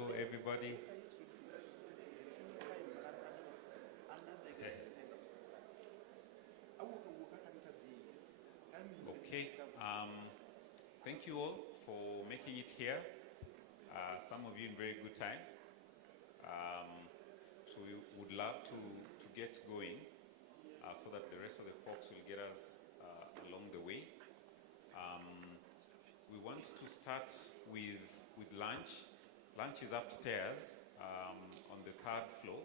Hello, everybody. Okay. Thank you all for making it here. Some of you in very good time. So we would love to get going so that the rest of the folks will get us along the way. We want to start with lunch. Lunch is upstairs on the 3rd floor.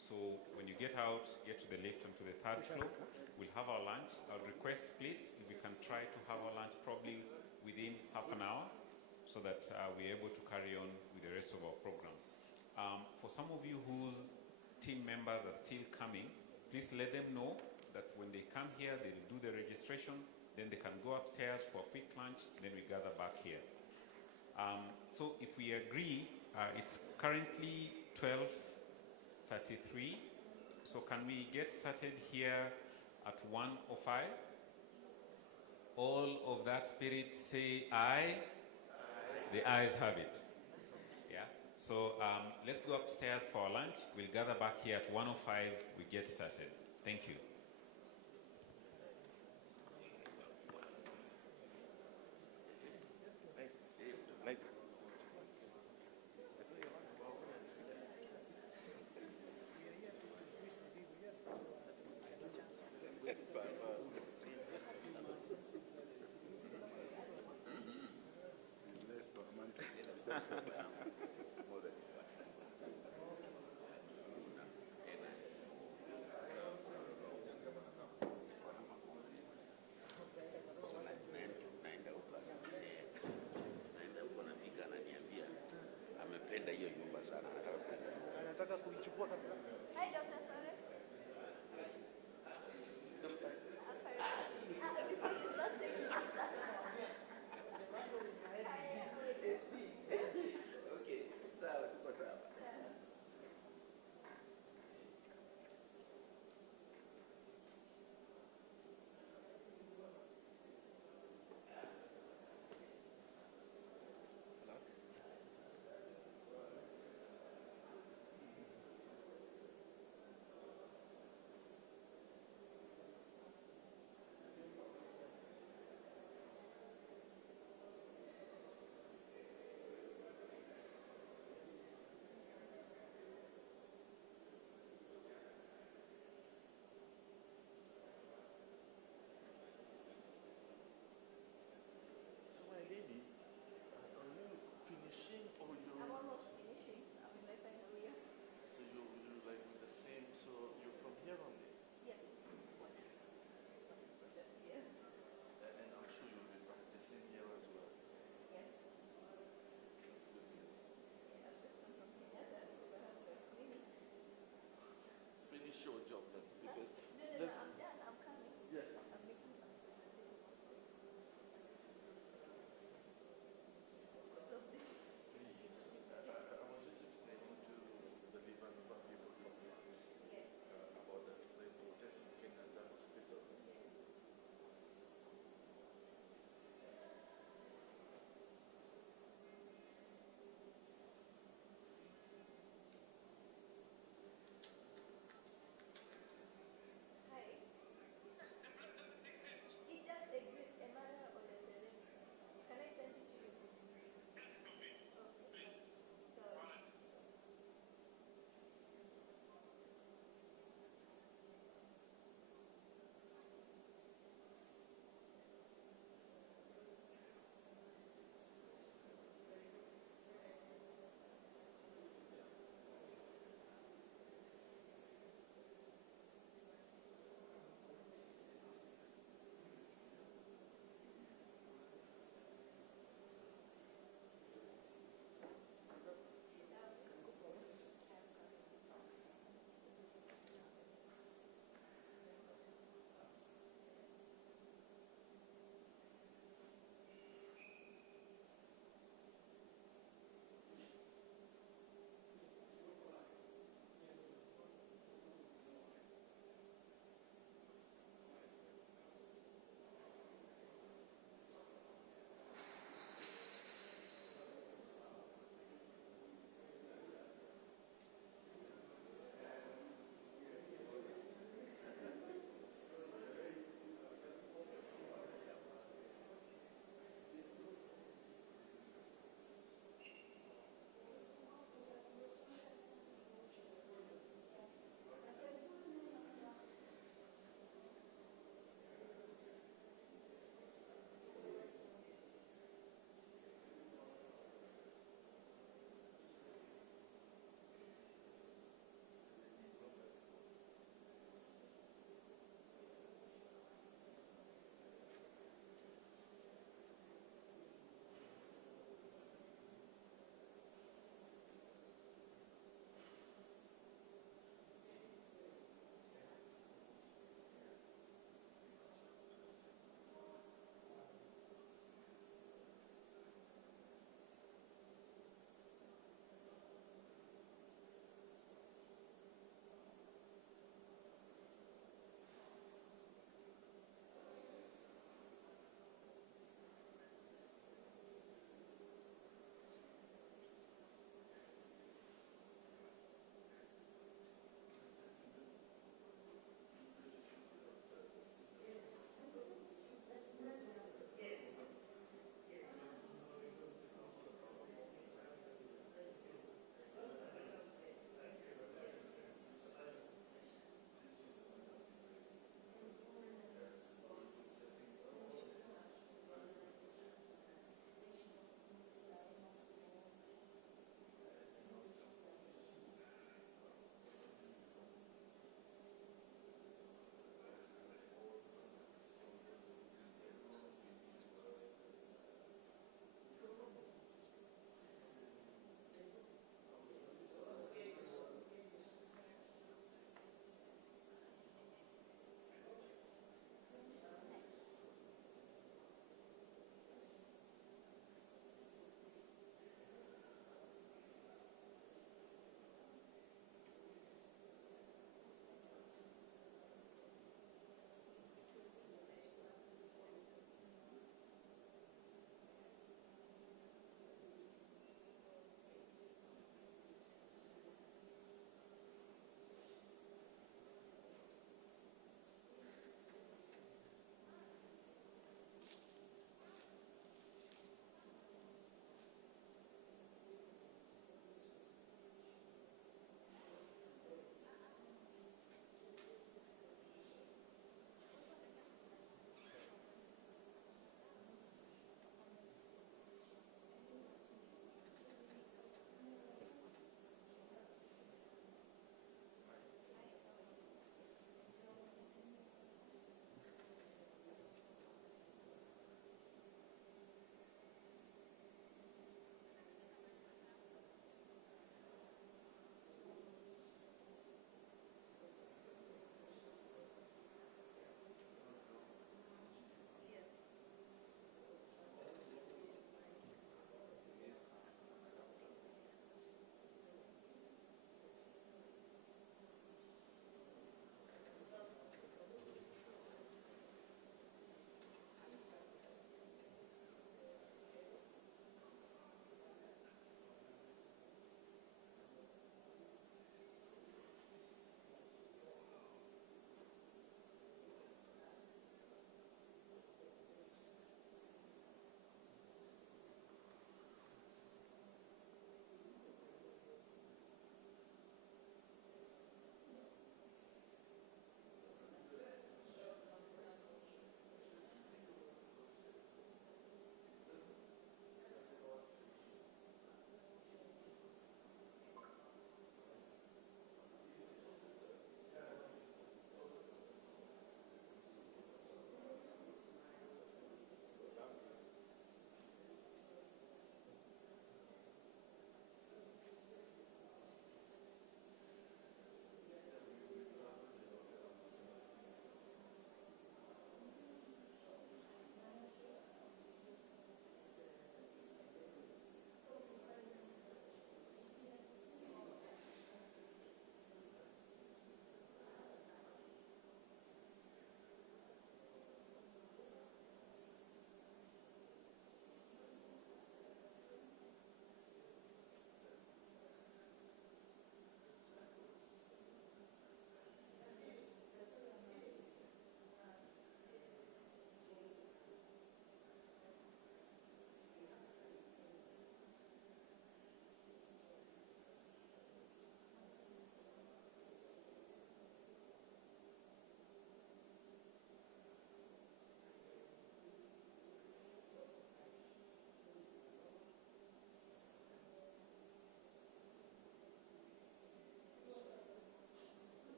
So when you get out, get to the left and to the 3rd floor. We'll have our lunch. I would request, please, if we can try to have our lunch probably within half an hour so that we're able to carry on with the rest of our program. For some of you whose team members are still coming, please let them know that when they come here, they'll do the registration, then they can go upstairs for a quick lunch, then we gather back here. So if we agree, it's currently 12:33. So can we get started here at 1:05? All of that spirit say aye. Aye. The ayes have it. Yeah. So let's go upstairs for our lunch. We'll gather back here at 1:05. We get started. Thank you.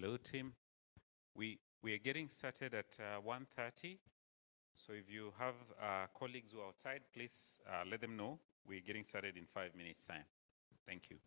Hello, team. We are getting started at 1:30. So if you have colleagues who are outside, please let them know. We're getting started in 5 minutes' time. Thank you.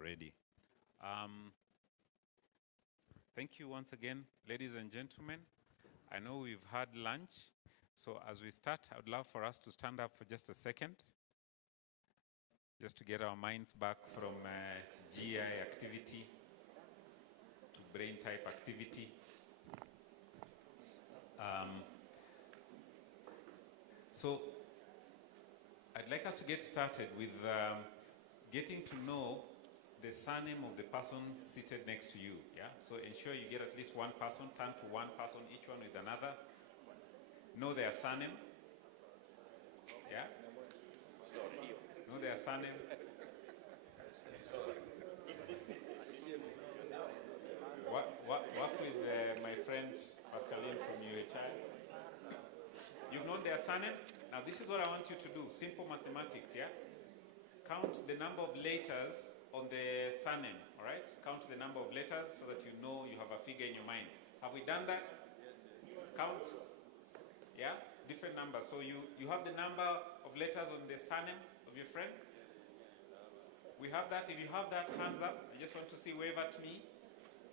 already. Thank you once again, ladies and gentlemen. I know we've had lunch, so as we start, I would love for us to stand up for just a second, just to get our minds back from GI activity to brain type activity. So I'd like us to get started with getting to know the surname of the person seated next to you, yeah? So ensure you get at least one person, turn to one person, each one with another. Know their surname, yeah? Know their surname. Work with my friend Pascaline from UHI. You've known their surname? Now this is what I want you to do, simple mathematics, yeah? Count the number of letters on the surname, all right? Count the number of letters so that you know you have a figure in your mind. Have we done that? Count, yeah? Different numbers. So you have the number of letters on the surname of your friend? We have that. If you have that, hands up. I just want to see, wave at me.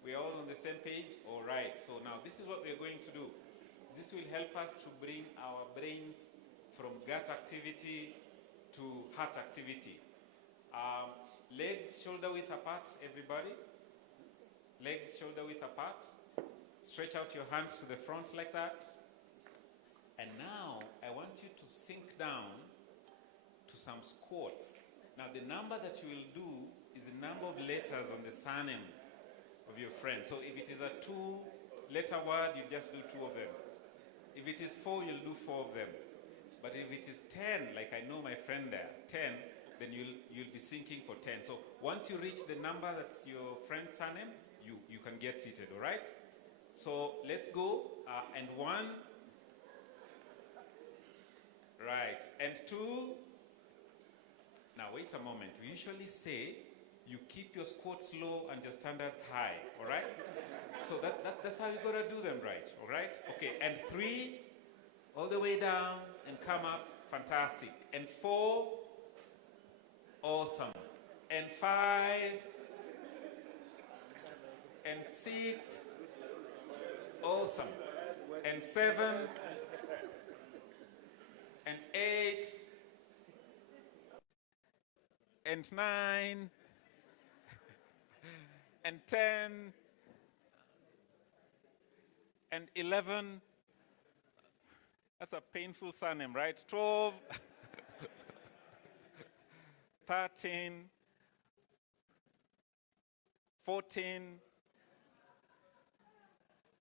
We're all on the same page? All right. So now this is what we're going to do. This will help us to bring our brains from gut activity to heart activity. Legs shoulder width apart, everybody. Legs shoulder width apart. Stretch out your hands to the front like that. And now I want you to sink down to some squats. Now the number that you will do is the number of letters on the surname of your friend. So if it is a 2-letter word, you just do 2 of them. If it is 4, you'll do 4 of them. But if it is 10, like I know my friend there, 10, then you'll be sinking for 10. So once you reach the number that's your friend's surname, you can get seated, all right? So let's go. And 1, right, and 2. Now wait a moment. We usually say you keep your squats low and your standards high, all right? So that's how you gotta do them, right? All right? Okay, and 3, all the way down and come up, fantastic. And 4, awesome. And 5, and 6, awesome. And 7, and 8, and 9, and 10, and 11. That's a painful surname, right? 12, 13, 14.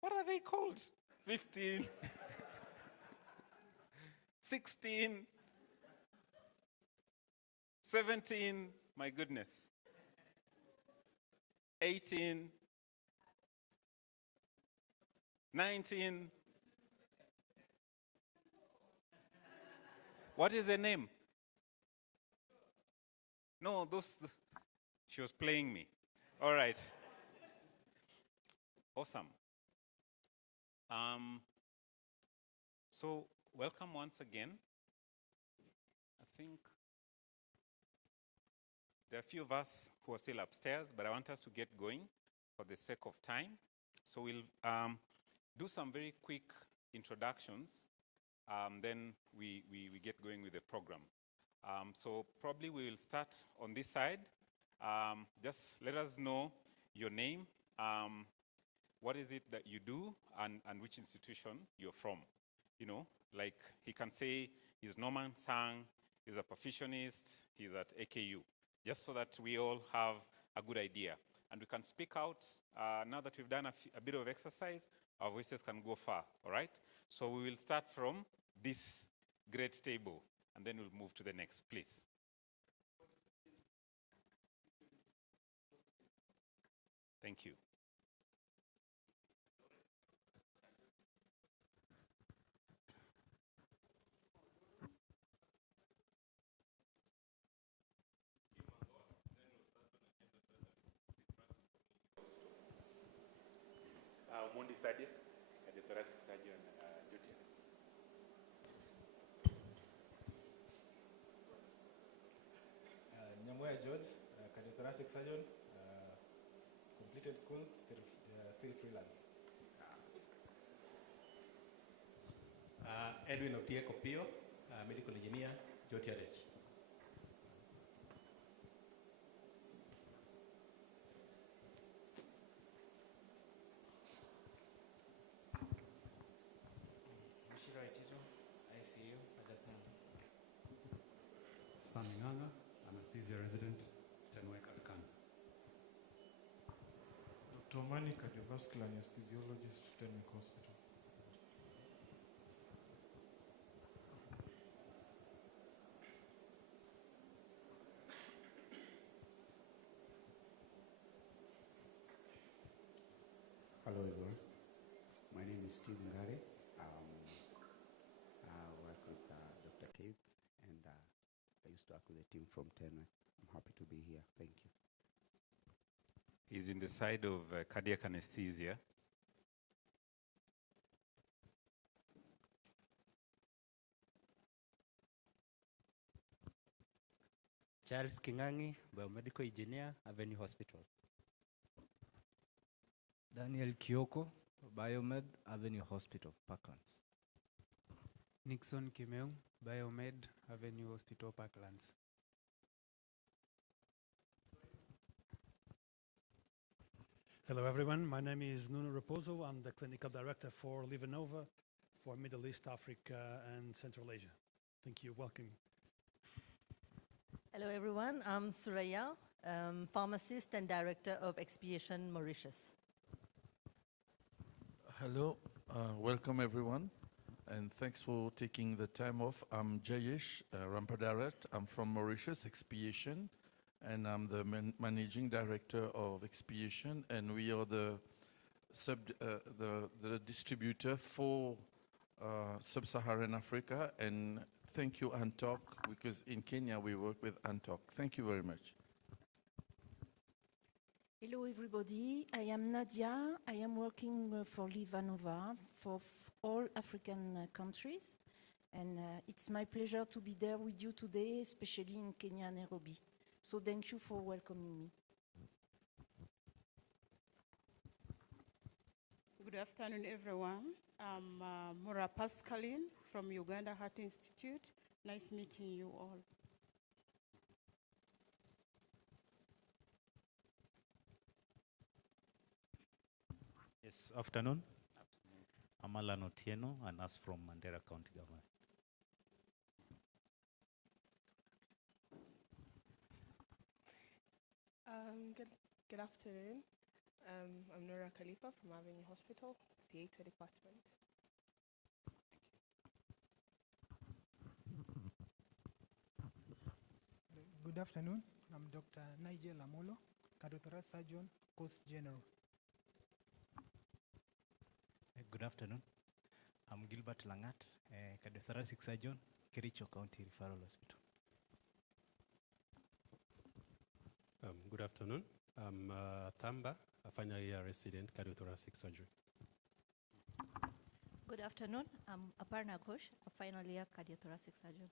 What are they called? 15, 16, 17, my goodness. 18, 19. What is the name? No, she was playing me. All right. Awesome. So welcome once again. I think there are a few of us who are still upstairs, but I want us to get going for the sake of time. So we'll do some very quick introductions. Then we get going with the program. So probably we will start on this side. Just let us know your name, what is it that you do, and which institution you're from. You know, like he can say he's Norman Sang, he's a perfusionist, he's at AKU, just so that we all have a good idea. And we can speak out. Now that we've done a bit of exercise, our voices can go far, all right? So we will start from this great table, and then we'll move to the next, please. Thank you. Mondi Sadia, cardiothoracic surgeon, duty. Nyamoya George, cardiothoracic surgeon. completed school, still freelance. Edwin Otieko Pio, medical engineer, Jotiarech. Mishiro Itito, ICU, Ajatan. Sam Nganga, anesthesia resident, Tenwek Akan. Dr. Mani, cardiovascular anesthesiologist, Tenwek Hospital. Hello everyone, my name is Steve Ngare. I work with Dr. Keith and I used to work with the team from Tenwek. I'm happy to be here, thank you. He's in the side of cardiac anesthesia. Charles Kingangi, biomedical engineer, Avenue Hospital. Daniel Kyoko, Biomed, Avenue Hospital, Parklands. Nixon Kimeung, Biomed, Avenue Hospital, Parklands. Hello everyone, my name is Nuno Raposo. I'm the clinical director for Livanova for Middle East, Africa and Central Asia. Thank you, welcome. Hello everyone, I'm Suraya, pharmacist and director of Expiation Mauritius. Hello, welcome everyone, and thanks for taking the time off. I'm Jayesh Rampadarat. I'm from Mauritius, Expiation, and I'm the managing director of Expiation, and we are the distributor for Sub-Saharan Africa. And thank you, Antok, because in Kenya we work with Antok. Thank you very much. Hello everybody, I am Nadia. I am working for Livanova for all African countries, and it's my pleasure to be there with you today, especially in Kenya, Nairobi. So thank you for welcoming me. Good afternoon everyone. I'm Mura Pascaline from Uganda Heart Institute. Nice meeting you all. Yes, afternoon. I'm Alan Otieno, a nurse from Mandera County Government. Good afternoon. I'm Nora Khalifa from Avenue Hospital, Theatre Department. Good afternoon. I'm Dr. Nigel Amolo, cardiothoracic surgeon, Coast General. Good afternoon. I'm Gilbert Langat, cardiothoracic surgeon, Kericho County Referral Hospital. Good afternoon. I'm Tamba, a final year resident, cardiothoracic surgery. Good afternoon. I'm Aparna Ghosh, a final year cardiothoracic surgeon.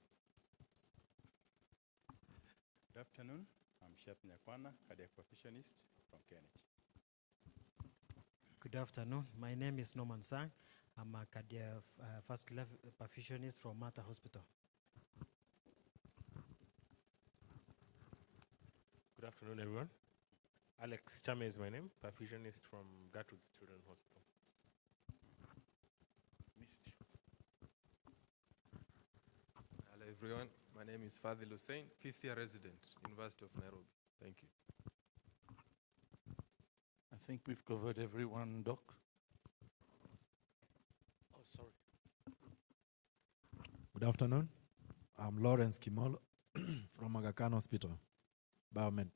Good afternoon. I'm Shet Nyakwana, cardiac perfusionist from Kenya. Good afternoon. My name is Norman Sang. I'm a cardiovascular perfusionist from Martha Hospital. Good afternoon, everyone. Alex Chame is my name, perfusionist from Gatwood's Children's Hospital. Missed you. Hello, everyone. My name is Fadil Hussein, fifth year resident, University of Nairobi. Thank you. I think we've covered everyone, Doc. Oh, sorry. Good afternoon. I'm Lawrence Kimolo from Aga Khan Hospital, Biomed.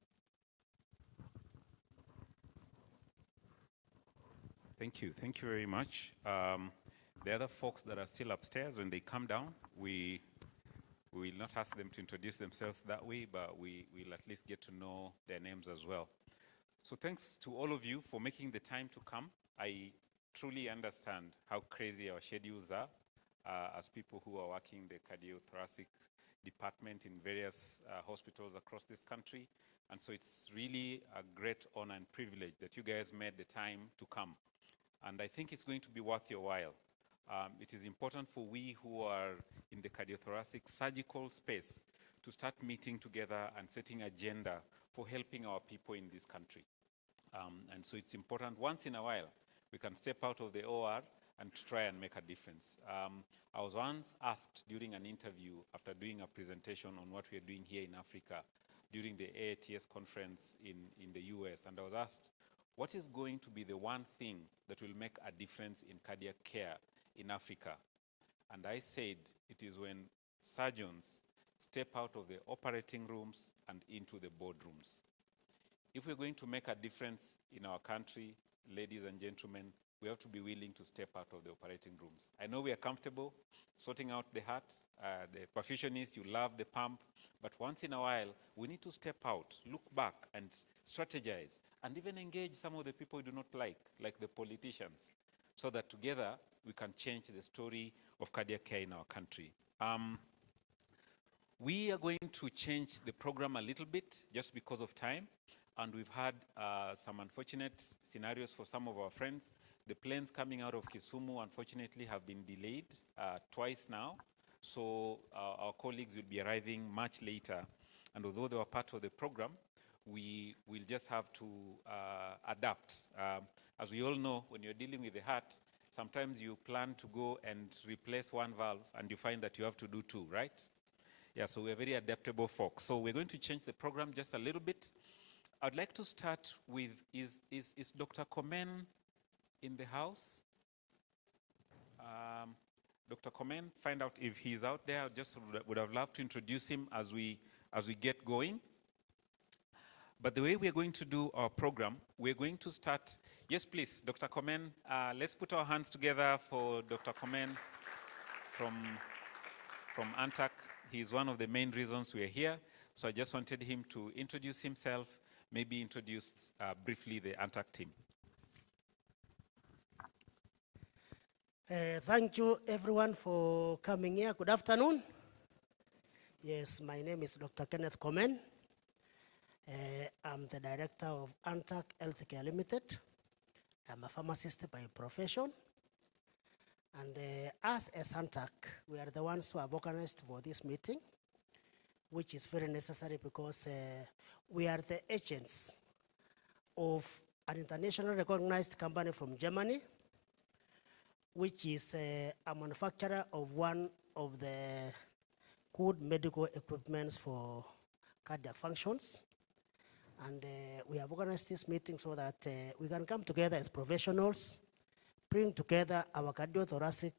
Thank you. Thank you very much. The other folks that are still upstairs, when they come down, we will not ask them to introduce themselves that way, but we will at least get to know their names as well. So thanks to all of you for making the time to come. I truly understand how crazy our schedules are as people who are working the cardiothoracic department in various hospitals across this country. And so it's really a great honor and privilege that you guys made the time to come. And I think it's going to be worth your while. It is important for we who are in the cardiothoracic surgical space to start meeting together and setting agenda for helping our people in this country. And so it's important once in a while we can step out of the OR and try and make a difference. I was once asked during an interview after doing a presentation on what we are doing here in Africa during the AATS conference in the US, and I was asked, what is going to be the one thing that will make a difference in cardiac care in Africa? And I said, it is when surgeons step out of the operating rooms and into the boardrooms. If we're going to make a difference in our country, ladies and gentlemen, we have to be willing to step out of the operating rooms. I know we are comfortable sorting out the heart, the perfusionist, you love the pump, but once in a while, we need to step out, look back and strategize, and even engage some of the people we do not like the politicians, so that together we can change the story of cardiac care in our country. We are going to change the program a little bit just because of time, and we've had some unfortunate scenarios for some of our friends. The planes coming out of Kisumu, unfortunately, have been delayed twice now, so our colleagues will be arriving much later, and although they were part of the program, we will just have to adapt. As we all know, when you're dealing with the heart, sometimes you plan to go and replace one valve, and you find that you have to do two, right? Yeah, so we're very adaptable folks. So we're going to change the program just a little bit. I'd like to start with, is Dr. Komen in the house? Dr. Komen, find out if he's out there. I just would have loved to introduce him as we get going. But the way we're going to do our program, we're going to start, yes please, Dr. Komen, let's put our hands together for Dr. Komen from ANTAC. He's one of the main reasons we're here. So I just wanted him to introduce himself, maybe introduce briefly the ANTAC team. Thank you everyone for coming here. Good afternoon. Yes, my name is Dr. Kenneth Komen. I'm the director of ANTAC Healthcare Limited. I'm a pharmacist by profession. And as ANTAC, we are the ones who have organized for this meeting, which is very necessary because we are the agents of an internationally recognized company from Germany, which is a manufacturer of one of the good medical equipments for cardiac functions. And we have organized this meeting so that we can come together as professionals, bring together our cardiothoracic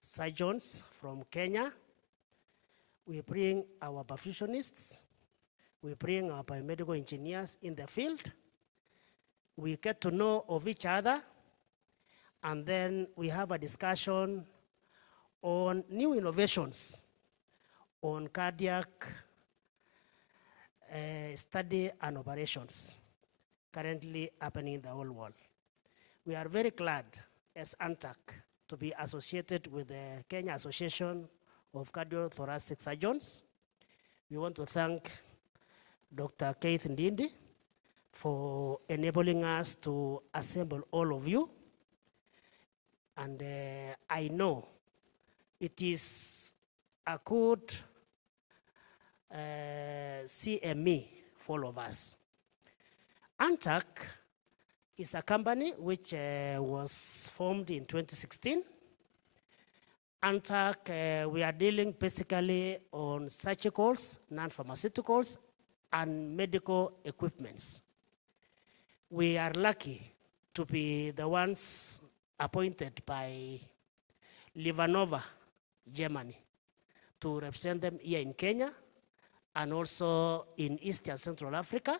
surgeons from Kenya. We bring our perfusionists. We bring our biomedical engineers in the field. We get to know of each other. And then we have a discussion on new innovations on cardiac study and operations currently happening in the whole world. We are very glad as ANTAC to be associated with the Kenya Association of Cardiothoracic Surgeons. We want to thank Dr. Keith Ndindi for enabling us to assemble all of you. And I know it is a good CME for all of us. ANTAC is a company which was formed in 2016. ANTAC, we are dealing basically on surgicals, non-pharmaceuticals, and medical equipments. We are lucky to be the ones appointed by Livanova, Germany, to represent them here in Kenya and also in East and Central Africa.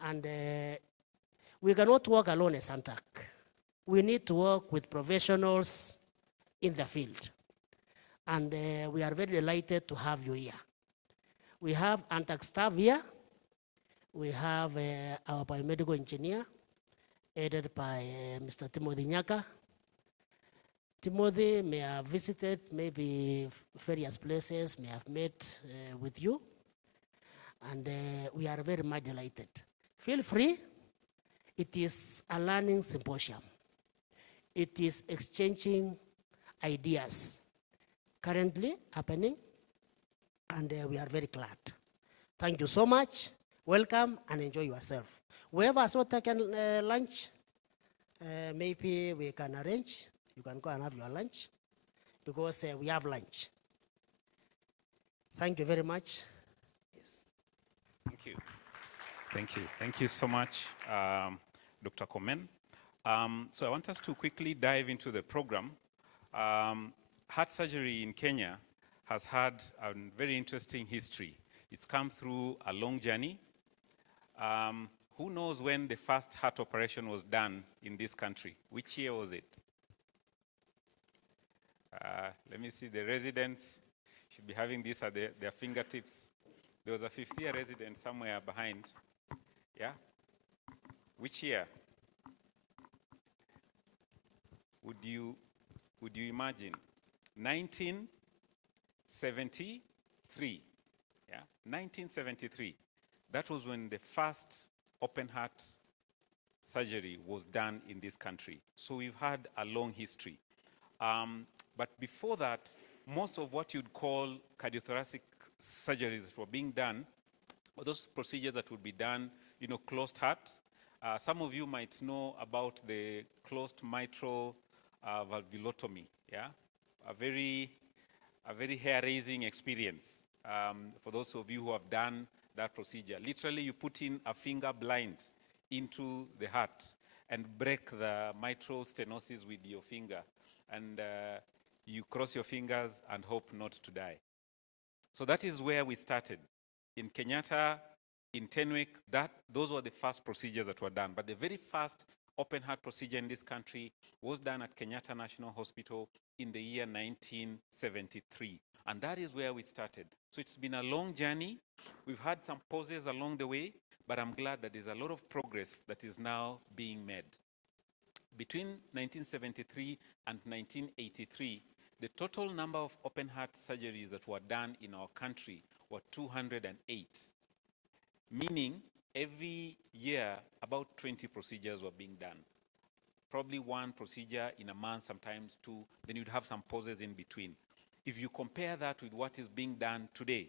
And we cannot work alone as ANTAC. We need to work with professionals in the field. And we are very delighted to have you here. We have ANTAC staff here. We have our biomedical engineer, headed by Mr. Timothy Nyaka. Timothy may have visited maybe various places, may have met with you. and we are very much delighted. Feel free. It is a learning symposium. It is exchanging ideas currently happening, and we are very glad. Thank you so much. Welcome and enjoy yourself. Whoever has not taken lunch, maybe we can arrange. You can go and have your lunch because we have lunch. Thank you very much. Yes. Thank you. Thank you. Thank you so much, Dr. Komen. So I want us to quickly dive into the program. Heart surgery in Kenya has had a very interesting history. It's come through a long journey. Who knows when the first heart operation was done in this country? Which year was it? Let me see, the residents should be having this at their fingertips. There was a 50-year resident somewhere behind. Yeah? Which year? Would you imagine? 1973. Yeah? 1973. That was when the first open heart surgery was done in this country. So we've had a long history. But before that, most of what you'd call cardiothoracic surgeries that were being done, or those procedures that would be done, closed heart. Some of you might know about the closed mitral valvulotomy. Yeah, a very hair-raising experience for those of you who have done that procedure. Literally, you put in a finger blind into the heart and break the mitral stenosis with your finger, and you cross your fingers and hope not to die. So that is where we started. In Kenyatta, in Tenwick, those were the first procedures that were done. But the very first open heart procedure in this country was done at Kenyatta National Hospital in the year 1973. And that is where we started. So it's been a long journey. We've had some pauses along the way, but I'm glad that there's a lot of progress that is now being made. Between 1973 and 1983, the total number of open heart surgeries that were done in our country were 208, meaning every year about 20 procedures were being done. Probably one procedure in a month, sometimes two, then you'd have some pauses in between. If you compare that with what is being done today,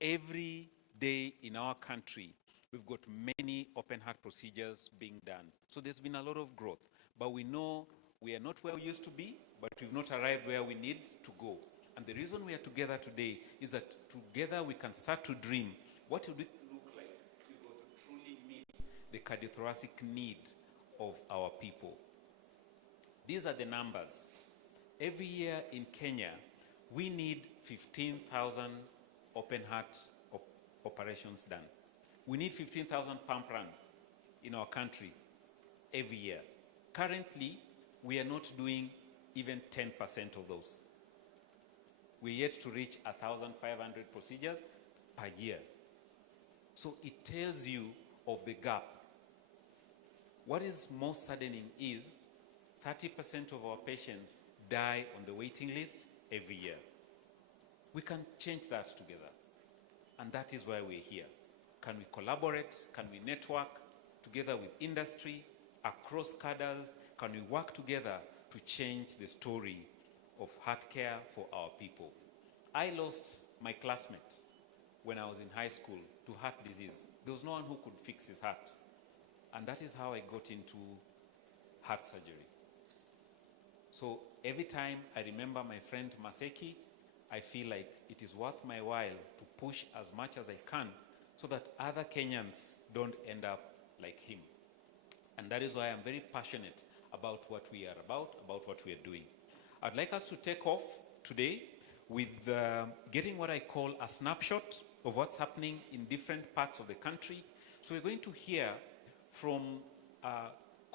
every day in our country, we've got many open heart procedures being done. So there's been a lot of growth, but we know we are not where we used to be, but we've not arrived where we need to go. And the reason we are together today is that together we can start to dream what would it look like if we were to truly meet the cardiothoracic need of our people. These are the numbers. Every year in Kenya, we need 15,000 open heart operations done. We need 15,000 pump runs in our country every year. Currently, we are not doing even 10% of those. We're yet to reach 1,500 procedures per year. So it tells you of the gap. What is most saddening is 30% of our patients die on the waiting list every year. We can change that together. And that is why we're here. Can we collaborate? Can we network together with industry, across cadres? Can we work together to change the story of heart care for our people? I lost my classmate when I was in high school to heart disease. There was no one who could fix his heart. And that is how I got into heart surgery. So every time I remember my friend Maseki, I feel like it is worth my while to push as much as I can so that other Kenyans don't end up like him. And that is why I'm very passionate about what we are about what we are doing. I'd like us to take off today with getting what I call a snapshot of what's happening in different parts of the country. So we're going to hear from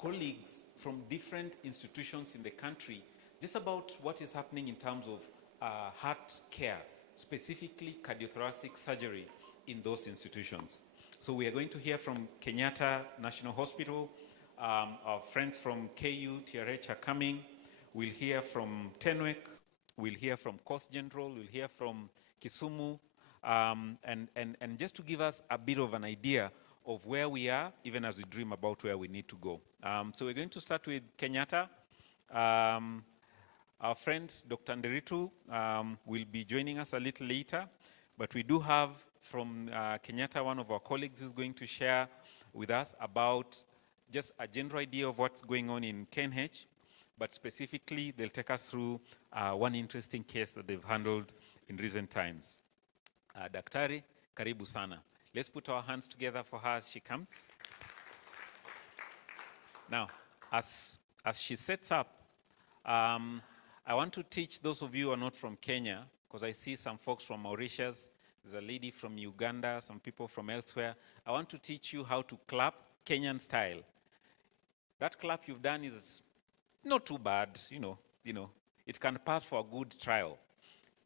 colleagues from different institutions in the country just about what is happening in terms of heart care, specifically cardiothoracic surgery in those institutions. So we are going to hear from Kenyatta National Hospital. Our friends from KU, TRH are coming. We'll hear from Tenwick. We'll hear from Coast General. We'll hear from Kisumu. and just to give us a bit of an idea of where we are, even as we dream about where we need to go. So we're going to start with Kenyatta. Our friend, Dr. Nderitu, will be joining us a little later, but we do have from Kenyatta one of our colleagues who's going to share with us about just a general idea of what's going on in KNH, but specifically they'll take us through one interesting case that they've handled in recent times. Daktari, karibu sana. Let's put our hands together for her as she comes. Now, as she sets up, I want to teach those of you who are not from Kenya, because I see some folks from Mauritius, there's a lady from Uganda, some people from elsewhere. I want to teach you how to clap Kenyan style. That clap you've done is not too bad, you know, it can pass for a good trial.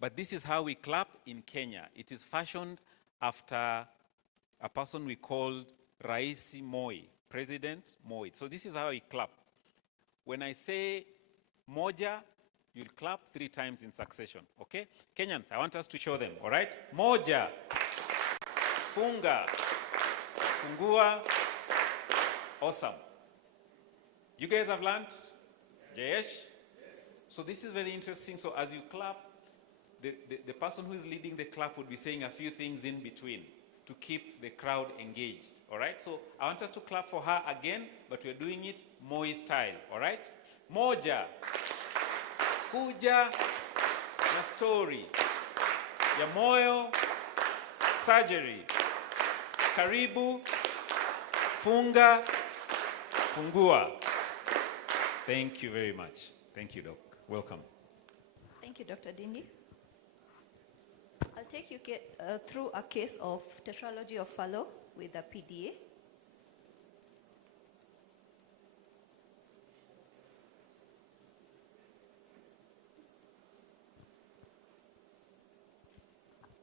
But this is how we clap in Kenya. It is fashioned after a person we call Raisi Moi, President Moi. So this is how we clap. When I say moja, you'll clap 3 times in succession, okay? Kenyans, I want us to show them, all right? Moja, funga, fungua, awesome. You guys have learned? Yes? So this is very interesting. So as you clap, the person who is leading the clap would be saying a few things in between to keep the crowd engaged, all right? So I want us to clap for her again, but we're doing it Moi style, all right? Moja, kuja na story ya moyo, surgery, karibu, funga, fungua. Thank you very much. Thank you, Doc. Welcome. Thank you, Dr. Dindi. I'll take you through a case of tetralogy of Fallot with a PDA.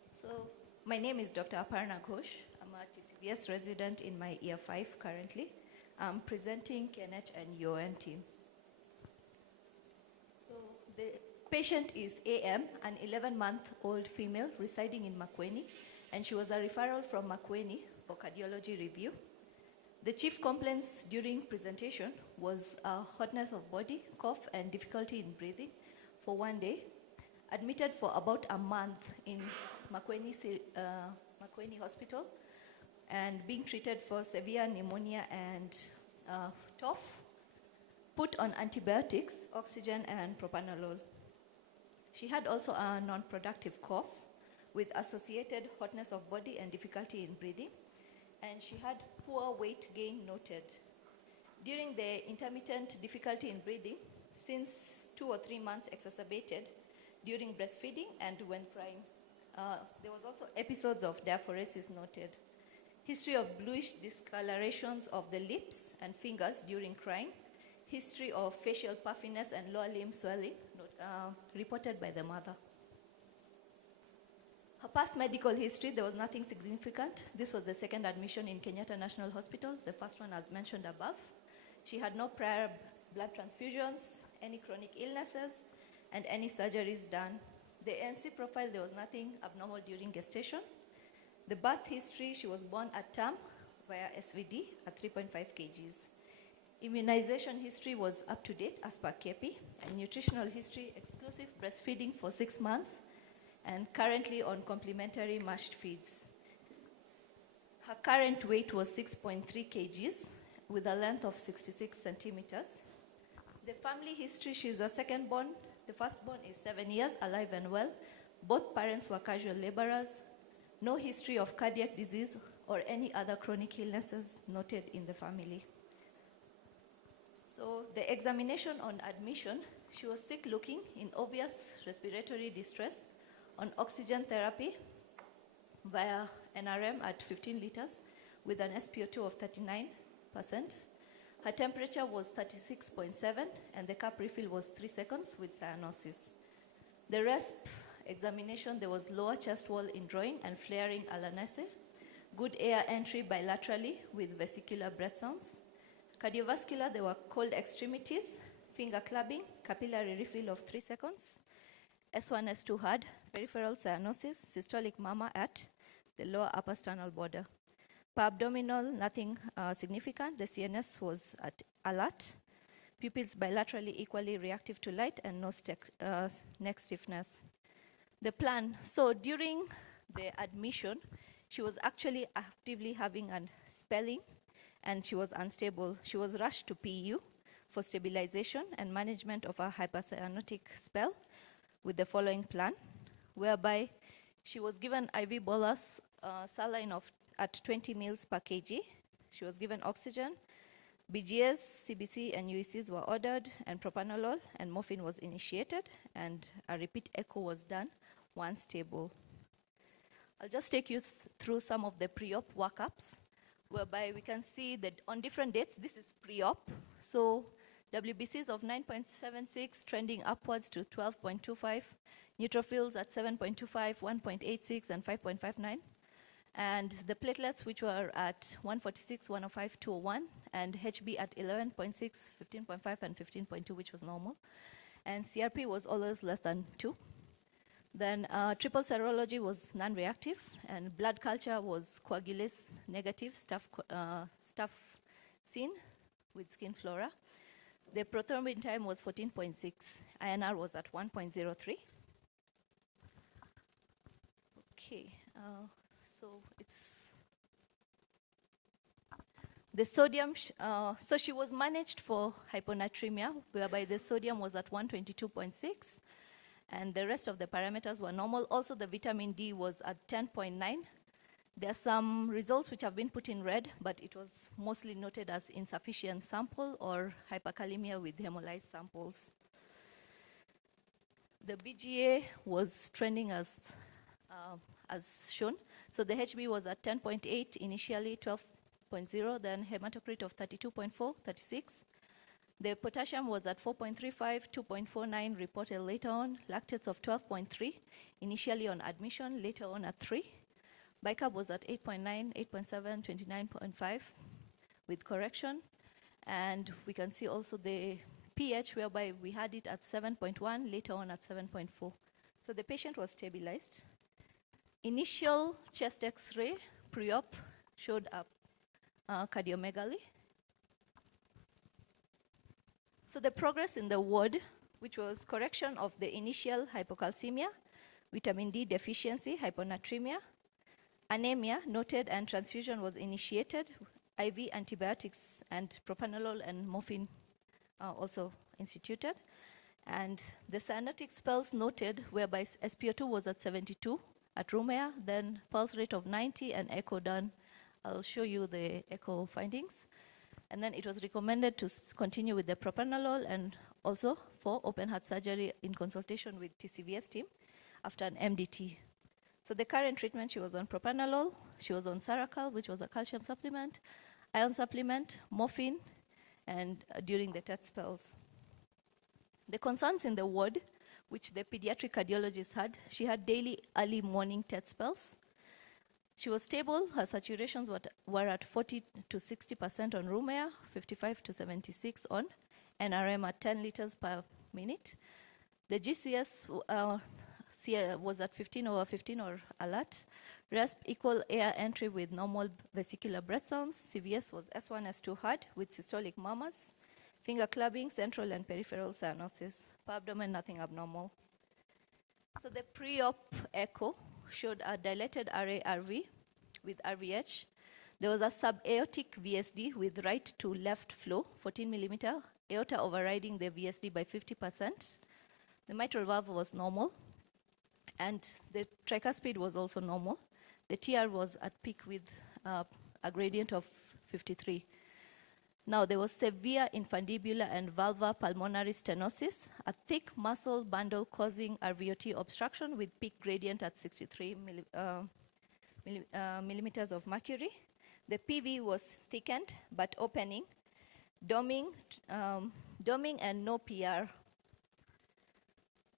So, my name is Dr. Aparna Ghosh. I'm a TCBS resident in my year 5 currently. I'm presenting KNH and UN team. So, the patient is AM, an 11-month-old female residing in Makueni, and she was a referral from Makueni for cardiology review. The chief complaints during presentation was hotness of body, cough, and difficulty in breathing for 1 day. Admitted for about a month in Makueni Hospital and being treated for severe pneumonia and cough, put on antibiotics, oxygen, and propranolol. She had also a non-productive cough with associated hotness of body and difficulty in breathing, and she had poor weight gain noted. During the intermittent difficulty in breathing, since 2 or 3 months exacerbated during breastfeeding and when crying. There was also episodes of diaphoresis noted. History of bluish discolorations of the lips and fingers during crying. History of facial puffiness and lower limb swelling reported by the mother. Her past medical history, there was nothing significant. This was the second admission in Kenyatta National Hospital, the first one as mentioned above. She had no prior blood transfusions, any chronic illnesses, and any surgeries done. The ANC profile, there was nothing abnormal during gestation. The birth history, she was born at term via SVD at 3.5 kgs. Immunization history was up to date as per KEPI, and nutritional history, exclusive breastfeeding for 6 months, and currently on complementary mashed feeds. Her current weight was 6.3 kgs with a length of 66 centimeters. The family history, she's a second born. The firstborn is 7 years, alive and well. Both parents were casual laborers. No history of cardiac disease or any other chronic illnesses noted in the family. So the examination on admission, she was sick looking in obvious respiratory distress on oxygen therapy via NRM at 15 liters with an SpO2 of 39%. Her temperature was 36.7 and the cup refill was 3 seconds with cyanosis. The RESP examination, there was lower chest wall indrawing and flaring alanase, good air entry bilaterally with vesicular breath sounds. Cardiovascular, there were cold extremities, finger clubbing, capillary refill of 3 seconds, S1, S2 hard, peripheral cyanosis, systolic murmur at the lower upper sternal border. Per abdominal, nothing significant. The CNS was at alert. Pupils bilaterally equally reactive to light and no neck stiffness. The plan, so during the admission, she was actually actively having a spelling and she was unstable. She was rushed to PU for stabilization and management of a hypercyanotic spell with the following plan, whereby she was given IV bolus saline at 20 mils per kg. She was given oxygen. BGS, CBC, and UECs were ordered, and propranolol and morphine was initiated, and a repeat echo was done once stable. I'll just take you through some of the pre-op workups, whereby we can see that on different dates, this is pre-op. So WBCs of 9.76 trending upwards to 12.25, neutrophils at 7.25, 1.86, and 5.59. And the platelets, which were at 146, 105, 201, and HB at 11.6, 15.5, and 15.2, which was normal. And CRP was always less than 2. Then triple serology was non-reactive, and blood culture was coagulase negative, staph seen with skin flora. The prothrombin time was 14.6. INR was at 1.03. Okay, so it's the sodium. So she was managed for hyponatremia, whereby the sodium was at 122.6. And the rest of the parameters were normal. Also, the vitamin D was at 10.9. There are some results which have been put in red, but it was mostly noted as insufficient sample or hyperkalemia with hemolyzed samples. The BGA was trending as shown. So the HB was at 10.8 initially, 12.0, then hematocrit of 32.4, 36. The potassium was at 4.35, 2.49 reported later on. Lactates of 12.3, initially on admission, later on at 3. Bicarb was at 8.9, 8.7, 29.5 with correction. And we can see also the pH, whereby we had it at 7.1, later on at 7.4. So the patient was stabilized. Initial chest X-ray pre-op showed up cardiomegaly. So the progress in the ward, which was correction of the initial hypocalcemia, vitamin D deficiency, hyponatremia, anemia noted, and transfusion was initiated, IV antibiotics and propranolol and morphine also instituted. And the cyanotic spells noted, whereby SpO2 was at 72 at room air, then pulse rate of 90 and echo done. I'll show you the echo findings. And then it was recommended to continue with the propranolol and also for open heart surgery in consultation with TCVS team after an MDT. So the current treatment, she was on propranolol, she was on Saracal, which was a calcium supplement, iron supplement, morphine, and during the TET spells. The concerns in the ward, which the pediatric cardiologist had, she had daily early morning TET spells. She was stable. Her saturations were at 40 to 60% on room air, 55 to 76 on NRM at 10 liters per minute. The GCS was at 15 over 15 or alert. RESP equal air entry with normal vesicular breath sounds. CVS was S1, S2 hard with systolic murmurs. Finger clubbing, central and peripheral cyanosis. Per abdomen, nothing abnormal. So the pre-op echo showed a dilated RA-RV with RVH. There was a subaortic VSD with right to left flow, 14 millimeter, aorta overriding the VSD by 50%. The mitral valve was normal, and the tricuspid was also normal. The TR was at peak with a gradient of 53. Now, there was severe infundibular and valvar pulmonary stenosis, a thick muscle bundle causing RVOT obstruction with peak gradient at 63 millimeters of mercury. The PV was thickened but opening, doming and no PR.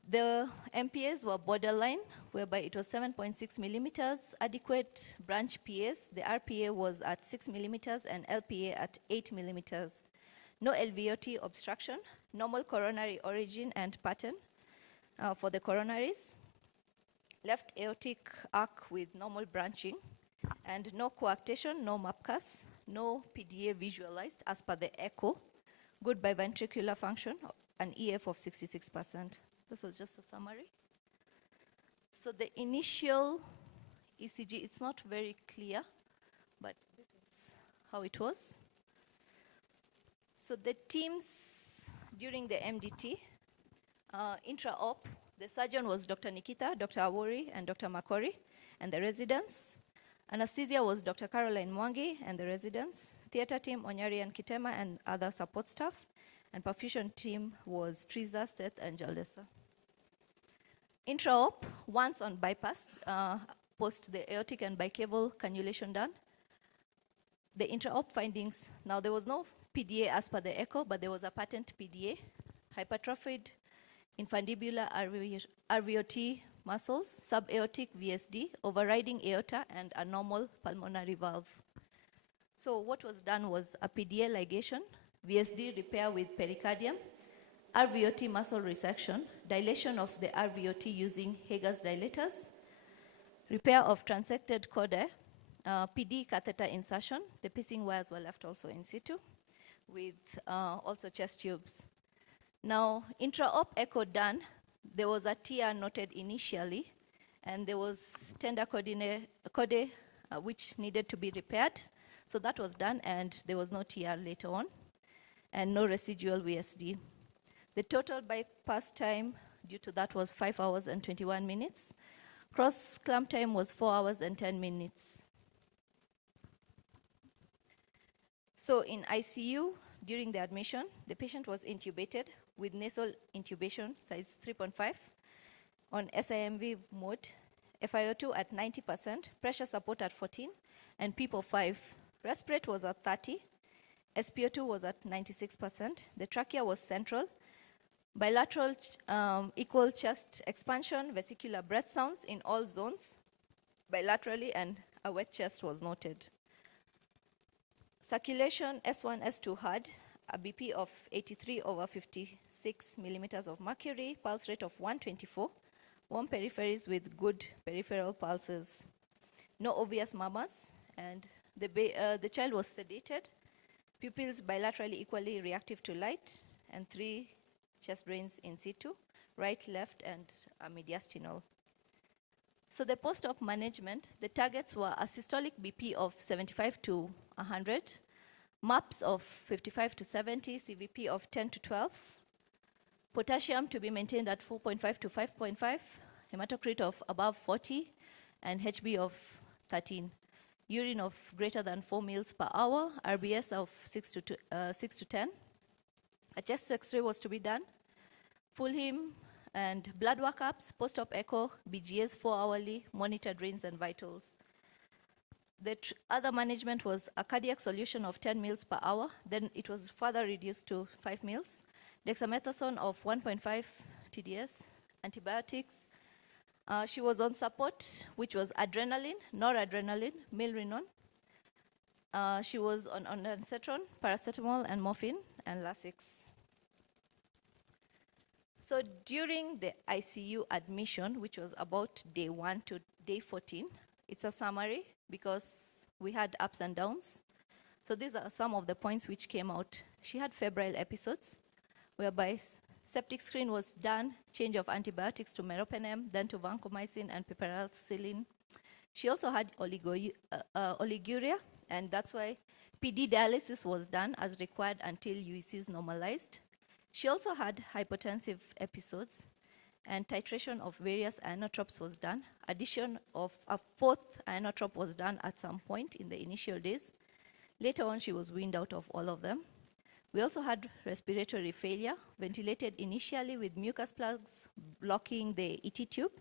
The MPAs were borderline, whereby it was 7.6 millimeters, adequate branch PAs. The RPA was at 6 millimeters and LPA at 8 millimeters. No LVOT obstruction, normal coronary origin and pattern. for the coronaries. Left aortic arc with normal branching, and no coarctation, no MAPCAS, no PDA visualized as per the echo, good biventricular function, an EF of 66%. This was just a summary. So the initial ECG, it's not very clear, but this is how it was. So the teams during the MDT, intra-op, the surgeon was Dr. Nikita, Dr. Awori, and Dr. Makori, and the residents. Anesthesia was Dr. Caroline Mwangi and the residents. Theater team, Onyari and Kitema, and other support staff. And perfusion team was Triza, Seth, and Jaldesa. Intra-op, once on bypass, post the aortic and bicaval cannulation done. The intra-op findings, now there was no PDA as per the echo, but there was a patent PDA, hypertrophied infundibular RVOT muscles, subaortic VSD, overriding aorta, and a normal pulmonary valve. So what was done was a PDA ligation, VSD repair with pericardium, RVOT muscle resection, dilation of the RVOT using Hager's dilators, repair of transected chordae, PD catheter insertion. The pacing wires were left also in situ, with also chest tubes. Now, intra-op echo done, there was a TR noted initially, and there was tender chordae which needed to be repaired. So that was done, and there was no TR later on, and no residual VSD. The total bypass time due to that was 5 hours and 21 minutes. Cross clamp time was 4 hours and 10 minutes. So in ICU, during the admission, the patient was intubated with nasal intubation, size 3.5, on SIMV mode, FiO2 at 90%, pressure support at 14, and PEEP of 5. Respirate was at 30, SpO2 was at 96%, the trachea was central, bilateral equal chest expansion, vesicular breath sounds in all zones, bilaterally, and a wet chest was noted. Circulation S1, S2 had a BP of 83/56 millimeters of mercury, pulse rate of 124, warm peripheries with good peripheral pulses, no obvious murmurs, and the child was sedated, pupils bilaterally equally reactive to light, and 3 chest drains in situ, right, left, and mediastinal. So the post-op management, the targets were a systolic BP of 75 to 100, MAPS of 55 to 70, CVP of 10 to 12, potassium to be maintained at 4.5 to 5.5, hematocrit of above 40, and HB of 13. Urine of greater than 4 mils per hour, RBS of 6 to 10. A chest X-ray was to be done, full heme, and blood workups, post-op echo, BGS 4 hourly, monitor drains and vitals. The other management was a cardiac solution of 10 mils per hour, then it was further reduced to 5 mils, dexamethasone of 1.5 TDS, antibiotics. She was on support, which was adrenaline, noradrenaline, milrinone. She was on ondansetron, paracetamol, and morphine, and Lasix. So during the ICU admission, which was about day 1 to day 14, it's a summary because we had ups and downs. So these are some of the points which came out. She had febrile episodes, whereby septic screen was done, change of antibiotics to meropenem, then to vancomycin and piperacillin. She also had oliguria, and that's why PD dialysis was done as required until UECs normalized. She also had hypotensive episodes, and titration of various inotropes was done. Addition of a 4th inotrope was done at some point in the initial days. Later on, she was weaned out of all of them. We also had respiratory failure, ventilated initially with mucus plugs blocking the ET tube,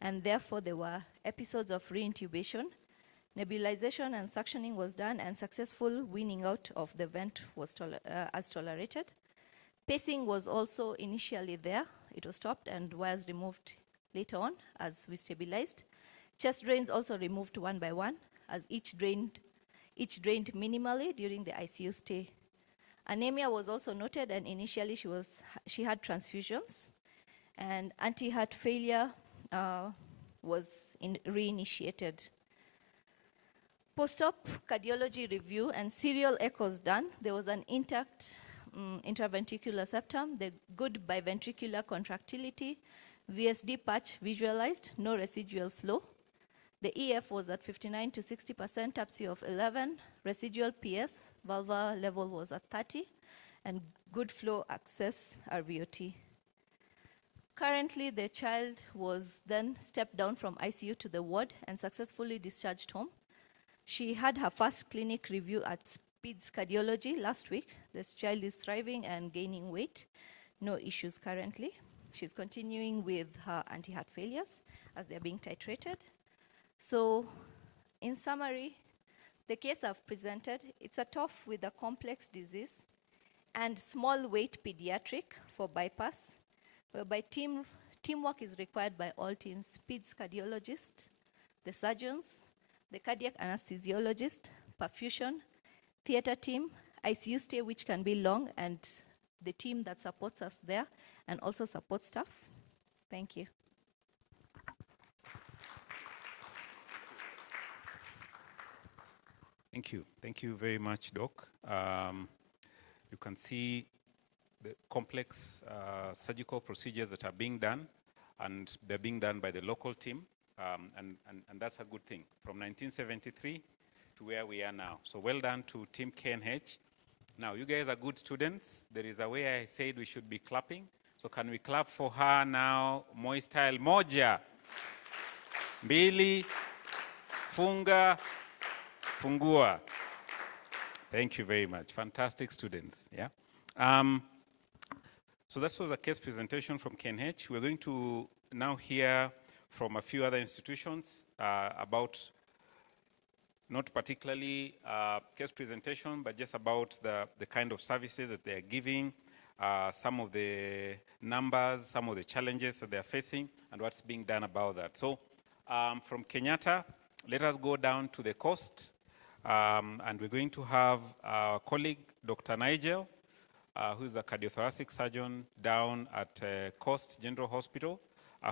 and therefore there were episodes of reintubation. Nebulization and suctioning was done, and successful weaning out of the vent was as tolerated. Pacing was also initially there. It was stopped and wires removed later on as we stabilized. Chest drains also removed one by one as each drained minimally during the ICU stay. Anemia was also noted, and initially she had transfusions. and anti-heart failure was reinitiated. Post-op cardiology review and serial echoes done. There was an intact intraventricular septum, the good biventricular contractility, VSD patch visualized, no residual flow. The EF was at 59 to 60%, TAPSI of 11, residual PS, valvular level was at 30, and good flow access RVOT. Currently, the child was then stepped down from ICU to the ward and successfully discharged home. She had her first clinic review at Speeds Cardiology last week. This child is thriving and gaining weight. No issues currently. She's continuing with her anti-heart failures as they're being titrated. So, in summary, the case I've presented, it's a tough with a complex disease and small weight pediatric for bypass, whereby teamwork is required by all teams, Speeds cardiologist, the surgeons, the cardiac anesthesiologist, perfusion, theater team, ICU stay, which can be long, and the team that supports us there, and also support staff. Thank you. Thank you. Thank you very much, Doc. You can see the complex surgical procedures that are being done, and they're being done by the local team, and that's a good thing. From 1973 to where we are now. So well done to Team KNH. Now, you guys are good students. There is a way I said we should be clapping. So can we clap for her now? Moi style moja, mbili, funga, fungua. Thank you very much. Fantastic students. Yeah. So that was a case presentation from KNH. We're going to now hear from a few other institutions about not particularly case presentation, but just about the kind of services that they're giving, some of the numbers, some of the challenges that they're facing, and what's being done about that. So from Kenyatta, let us go down to the coast, and we're going to have our colleague, Dr. Nigel, who's a cardiothoracic surgeon down at Coast General Hospital,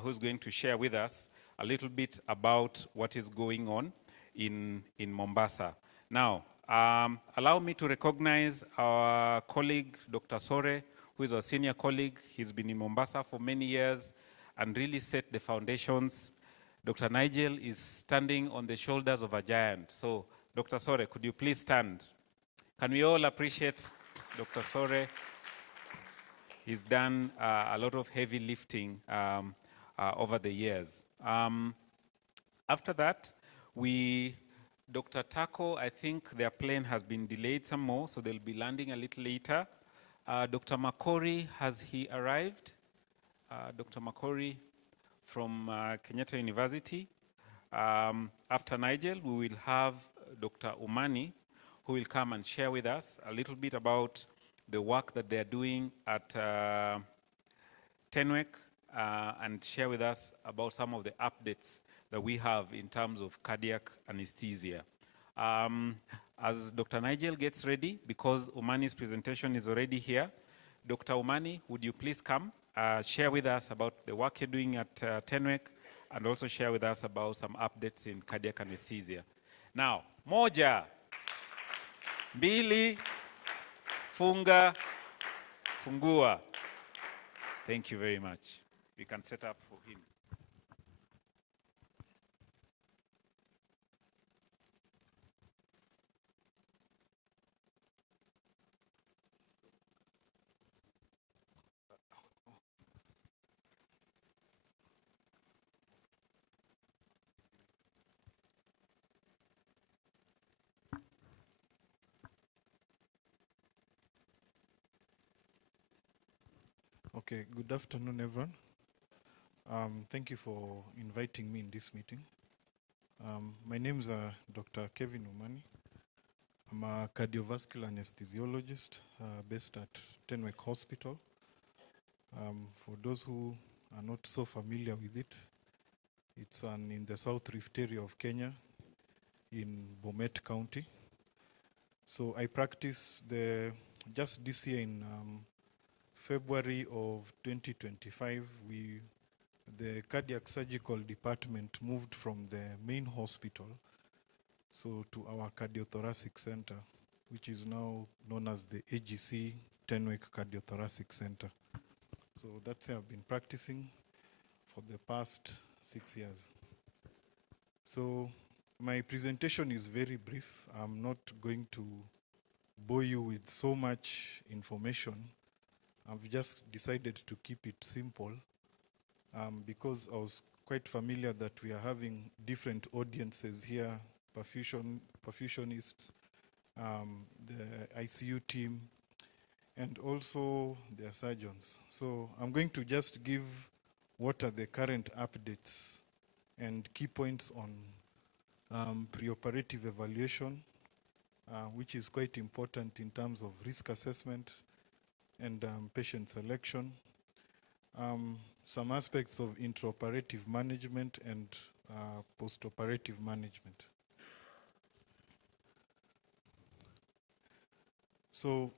who's going to share with us a little bit about what is going on in Mombasa. Now, allow me to recognize our colleague, Dr. Sore, who is our senior colleague. He's been in Mombasa for many years and really set the foundations. Dr. Nigel is standing on the shoulders of a giant. So, Dr. Sore, could you please stand? Can we all appreciate Dr. Sore? He's done a lot of heavy lifting over the years. After that, Dr. Tako, I think their plane has been delayed some more, so they'll be landing a little later. Dr. Makori, has he arrived? Dr. Makori from Kenyatta University. After Nigel, we will have Dr. Umani, who will come and share with us a little bit about the work that they're doing at Tenwek, and share with us about some of the updates that we have in terms of cardiac anesthesia. As Dr. Nigel gets ready, because Umani's presentation is already here, Dr. Umani, would you please come share with us about the work you're doing at Tenwek, and also share with us about some updates in cardiac anesthesia. Now, moja, mbili, funga, fungua. Thank you very much. We can set up for him. Okay, good afternoon, everyone. Thank you for inviting me in this meeting. My name is Dr. Kevin Umani. I'm a cardiovascular anesthesiologist based at Tenwek Hospital. For those who are not so familiar with it, it's in the South Rift area of Kenya, in Bomet County. So I practice just this year in February of 2025, the cardiac surgical department moved from the main hospital to our cardiothoracic center, which is now known as the AGC Tenwick Cardiothoracic Center. So that's where I've been practicing for the past 6 years. So my presentation is very brief. I'm not going to bore you with so much information. I've just decided to keep it simple because I was quite familiar that we are having different audiences here, perfusionists, the ICU team, and also their surgeons. So I'm going to just give what are the current updates and key points on preoperative evaluation, which is quite important in terms of risk assessment and patient selection, some aspects of intraoperative management and postoperative management. So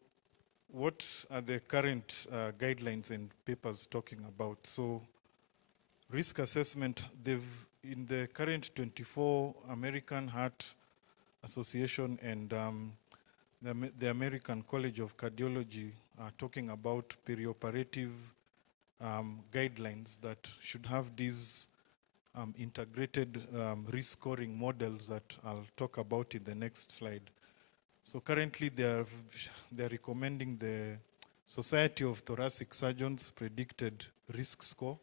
what are the current guidelines and papers talking about? So risk assessment, in the current 24 American Heart Association and the American College of Cardiology are talking about perioperative guidelines that should have these integrated risk scoring models that I'll talk about in the next slide. So currently they're recommending the Society of Thoracic Surgeons predicted risk score,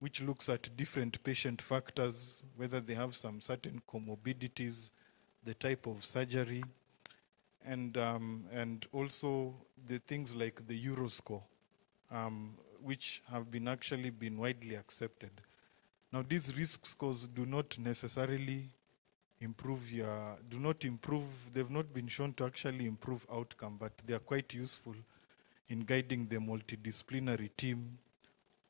which looks at different patient factors, whether they have some certain comorbidities, the type of surgery, and also the things like the Euroscore, which have actually been widely accepted. Now, these risk scores do not necessarily they've not been shown to actually improve outcome, but they are quite useful in guiding the multidisciplinary team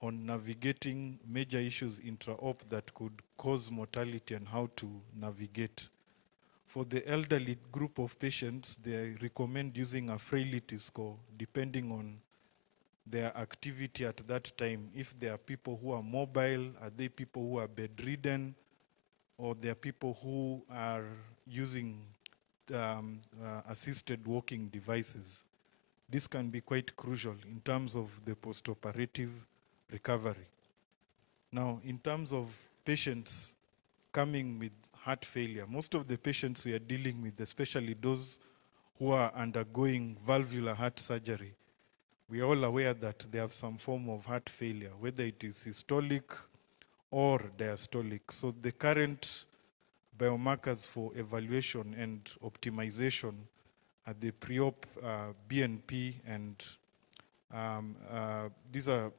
on navigating major issues intra-op that could cause mortality and how to navigate. For the elderly group of patients, they recommend using a frailty score depending on their activity at that time. If there are people who are mobile, are they people who are bedridden, or there are people who are using assisted walking devices. This can be quite crucial in terms of the postoperative recovery. Now, in terms of patients coming with heart failure, most of the patients we are dealing with, especially those who are undergoing valvular heart surgery, we are all aware that they have some form of heart failure, whether it is systolic or diastolic. So the current biomarkers for evaluation and optimization are the pre-op BNP, and these are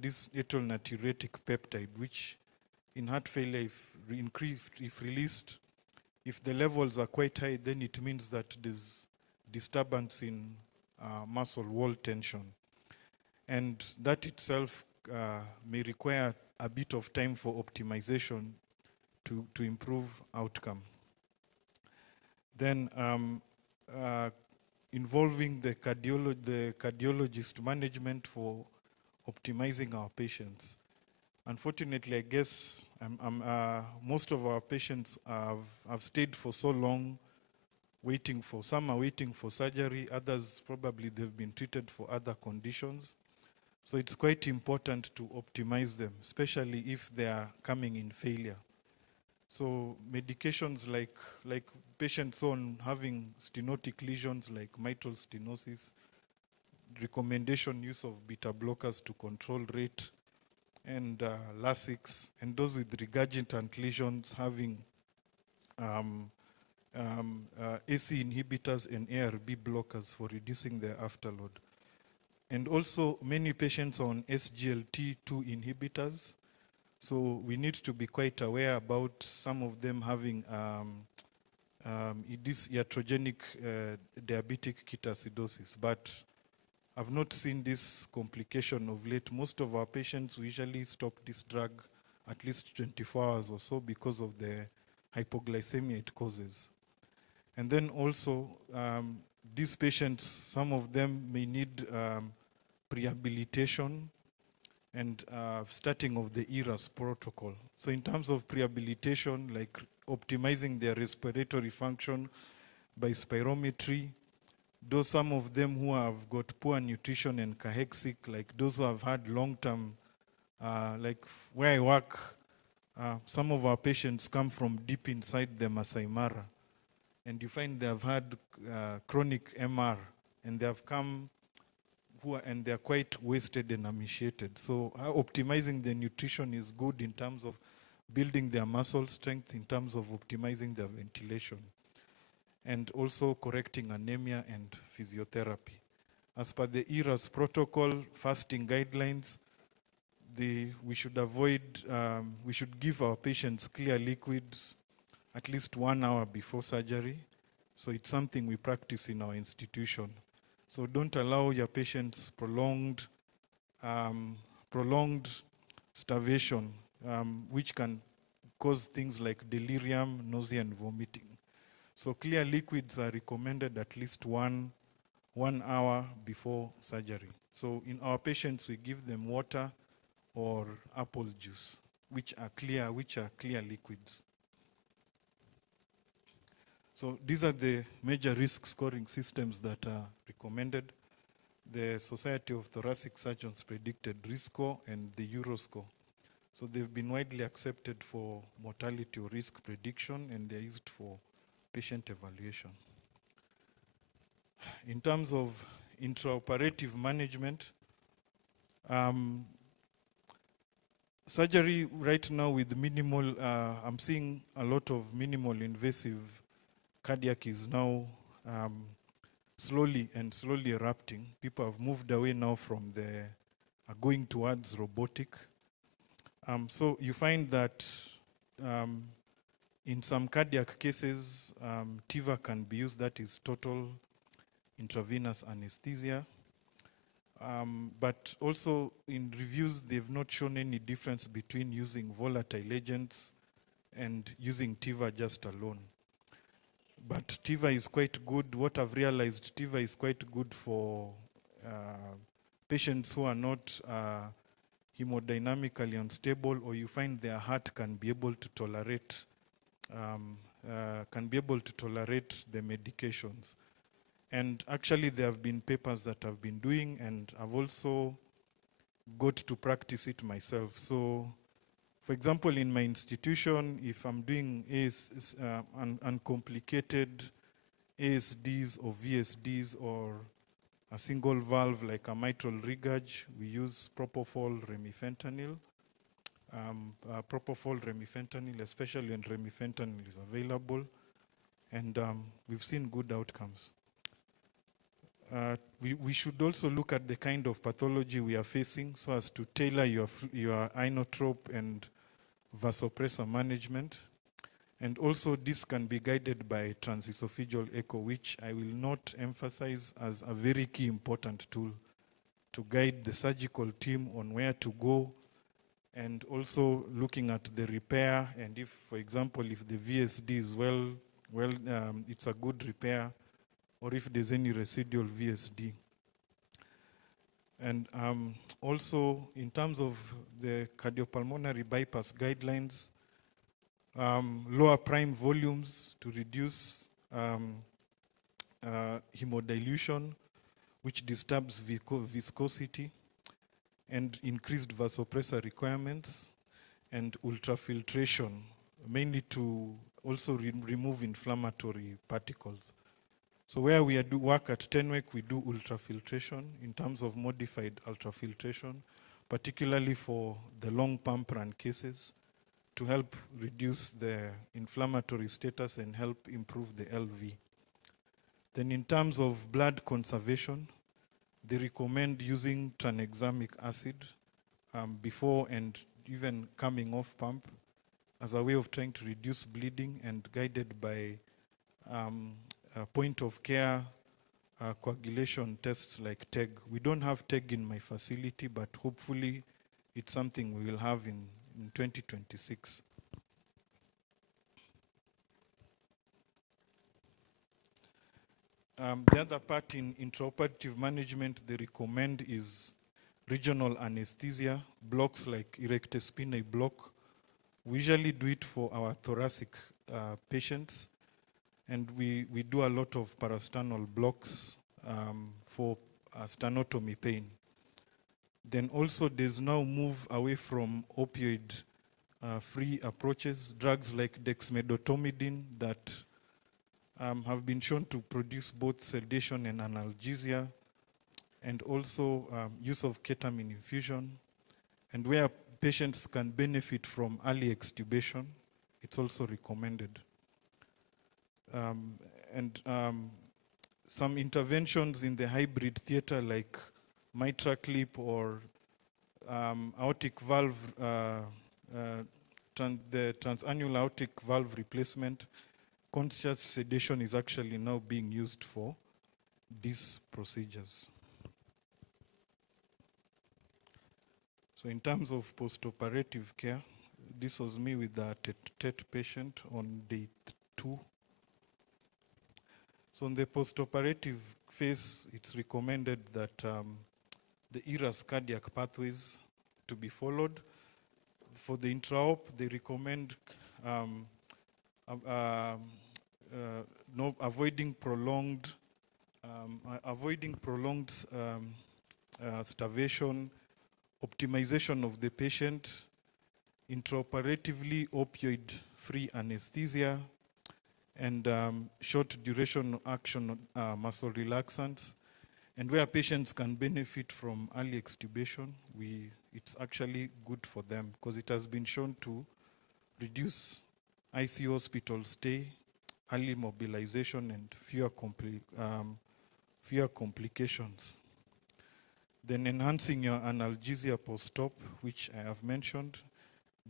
this atrial natriuretic peptide, which in heart failure, if released, if the levels are quite high, then it means that there's disturbance in muscle wall tension. And that itself may require a bit of time for optimization to improve outcome. Then involving the cardiologist management for optimizing our patients. Unfortunately, I guess most of our patients have stayed for so long some are waiting for surgery, others probably they've been treated for other conditions. So it's quite important to optimize them, especially if they are coming in failure. So medications like patients on having stenotic lesions like mitral stenosis, recommendation use of beta blockers to control rate, and Lasix, and those with regurgitant lesions having AC inhibitors and ARB blockers for reducing their afterload. And also many patients on SGLT2 inhibitors. So we need to be quite aware about some of them having this iatrogenic diabetic ketoacidosis. But I've not seen this complication of late. Most of our patients usually stop this drug at least 24 hours or so because of the hypoglycemia it causes. And then also, these patients, some of them may need prehabilitation, and starting of the ERAS protocol. So in terms of prehabilitation, like optimizing their respiratory function by spirometry, those some of them who have got poor nutrition and cahexic, like those who have had long-term, like where I work, some of our patients come from deep inside the Masai Mara, and you find they have had chronic MR, and they have come and they're quite wasted and emaciated. So optimizing the nutrition is good in terms of building their muscle strength, in terms of optimizing their ventilation, and also correcting anemia and physiotherapy. As per the ERAS protocol, fasting guidelines, we should avoid, we should give our patients clear liquids at least 1 hour before surgery. So it's something we practice in our institution. So don't allow your patients prolonged starvation, which can cause things like delirium, nausea, and vomiting. So clear liquids are recommended at least one hour before surgery. So in our patients, we give them water or apple juice, which are clear liquids. So these are the major risk scoring systems that are recommended. The Society of Thoracic Surgeons predicted risk score and the Euroscore. So they've been widely accepted for mortality or risk prediction, and they're used for patient evaluation. In terms of intraoperative management, surgery right now with minimal, I'm seeing a lot of minimal invasive cardiac is now slowly erupting. People have moved away now from going towards robotic. So you find that in some cardiac cases, TIVA can be used, that is total intravenous anesthesia. But also in reviews, they've not shown any difference between using volatile agents and using TIVA just alone. But TIVA is quite good. What I've realized, TIVA is quite good for patients who are not hemodynamically unstable, or you find their heart can be able to tolerate the medications. And actually, there have been papers that I've been doing, and I've also got to practice it myself. So, for example, in my institution, if I'm doing uncomplicated ASDs or VSDs or a single valve like a mitral regurg, we use propofol remifentanil. Propofol remifentanil, especially when remifentanil is available, and we've seen good outcomes. We should also look at the kind of pathology we are facing so as to tailor your inotrope and vasopressor management. And also this can be guided by transesophageal echo, which I will not emphasize as a very key important tool to guide the surgical team on where to go, and also looking at the repair, and if, for example, if the VSD is it's a good repair, or if there's any residual VSD. And also, in terms of the cardiopulmonary bypass guidelines, lower prime volumes to reduce hemodilution, which disturbs viscosity, and increased vasopressor requirements, and ultrafiltration, mainly to also remove inflammatory particles. So where we work at Tenwek, we do ultrafiltration in terms of modified ultrafiltration, particularly for the long pump run cases, to help reduce the inflammatory status and help improve the LV. Then in terms of blood conservation, they recommend using tranexamic acid before and even coming off pump as a way of trying to reduce bleeding, and guided by point of care coagulation tests like TEG. We don't have TEG in my facility, but hopefully it's something we will have in 2026. The other part in intraoperative management they recommend is regional anesthesia, blocks like erectospinae block. We usually do it for our thoracic patients, and we do a lot of parasternal blocks for sternotomy pain. Then also there's now move away from opioid-free approaches, drugs like dexmedetomidine that have been shown to produce both sedation and analgesia, and also use of ketamine infusion. And where patients can benefit from early extubation, it's also recommended. Some interventions in the hybrid theater like mitral clip or aortic valve, the transannular aortic valve replacement, conscious sedation is actually now being used for these procedures. So in terms of postoperative care, this was me with a TET patient on day 2. So in the postoperative phase, it's recommended that the ERAS cardiac pathways to be followed. For the intra-op, they recommend avoiding prolonged starvation, optimization of the patient, intraoperatively opioid-free anesthesia, and short duration action muscle relaxants. And where patients can benefit from early extubation, it's actually good for them because it has been shown to reduce ICU hospital stay, early mobilization, and fewer complications. Then enhancing your analgesia post-op, which I have mentioned.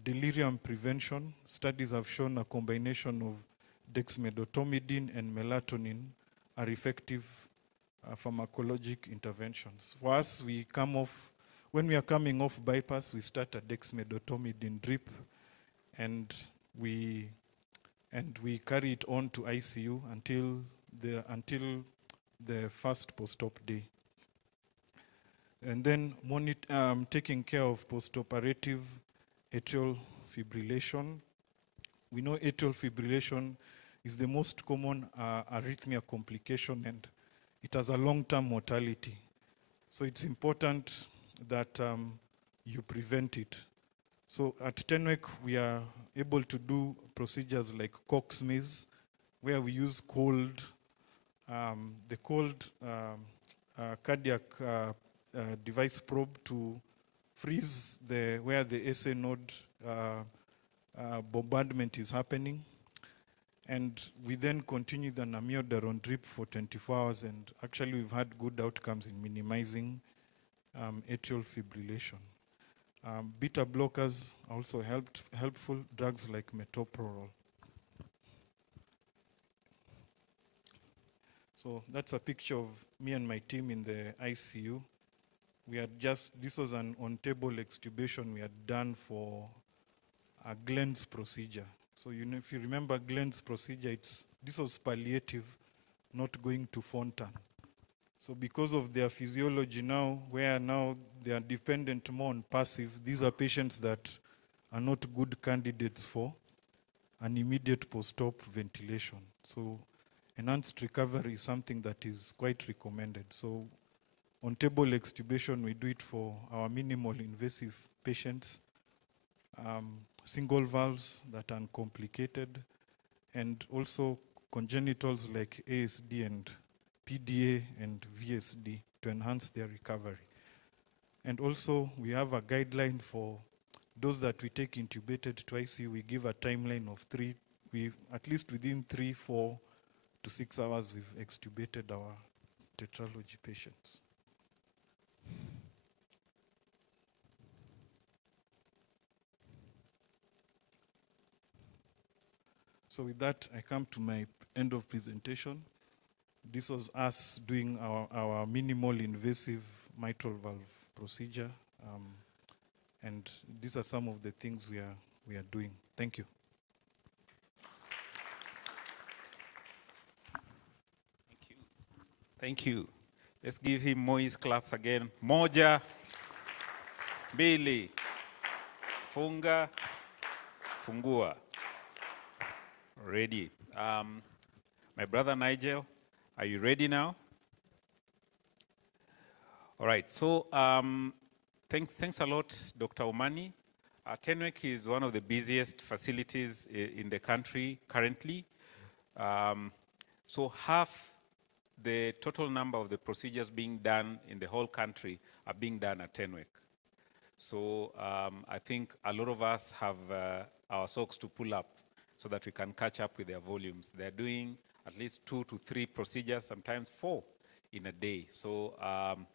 Delirium prevention. Studies have shown a combination of dexmedetomidine and melatonin are effective pharmacologic interventions. For us, when we are coming off bypass, we start a dexmedetomidine drip, and we carry it on to ICU until the first post-op day. And then taking care of post-operative atrial fibrillation. We know atrial fibrillation is the most common arrhythmia complication, and it has a long-term mortality. So it's important that you prevent it. So at TENWEC, we are able to do procedures like Cox-Maze, where we use the cold cardiac device probe to freeze where the SA node bombardment is happening. And we then continue the amiodarone drip for 24 hours, and actually we've had good outcomes in minimizing atrial fibrillation. Beta blockers also helpful, drugs like metoprolol. So that's a picture of me and my team in the ICU. This was an on-table extubation we had done for a Glenn's procedure. So if you remember Glenn's procedure, this was palliative, not going to Fontan. So because of their physiology now, where now they are dependent more on passive, these are patients that are not good candidates for an immediate post-op ventilation. So enhanced recovery is something that is quite recommended. So on table extubation, we do it for our minimal invasive patients, single valves that are uncomplicated, and also congenitals like ASD and PDA and VSD to enhance their recovery. And also, we have a guideline for those that we take intubated to ICU. We give a timeline of at least within 3, 4 to 6 hours, we've extubated our tetralogy patients. So with that, I come to my end of presentation. This was us doing our minimal invasive mitral valve procedure. And these are some of the things we are doing. Thank you. Thank you. Let's give him Moise claps again. Moja. mbili, funga, fungua. Ready. My brother Nigel, are you ready now? All right, so thanks a lot, Dr. Omani. Tenwek is one of the busiest facilities in the country currently. So half the total number of the procedures being done in the whole country are being done at Tenwek. So I think a lot of us have our socks to pull up so that we can catch up with their volumes. They're doing at least 2 to 3 procedures, sometimes 4 in a day. So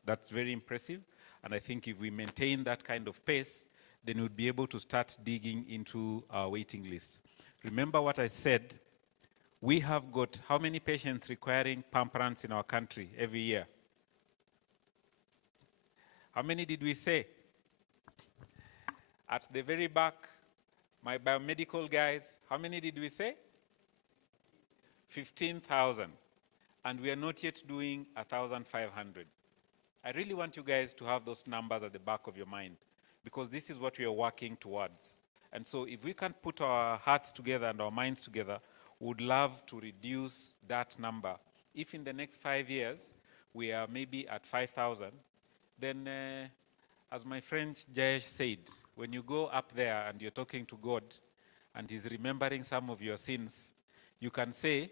that's very impressive. And I think if we maintain that kind of pace, then we'll be able to start digging into our waiting lists. Remember what I said, we have got how many patients requiring pump runs in our country every year? How many did we say? At the very back, my biomedical guys, how many did we say? 15,000. And we are not yet doing 1,500. I really want you guys to have those numbers at the back of your mind, because this is what we are working towards. And so if we can put our hearts together and our minds together, we would love to reduce that number. If in the next 5 years, we are maybe at 5,000, then as my friend Jayesh said, when you go up there and you're talking to God and he's remembering some of your sins, you can say,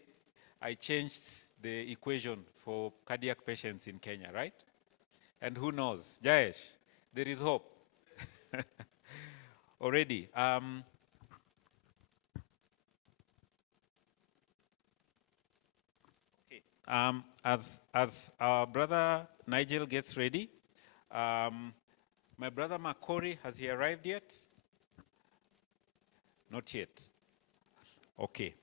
I changed the equation for cardiac patients in Kenya, right? And who knows? Jayesh, there is hope. Already. As our brother Nigel gets ready, my brother Makori, has he arrived yet? Not yet. Okay.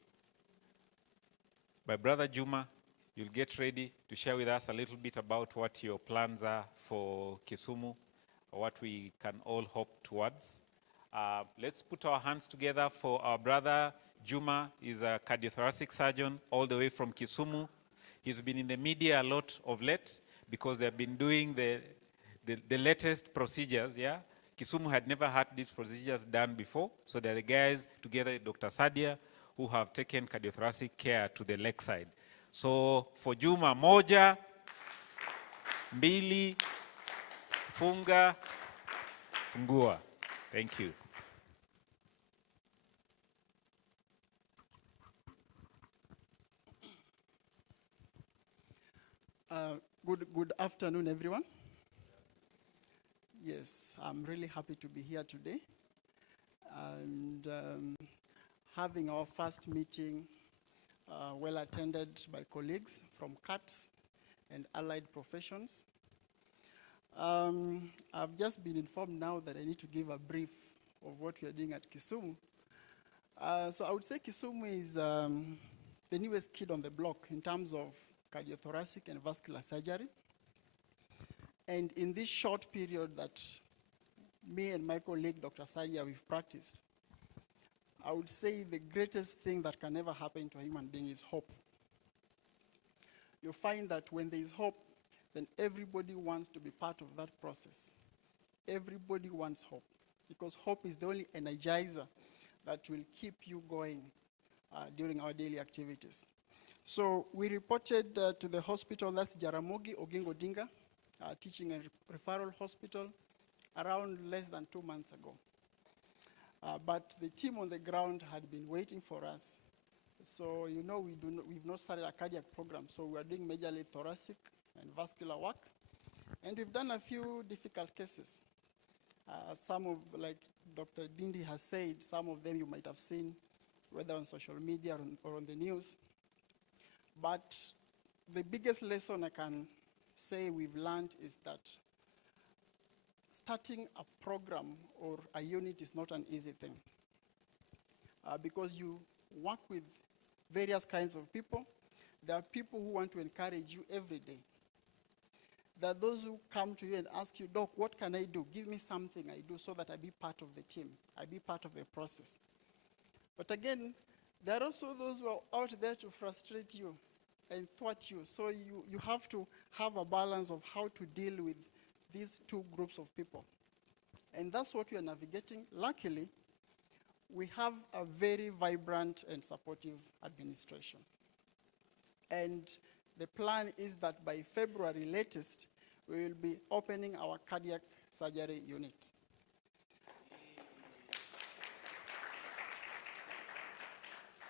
My brother Juma, you'll get ready to share with us a little bit about what your plans are for Kisumu, or what we can all hope towards. Let's put our hands together for our brother Juma. He's a cardiothoracic surgeon all the way from Kisumu. He's been in the media a lot of late because they've been doing the latest procedures, yeah? Kisumu had never had these procedures done before, so they're the guys, together with Dr. Sadia, who have taken cardiothoracic care to the lakeside. So for Juma, moja, mbili, funga, fungua. Thank you. Good afternoon, everyone. Yes, I'm really happy to be here today and having our first meeting well attended by colleagues from CATS and allied professions. I've just been informed now that I need to give a brief of what we are doing at Kisumu. So I would say Kisumu is the newest kid on the block in terms of cardiothoracic and vascular surgery. And in this short period that me and my colleague, Dr. Sadia, we've practiced, I would say the greatest thing that can ever happen to a human being is hope. You find that when there is hope, then everybody wants to be part of that process. Everybody wants hope, because hope is the only energizer that will keep you going during our daily activities. So we reported to the hospital, that's Jaramogi Oginga Odinga, teaching and referral hospital, around less than 2 months ago. But the team on the ground had been waiting for us. So you know we've not started a cardiac program, so we are doing majorly thoracic and vascular work. And we've done a few difficult cases. Some of, like Dr. Dindi has said, some of them you might have seen, whether on social media or on the news. But the biggest lesson I can say we've learned is that starting a program or a unit is not an easy thing. Because you work with various kinds of people. There are people who want to encourage you every day. There are those who come to you and ask you, Doc, what can I do? Give me something I do so that I be part of the team. I be part of the process. But again, there are also those who are out there to frustrate you and thwart you. So you have to have a balance of how to deal with these two groups of people. And that's what we are navigating. Luckily, we have a very vibrant and supportive administration. And the plan is that by February latest, we will be opening our cardiac surgery unit.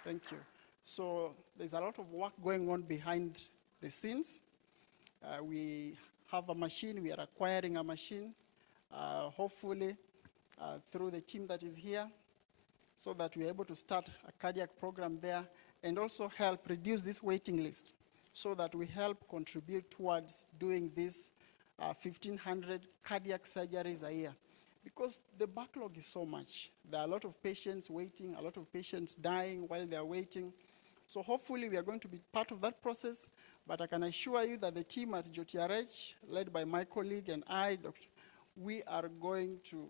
Thank you. So there's a lot of work going on behind the scenes. We have a machine, we are acquiring a machine, hopefully through the team that is here, so that we are able to start a cardiac program there and also help reduce this waiting list so that we help contribute towards doing this 1,500 cardiac surgeries a year. Because the backlog is so much. There are a lot of patients waiting, a lot of patients dying while they are waiting. So hopefully we are going to be part of that process, but I can assure you that the team at JOTRH, led by my colleague and I, we are going to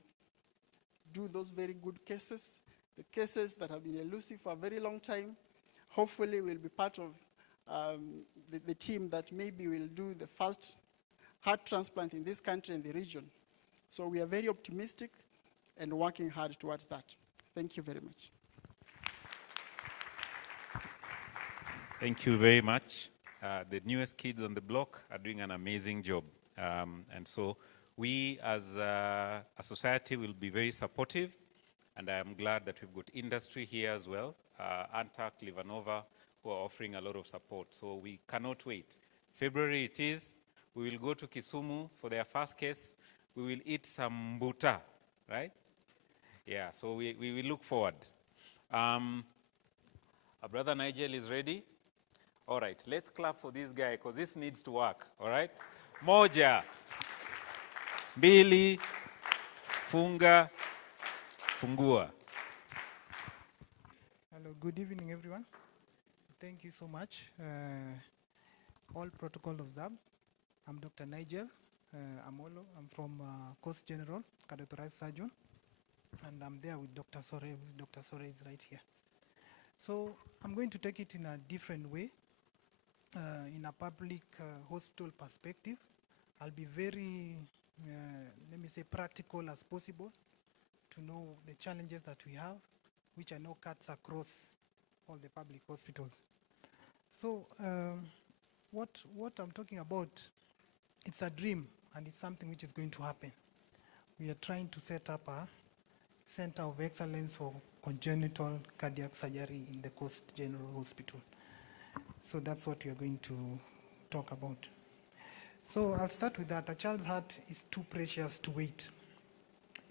do those very good cases, the cases that have been elusive for a very long time. Hopefully we'll be part of the team that maybe will do the first heart transplant in this country and the region. So we are very optimistic and working hard towards that. Thank you very much. Thank you very much. The newest kids on the block are doing an amazing job. And so we as a society will be very supportive, and I am glad that we've got industry here as well, Antac, Livanova, who are offering a lot of support. So we cannot wait. February it is. We will go to Kisumu for their first case. We will eat some mbuta, right? Yeah, so we will look forward. Our brother Nigel is ready. All right, let's clap for this guy because this needs to work, all right? Moja, mbili, funga, fungua. Hello, good evening, everyone. Thank you so much. All protocol observed. I'm Dr. Nigel Amolo. I'm from Coast General, cardiothoracic surgeon, and I'm there with Dr. Sore. Dr. Sore is right here. So I'm going to take it in a different way, in a public hospital perspective. I'll be very, let me say, practical as possible to know the challenges that we have, which I know cuts across all the public hospitals. So what I'm talking about, it's a dream, and it's something which is going to happen. We are trying to set up a center of excellence for congenital cardiac surgery in the Coast General Hospital. So that's what we are going to talk about. So I'll start with that. A child's heart is too precious to wait.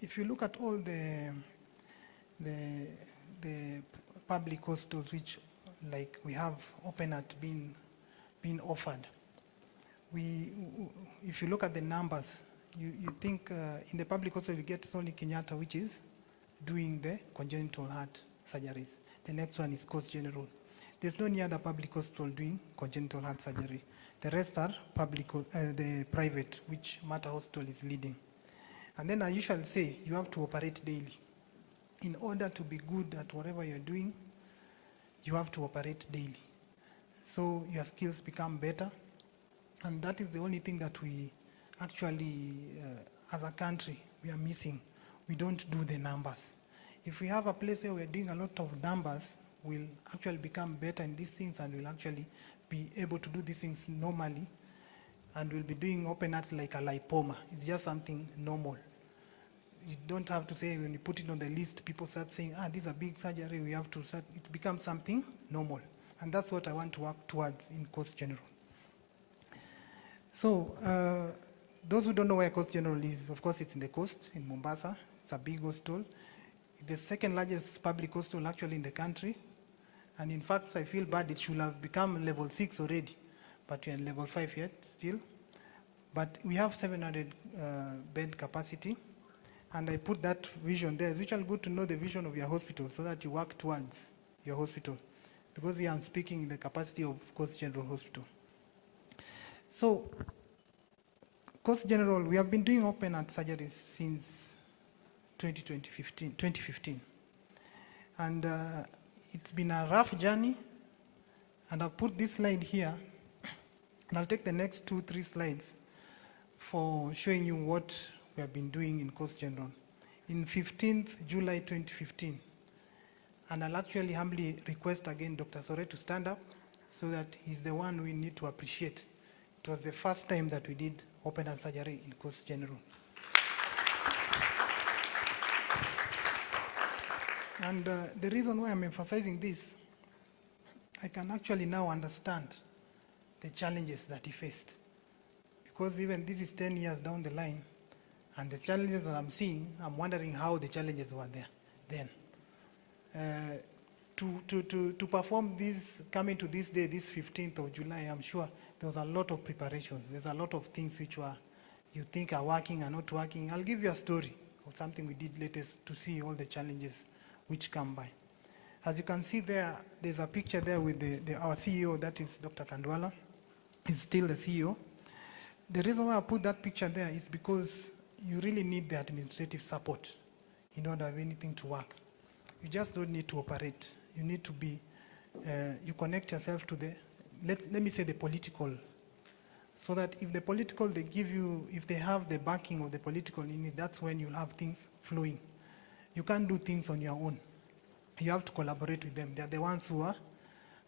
If you look at all the public hospitals which, like, we have open at being offered, if you look at the numbers, you think in the public hospital you get only Kenyatta, which is doing the congenital heart surgeries. The next one is Coast General. There's no any other public hospital doing congenital heart surgery. The rest are public, the private, which Mater Hospital is leading. And then I usually say you have to operate daily. In order to be good at whatever you're doing, you have to operate daily. So your skills become better. And that is the only thing that we actually, as a country, we are missing. We don't do the numbers. If we have a place where we're doing a lot of numbers, we'll actually become better in these things, and we'll actually be able to do these things normally, and we'll be doing open heart like a lipoma. It's just something normal. You don't have to say, when you put it on the list, people start saying, this is a big surgery, we have to start. It becomes something normal. And that's what I want to work towards in Coast General. So those who don't know where Coast General is, of course it's in the coast, in Mombasa. It's a big hospital. It's the second largest public hospital actually in the country. And in fact, I feel bad, it should have become level 6 already, but we're in level 5 yet still. But we have 700 bed capacity. And I put that vision there. It's usually good to know the vision of your hospital so that you work towards your hospital. Because here I'm speaking in the capacity of Coast General Hospital. So, Coast General, we have been doing open heart surgeries since 2015. And it's been a rough journey. And I've put this slide here. And I'll take the next 2-3 slides for showing you what we have been doing in Coast General. in 15th July 2015. And I'll actually humbly request again Dr. Sore to stand up so that he's the one we need to appreciate. It was the first time that we did open heart surgery in Coast General. And the reason why I'm emphasizing this, I can actually now understand the challenges that he faced. Because even this is 10 years down the line, and the challenges that I'm seeing, I'm wondering how the challenges were there then. To perform this, coming to this day, this 15th of July, I'm sure there was a lot of preparations. There's a lot of things which were, you think are working and not working. I'll give you a story of something we did latest to see all the challenges which come by. As you can see there, there's a picture there with our CEO, that is Dr. Kandwala. He's still the CEO. The reason why I put that picture there is because you really need the administrative support in order for anything to work. You just don't need to operate. You need to be, you connect yourself to the, let me say the political, so that if the political, they give you, if they have the backing of the political in it, that's when you'll have things flowing. You can't do things on your own. You have to collaborate with them. They're the ones who are,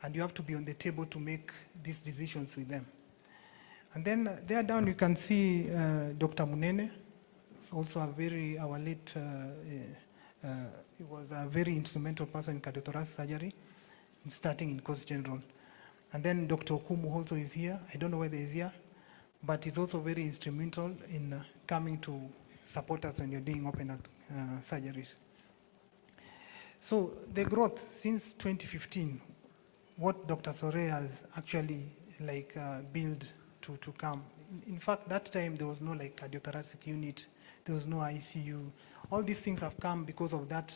and you have to be on the table to make these decisions with them. And then there down you can see Dr. Munene, also a very, our late, he was a very instrumental person in cardiothoracic surgery, starting in Coast General. And then Dr. Okumu also is here. I don't know whether he's here, but he's also very instrumental in coming to support us when you're doing open heart surgeries. So the growth since 2015, what Dr. Sore has actually built to come. In fact, that time there was no cardiothoracic unit, there was no ICU. All these things have come because of that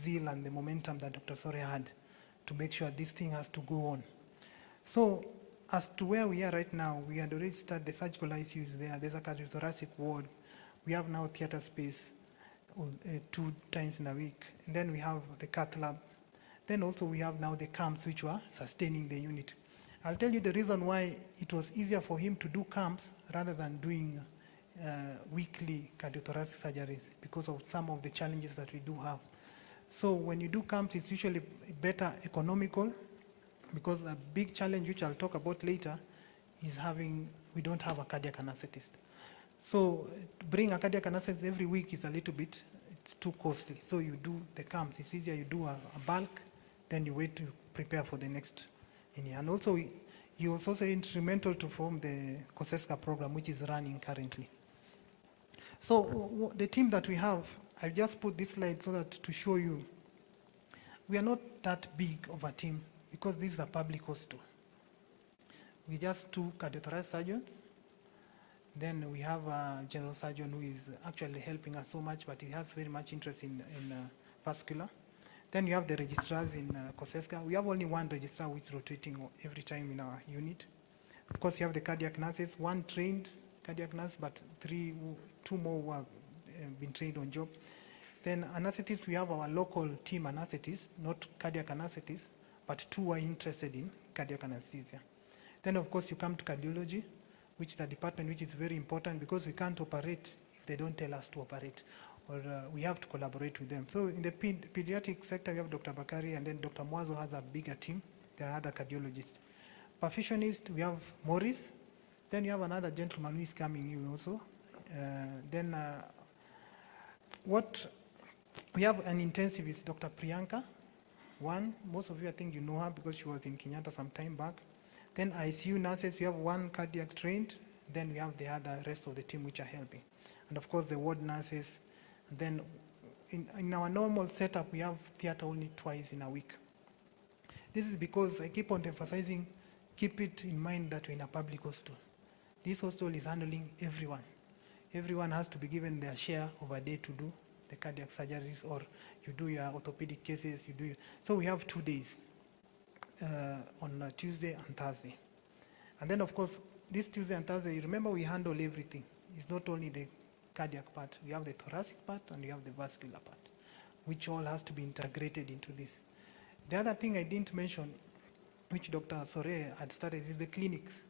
zeal and the momentum that Dr. Sore had to make sure this thing has to go on. So as to where we are right now, we had already started the surgical ICUs there. There's a cardiothoracic ward. We have now theater space 2 times in a week. And then we have the cath lab. Then also we have now the camps which were sustaining the unit. I'll tell you the reason why it was easier for him to do camps rather than doing weekly cardiothoracic surgeries, because of some of the challenges that we do have. So when you do camps, it's usually better economical, because a big challenge which I'll talk about later is we don't have a cardiac anesthetist. So bring a cardiac anesthetist every week is a little bit, it's too costly. So you do the camps, it's easier, you do a bulk, then you wait to prepare for the next year. And also, he was also instrumental to form the COSESCA program, which is running currently. So the team that we have, I just put this slide so that to show you, we are not that big of a team because this is a public hospital. We just 2 cardiothoracic surgeons. Then we have a general surgeon who is actually helping us so much, but he has very much interest in vascular. Then you have the registrars in COSESCA. We have only 1 registrar which is rotating every time in our unit. Of course, you have the cardiac nurses, 1 trained cardiac nurse, but 2 more who have been trained on job. Then anesthetists, we have our local team anesthetists, not cardiac anesthetists, but 2 are interested in cardiac anesthesia. Then of course you come to cardiology, which is the department which is very important because we can't operate if they don't tell us to operate, or we have to collaborate with them. So in the pediatric sector, we have Dr. Bakari, and then Dr. Mwazo has a bigger team. There are other cardiologists. Perfusionist, we have Morris. Then you have another gentleman who is coming in also. Then we have an intensivist, Dr. Priyanka. Most of you, I think you know her because she was in Kenyatta some time back. Then ICU nurses, you have 1 cardiac trained. Then we have the other rest of the team which are helping. And of course the ward nurses. And then in our normal setup, we have theater only twice in a week. This is because I keep on emphasizing, keep it in mind that we're in a public hospital. This hospital is handling everyone. Everyone has to be given their share of a day to do the cardiac surgeries, or you do your orthopedic cases, so we have 2 days on Tuesday and Thursday. And then of course, this Tuesday and Thursday, you remember we handle everything. It's not only the cardiac part, we have the thoracic part and we have the vascular part, which all has to be integrated into this. The other thing I didn't mention, which Dr. Sore had started, is the clinics.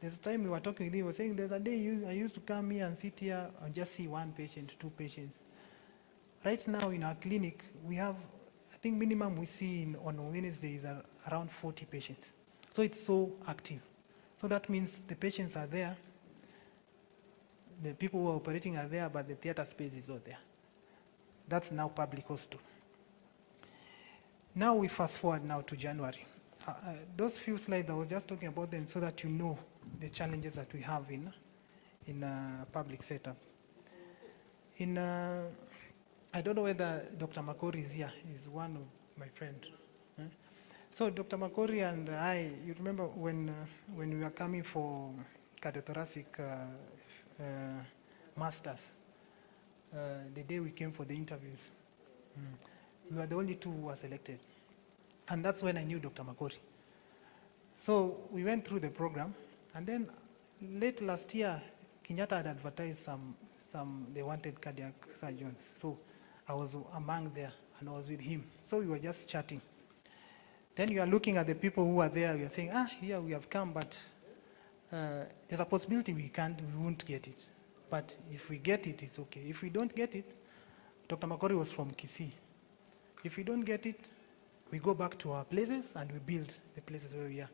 There's a time we were talking, he was saying there's a day I used to come here and sit here and just see 1 patient, 2 patients. Right now in our clinic, we have, I think minimum we see on Wednesdays are around 40 patients. So it's so active. So that means the patients are there, the people who are operating are there, but the theater space is not there. That's now public hospital. Now we fast forward now to January. Those few slides, I was just talking about them so that you know the challenges that we have in public setup. I don't know whether Dr. Makori is here. He's one of my friends. So Dr. Makori and I, you remember when we were coming for cardiothoracic masters, the day we came for the interviews, we were the only two who were selected. And that's when I knew Dr. Makori. So we went through the program, and then late last year, Kenyatta had advertised they wanted cardiac surgeons. So I was among there, and I was with him. So we were just chatting. Then you are looking at the people who are there, you are saying, here we have come, but there's a possibility we won't get it. But if we get it, it's okay. If we don't get it, Dr. Makori was from Kisii. If we don't get it, we go back to our places and we build the places where we are.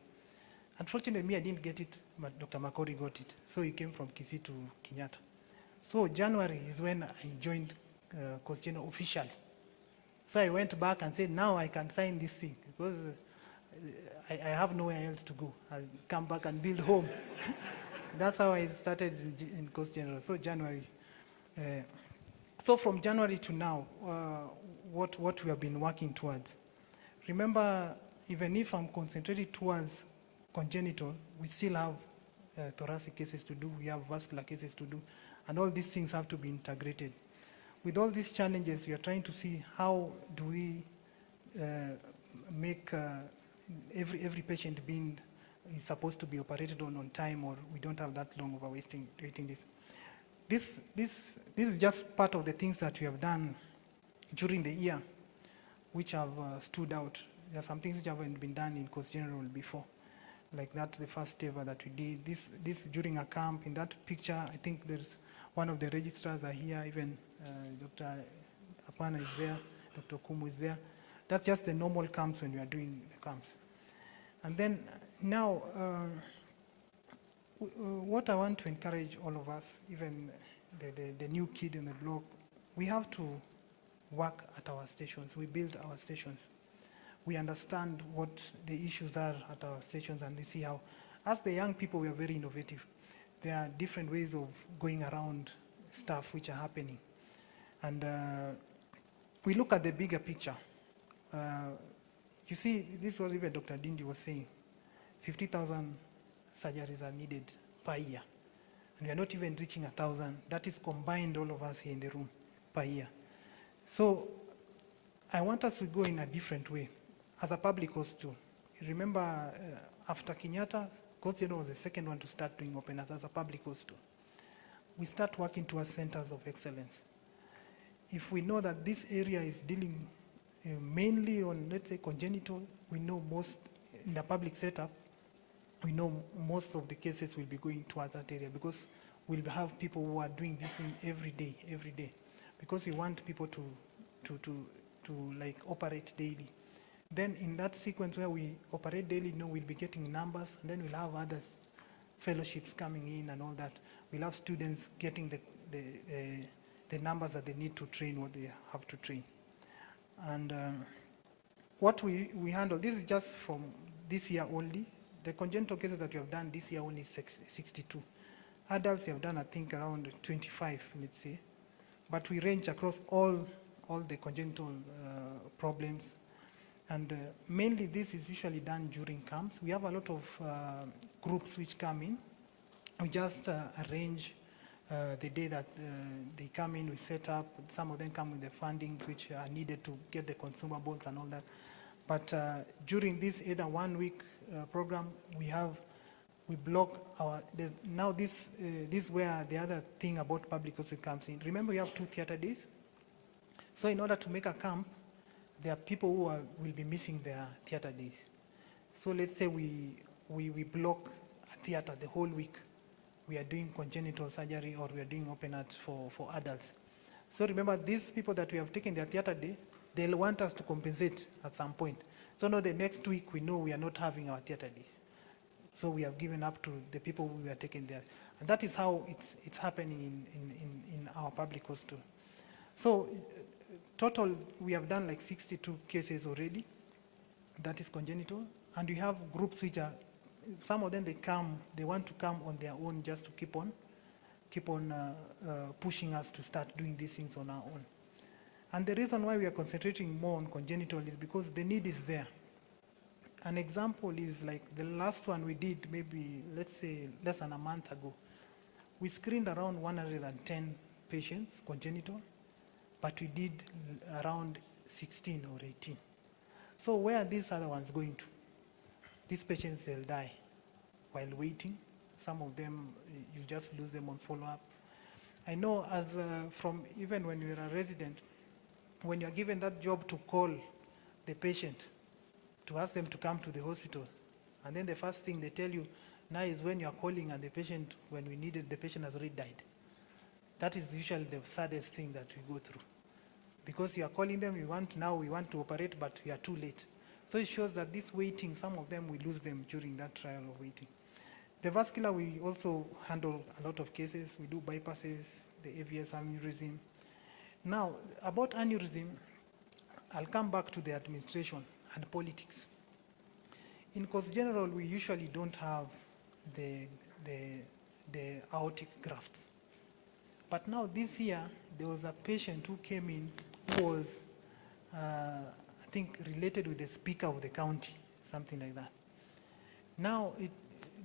Unfortunately, me, I didn't get it, but Dr. Makori got it. So he came from Kisii to Kenyatta. So January is when I joined Coast General officially. So I went back and said, now I can sign this thing because I have nowhere else to go. I'll come back and build home. That's how I started in Coast General. So January. So from January to now, what we have been working towards. Remember, even if I'm concentrated towards congenital, we still have thoracic cases to do, we have vascular cases to do, and all these things have to be integrated. With all these challenges, we are trying to see how do we make every patient is supposed to be operated on time, or we don't have that long of a waiting list. This is just part of the things that we have done during the year, which have stood out. There are some things which haven't been done in Coast General before. Like that's the first ever that we did. This during a camp. In that picture, I think there's one of the registrars are here, even Dr. Apana is there, Dr. Kumu is there. That's just the normal camps when we are doing the camps. And then now, what I want to encourage all of us, even the new kid in the block, we have to work at our stations. We build our stations. We understand what the issues are at our stations, and we see how, as the young people, we are very innovative. There are different ways of going around stuff which are happening. And we look at the bigger picture. You see, this was even Dr. Dindi was saying, 50,000 surgeries are needed per year. And we are not even reaching 1,000. That is combined, all of us here in the room, per year. So I want us to go in a different way. As a public hospital, remember after Kenyatta, Coast General was the second one to start doing open heart as a public hospital. We start working towards centers of excellence. If we know that this area is dealing mainly on, let's say, congenital, we know most in the public setup, we know most of the cases will be going towards that area because we'll have people who are doing this thing every day, because we want people to like operate daily. Then in that sequence where we operate daily, we'll be getting numbers, and then we'll have others, fellowships coming in and all that. We'll have students getting the numbers that they need to train what they have to train. And what we handle, this is just from this year only. The congenital cases that we have done this year only is 62. Adults we have done, I think, around 25, let's say. But we range across all the congenital problems. And mainly this is usually done during camps. We have a lot of groups which come in. We just arrange the day that they come in, we set up. Some of them come with the fundings which are needed to get the consumables and all that. But during this either 1 week program, we block our, now this is where the other thing about public hospital comes in. Remember, we have 2 theater days. So in order to make a camp, there are people who will be missing their theater days. So let's say we block a theater the whole week. We are doing congenital surgery or we are doing open heart for adults. So remember, these people that we have taken their theater day, they'll want us to compensate at some point. So now the next week, we know we are not having our theater days. So we have given up to the people who were taken there. And that is how it's happening in our public hospital. So total, we have done like 62 cases already. That is congenital. And we have groups which are, some of them they want to come on their own just to keep on pushing us to start doing these things on our own. And the reason why we are concentrating more on congenital is because the need is there. An example is like the last one we did, maybe, let's say, less than a month ago. We screened around 110 patients, congenital, but we did around 16 or 18. So where are these other ones going to? These patients, they'll die while waiting. Some of them, you just lose them on follow-up. I know as from even when you're a resident, when you're given that job to call the patient, to ask them to come to the hospital, and then the first thing they tell you now is when you're calling and the patient, when we needed, the patient has already died. That is usually the saddest thing that we go through. Because you are calling them, we want to operate, but we are too late. So it shows that this waiting, some of them, we lose them during that trial of waiting. The vascular, we also handle a lot of cases. We do bypasses, the AVS aneurysm. Now, about aneurysm, I'll come back to the administration and politics. In Coast General, we usually don't have the aortic grafts. But now this year, there was a patient who came in who was, I think, related with the speaker of the county, something like that. Now,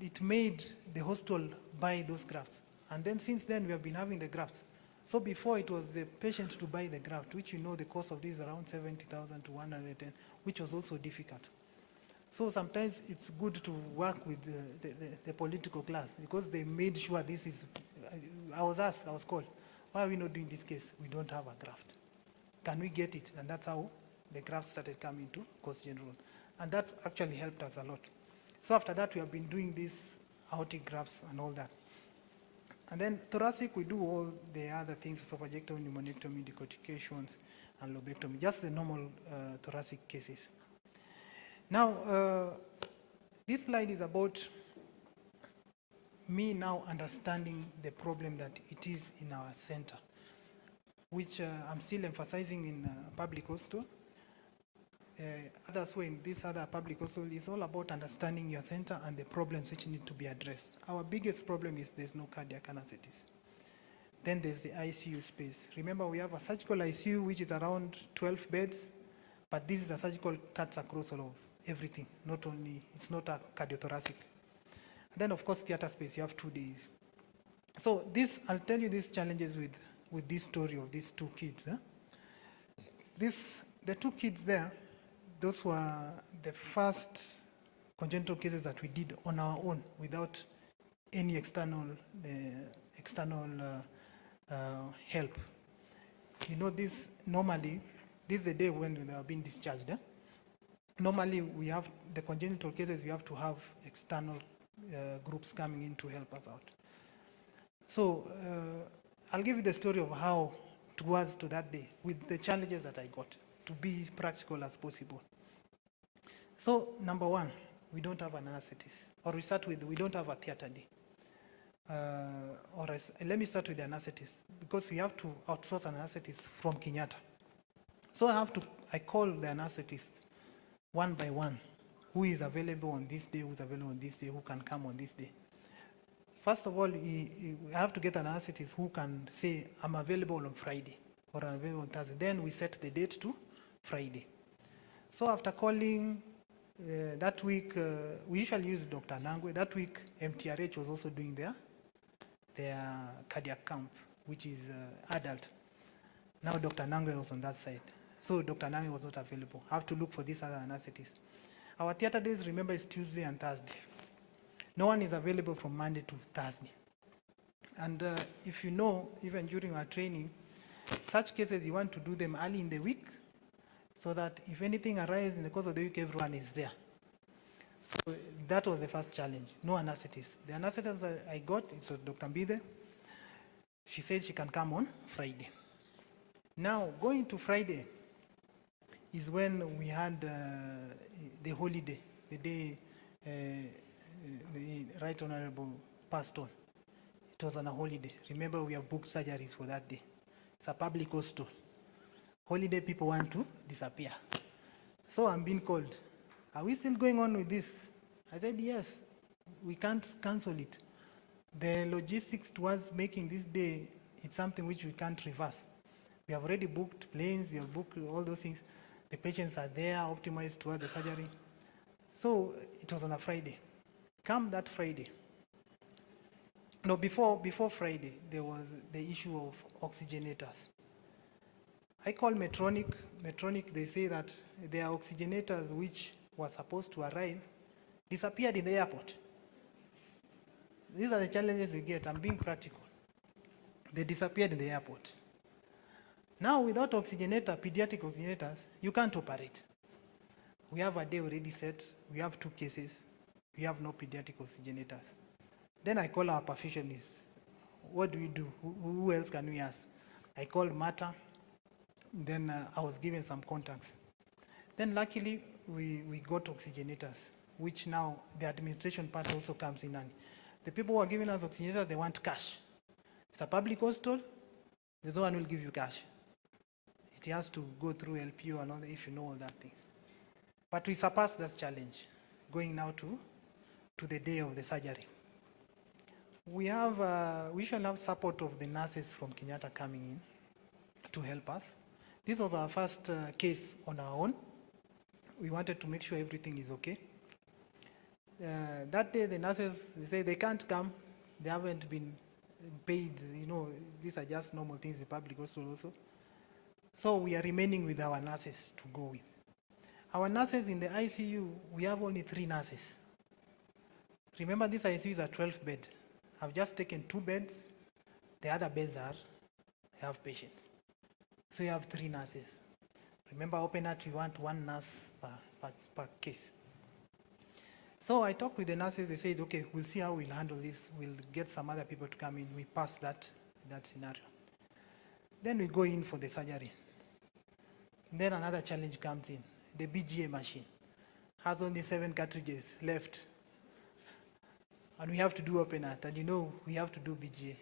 it made the hospital buy those grafts. And then since then, we have been having the grafts. So before, it was the patient to buy the graft, which you know the cost of this is around 70,000 to 110, which was also difficult. So sometimes it's good to work with the political class because they made sure this is, I was called, why are we not doing this case? We don't have a graft. Can we get it? And that's how the graft started coming to Coast General. And that actually helped us a lot. So after that, we have been doing these aortic grafts and all that. And then thoracic, we do all the other things, esophagectomy, pneumonectomy, decortications, and lobectomy, just the normal thoracic cases. Now, this slide is about me now understanding the problem that it is in our center, which I'm still emphasizing in public hospital. Others who are in this other public hospital is all about understanding your center and the problems which need to be addressed. Our biggest problem is there's no cardiac anesthetic. Then there's the ICU space. Remember, we have a surgical ICU which is around 12 beds, but this is a surgical cuts across all of everything, not only, it's not a cardiothoracic. And then, of course, theater space, you have 2 days. So this, I'll tell you these challenges with this story of these 2 kids. The 2 kids there, those were the first congenital cases that we did on our own without any external help. You know, this normally, this is the day when they are being discharged. Normally, we have the congenital cases, we have to have external groups coming in to help us out. So I'll give you the story of how it was to that day with the challenges that I got to be practical as possible. So number one, we don't have an anesthetist. Or we start with, we don't have a theater day. Let me start with the anesthetist because we have to outsource an anesthetist from Kenyatta. So I call the anesthetist one by one, who is available on this day, who's available on this day, who can come on this day. First of all, we have to get an anesthetist who can say, I'm available on Friday or I'm available on Thursday. Then we set the date to Friday. So after calling that week, we usually use Dr. Nangwe. That week, MTRH was also doing their cardiac camp, which is adult. Now Dr. Nangwe was on that side. So Dr. Nangwe was not available. I have to look for this other anesthetist. Our theater days, remember, is Tuesday and Thursday. No one is available from Monday to Thursday. And if you know, even during our training, such cases you want to do them early in the week so that if anything arises in the course of the week, everyone is there. So that was the first challenge, no anesthetist. The anesthetist that I got, it was Dr. Mbide. She said she can come on Friday. Now, going to Friday is when we had the holiday, the day the Right Honorable passed on. It was on a holiday. Remember, we have booked surgeries for that day. It's a public hospital. Holiday people want to disappear. So I'm being called. Are we still going on with this? I said, yes, we can't cancel it. The logistics towards making this day, it's something which we can't reverse. We have already booked planes, we have booked all those things. The patients are there, optimized towards the surgery. So it was on a Friday. Come that Friday. No, before Friday, there was the issue of oxygenators. I call Medtronic. Medtronic, they say that their oxygenators, which were supposed to arrive, disappeared in the airport. These are the challenges we get. I'm being practical. They disappeared in the airport. Now, without oxygenator, pediatric oxygenators, you can't operate. We have a day already set. We have 2 cases. We have no pediatric oxygenators. Then I call our perfusionists. What do we do? Who else can we ask? I called Mata. Then I was given some contacts. Then luckily, we got oxygenators, which now the administration part also comes in. And the people who are giving us oxygenators, they want cash. It's a public hospital. There's no one who will give you cash. It has to go through LPO and all that, if you know all that things. But we surpassed that challenge, going now to the day of the surgery. We shall have support of the nurses from Kenyatta coming in to help us. This was our first case on our own. We wanted to make sure everything is okay. That day, the nurses, they say they can't come. They haven't been paid. You know, these are just normal things in the public hospital also. So we are remaining with our nurses to go with. Our nurses in the ICU, we have only 3 nurses. Remember, this ICU is a 12-bed. I've just taken 2 beds. The other beds have patients. So you have 3 nurses. Remember, open heart, we want 1 nurse per case. So I talked with the nurses. They said, okay, we'll see how we'll handle this. We'll get some other people to come in. We pass that scenario. Then we go in for the surgery. Then another challenge comes in. The BGA machine has only 7 cartridges left. And we have to do open heart. And you know, we have to do BGA.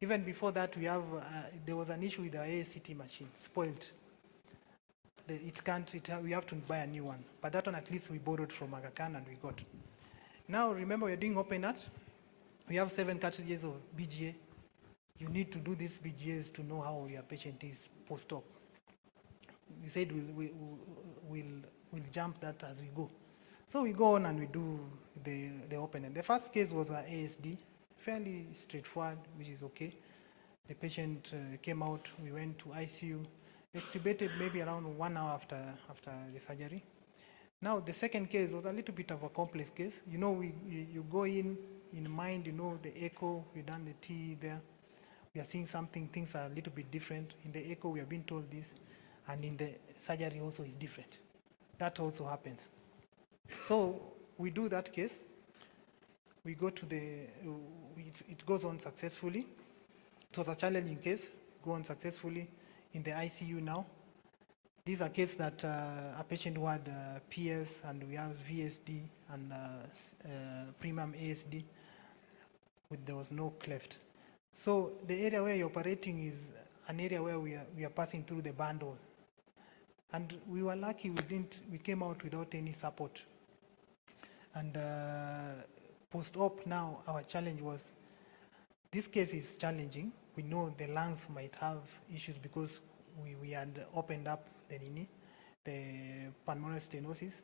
Even before that, there was an issue with the ASCT machine, spoiled. We have to buy a new one. But that one, at least we borrowed from Aga Khan and we got. Now, remember, we're doing open heart. We have 7 cartridges of BGA. You need to do these BGAs to know how your patient is post-op. We said we'll jump that as we go. So we go on and we do the open heart. The first case was an ASD, fairly straightforward, which is okay. The patient came out. We went to ICU. Extubated maybe around 1 hour after the surgery. Now, the second case was a little bit of a complex case. You know, you go in mind, you know, the echo, we've done the T there. We are seeing something, things are a little bit different. In the echo, we have been told this, and in the surgery also is different. That also happens. So we do that case. We go to it goes on successfully. It was a challenging case, go on successfully. In the ICU now. These are cases that a patient who had PS, and we have VSD and premium ASD, there was no cleft. So the area where you're operating is an area where we are passing through the bundle. And we were lucky we came out without any support. And post-op now, our challenge was, this case is challenging. We know the lungs might have issues because we had opened up the pulmonary stenosis.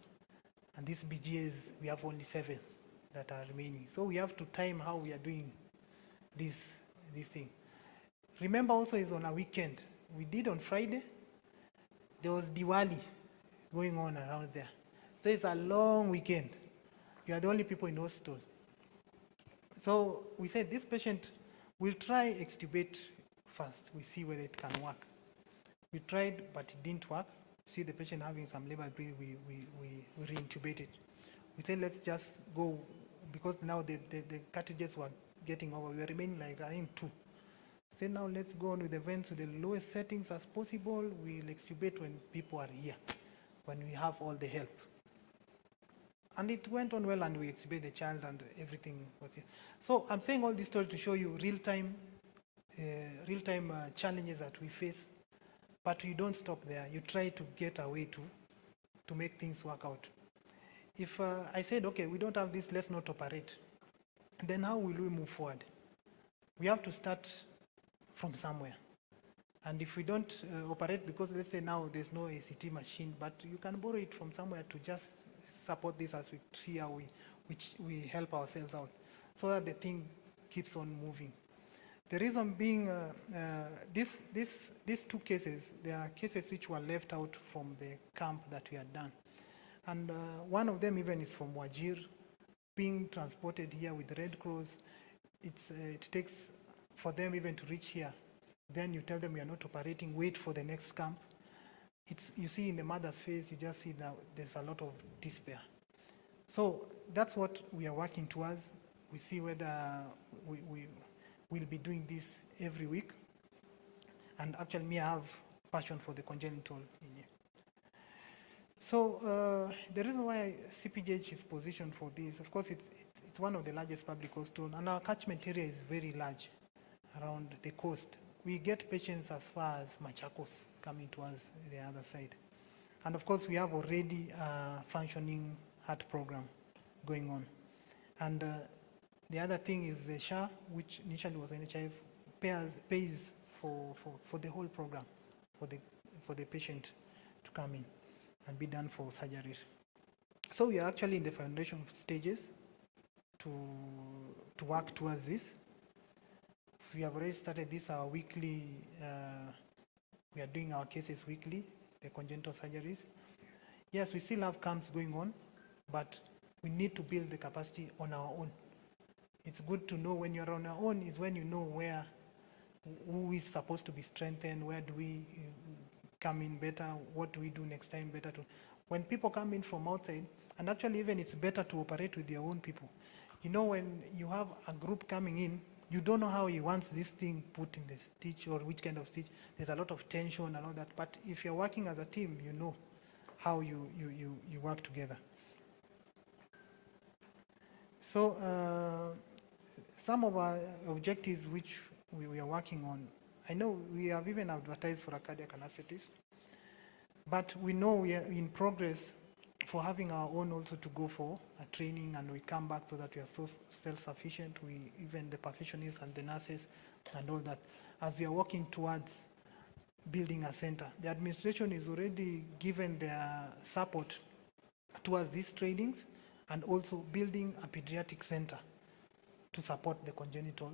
And these BGAs, we have only 7 that are remaining. So we have to time how we are doing this thing. Remember also is on a weekend. We did on Friday. There was Diwali going on around there. So it's a long weekend. You are the only people in the hospital. So we said this patient, we'll try extubate first. We see whether it can work. We tried, but it didn't work. See the patient having some labor breathing, we re-intubated. We said, let's just go, because now the cartridges were getting over. We were remaining like in 2. say now let's go on with the vents with the lowest settings as possible. We'll extubate when people are here, when we have all the help. And it went on well, and we extubated the child and everything was here. So I'm saying all this story to show you real-time challenges that we face, but you don't stop there. You try to get a way to make things work out. If I said, okay, we don't have this, let's not operate, then how will we move forward? We have to start from somewhere. And if we don't operate, because let's say now there's no ACT machine, but you can borrow it from somewhere to just support this as we see how we help ourselves out, so that the thing keeps on moving. The reason being, these two cases, there are cases which were left out from the camp that we had done. And one of them even is from Wajir, being transported here with Red Cross. It takes for them even to reach here. Then you tell them we are not operating, wait for the next camp. You see in the mother's face, you just see that there's a lot of despair. So that's what we are working towards. We see whether we'll be doing this every week. And actually, me, I have passion for the congenital in here. So the reason why CPGH is positioned for this, of course, it's one of the largest public hospitals, and our catchment area is very large around the coast. We get patients as far as Machakos coming towards the other side. And of course, we have already a functioning heart program going on. And the other thing is the SHA, which initially was NHIF, pays for the whole program, for the patient to come in and be done for surgeries. So we are actually in the foundation stages to work towards this. We have already started this, our weekly, we are doing our cases weekly, the congenital surgeries. Yes, we still have camps going on, but we need to build the capacity on our own. It's good to know when you're on our own is when you know who is supposed to be strengthened, where do we come in better, what do we do next time better. When people come in from outside, and actually even it's better to operate with your own people. You know, when you have a group coming in, you don't know how he wants this thing put in the stitch or which kind of stitch. There's a lot of tension and all that. But if you're working as a team, you know how you work together. So some of our objectives which we are working on, I know we have even advertised for a cardiac anesthetist, but we know we are in progress for having our own also to go for a training, and we come back so that we are so self-sufficient, even the perfusionists and the nurses and all that, as we are working towards building a center. The administration is already given their support towards these trainings, and also building a pediatric center to support the congenital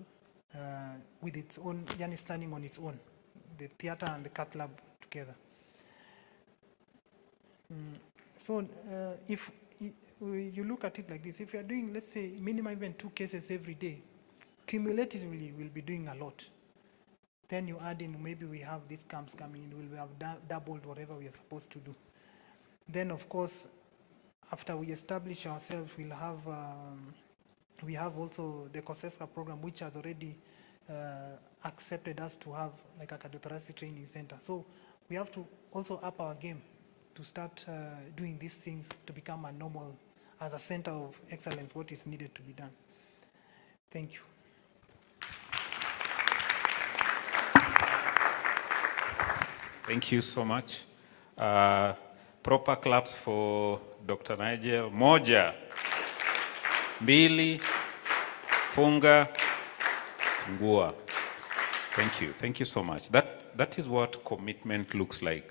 with its own, yani standing on its own, the theater and the cath lab together. So if you look at it like this, if you are doing, let's say, minimum even 2 cases every day, cumulatively we'll be doing a lot. Then you add in, maybe we have these camps coming in, we'll have doubled whatever we are supposed to do. Then, of course, after we establish ourselves, we'll have, we have also the COSESCA program, which has already accepted us to have like a cardiothoracic training center. So we have to also up our game to start doing these things to become a normal, as a center of excellence, what is needed to be done. Thank you. Thank you so much. Proper claps for Dr. Nigel. Moja, mbili, funga, fungua. Thank you so much. That is what commitment looks like.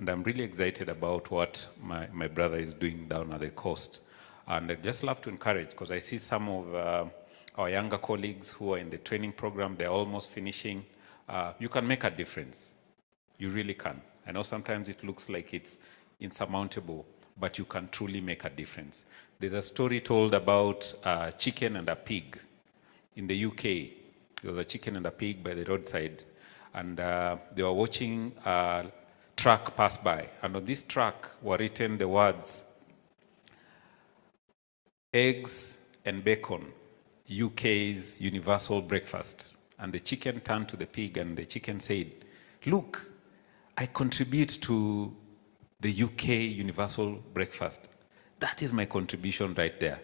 And I'm really excited about what my brother is doing down at the coast. And I'd just love to encourage, because I see some of our younger colleagues who are in the training program, they're almost finishing. You can make a difference. You really can. I know sometimes it looks like it's insurmountable, but you can truly make a difference. There's a story told about a chicken and a pig. In the UK, there was a chicken and a pig by the roadside, and they were watching a truck pass by. And on this truck were written the words, "Eggs and bacon, UK's universal breakfast." And the chicken turned to the pig, and the chicken said, "Look, I contribute to the UK universal breakfast. That is my contribution right there."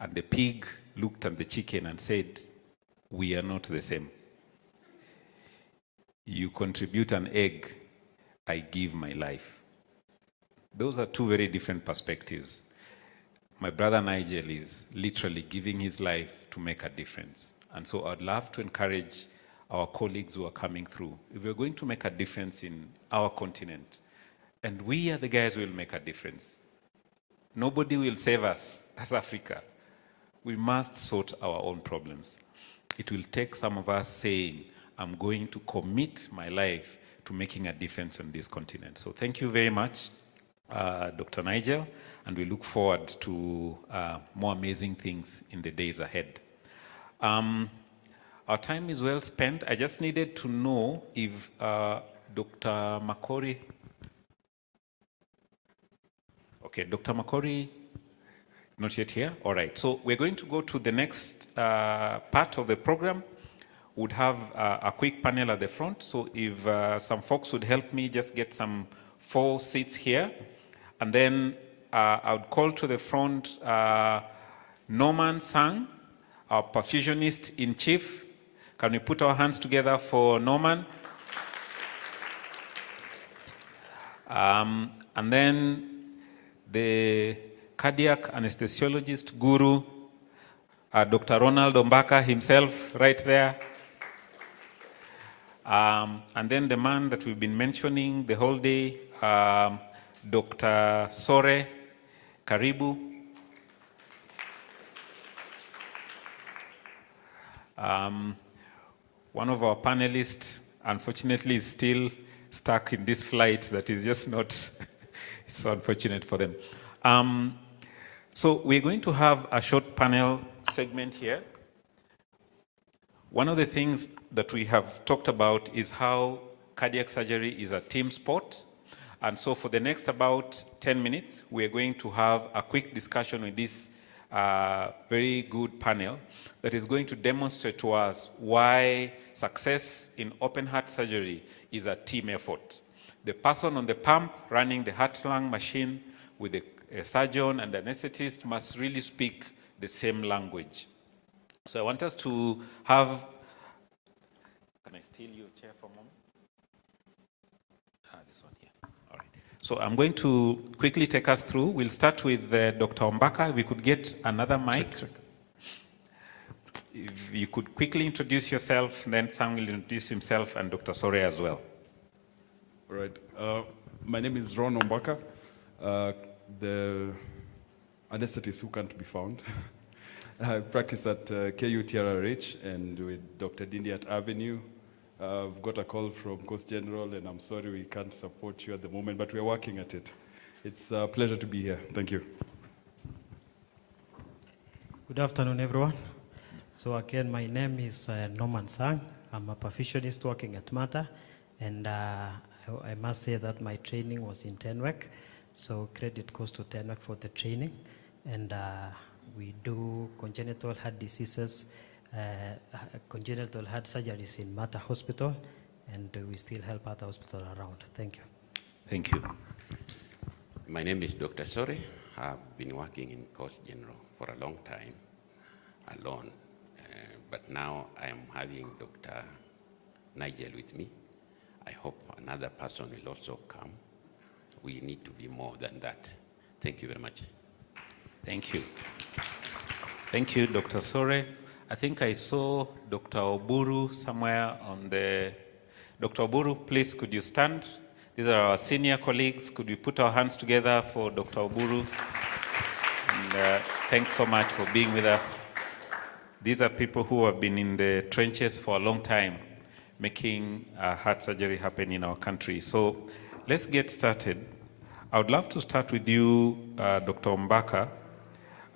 And the pig looked at the chicken and said, "We are not the same. You contribute an egg, I give my life." Those are two very different perspectives. My brother Nigel is literally giving his life to make a difference. And so I'd love to encourage our colleagues who are coming through. If we're going to make a difference in our continent, and we are the guys who will make a difference, nobody will save us as Africa. We must sort our own problems. It will take some of us saying, "I'm going to commit my life to making a difference on this continent." So thank you very much, Dr. Nigel, and we look forward to more amazing things in the days ahead. Our time is well spent. I just needed to know if Dr. Makori, okay, Dr. Makori, not yet here? All right, so we're going to go to the next part of the program. Would have a quick panel at the front, so if some folks would help me just get some 4 seats here, and then I would call to the front Norman Sang, our perfusionist in chief. Can we put our hands together for Norman? And then the cardiac anesthesiologist guru, Dr. Ronald Ombaka himself, right there. And then the man that we've been mentioning the whole day, Dr. Sore, Karibu. One of our panelists, unfortunately, is still stuck in this flight that is just not, it's so unfortunate for them. So we're going to have a short panel segment here. One of the things that we have talked about is how cardiac surgery is a team sport. And so for the next about 10 minutes, we're going to have a quick discussion with this very good panel that is going to demonstrate to us why success in open heart surgery is a team effort. The person on the pump running the heart-lung machine with a surgeon and anesthetist must really speak the same language. So I want us to have, can I steal your chair for a moment? This one here. All right. So I'm going to quickly take us through. We'll start with Dr. Ombaka. If we could get another mic. Check. If you could quickly introduce yourself, then Sam will introduce himself, and Dr. Sore as well. All right. My name is Ron Ombaka, the anesthetist who can't be found. I practice at KUTRRH and with Dr. Dindi at Avenue. I've got a call from Coast General, and I'm sorry we can't support you at the moment, but we're working at it. It's a pleasure to be here. Thank you. Good afternoon, everyone. So again, my name is Norman Sang. I'm a perfusionist working at MATA, and I must say that my training was in TENWEC, so credit goes to TENWEC for the training. And we do congenital heart diseases, congenital heart surgeries in MATA Hospital, and we still help other hospitals around. Thank you. Thank you. My name is Dr. Sore. I've been working in Coast General for a long time, alone. But now I am having Dr. Nigel with me. I hope another person will also come. We need to be more than that. Thank you very much. Thank you. Thank you, Dr. Sore. I think I saw Dr. Oburu somewhere on the... Dr. Oburu, please, could you stand? These are our senior colleagues. Could we put our hands together for Dr. Oburu? And thanks so much for being with us. These are people who have been in the trenches for a long time, making heart surgery happen in our country. So let's get started. I would love to start with you, Dr. Ombaka.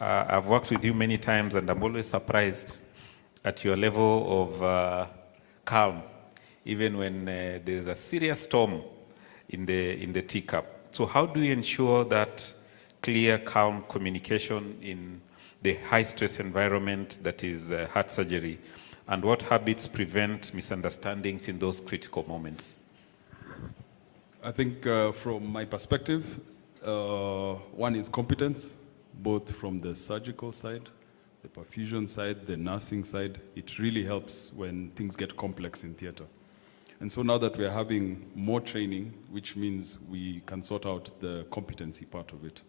I've worked with you many times, and I'm always surprised at your level of calm, even when there's a serious storm in the teacup. So how do you ensure that clear, calm communication in the high-stress environment that is heart surgery? And what habits prevent misunderstandings in those critical moments? I think from my perspective, one is competence, both from the surgical side, the perfusion side, the nursing side. It really helps when things get complex in theater. And so now that we're having more training, which means we can sort out the competency part of it.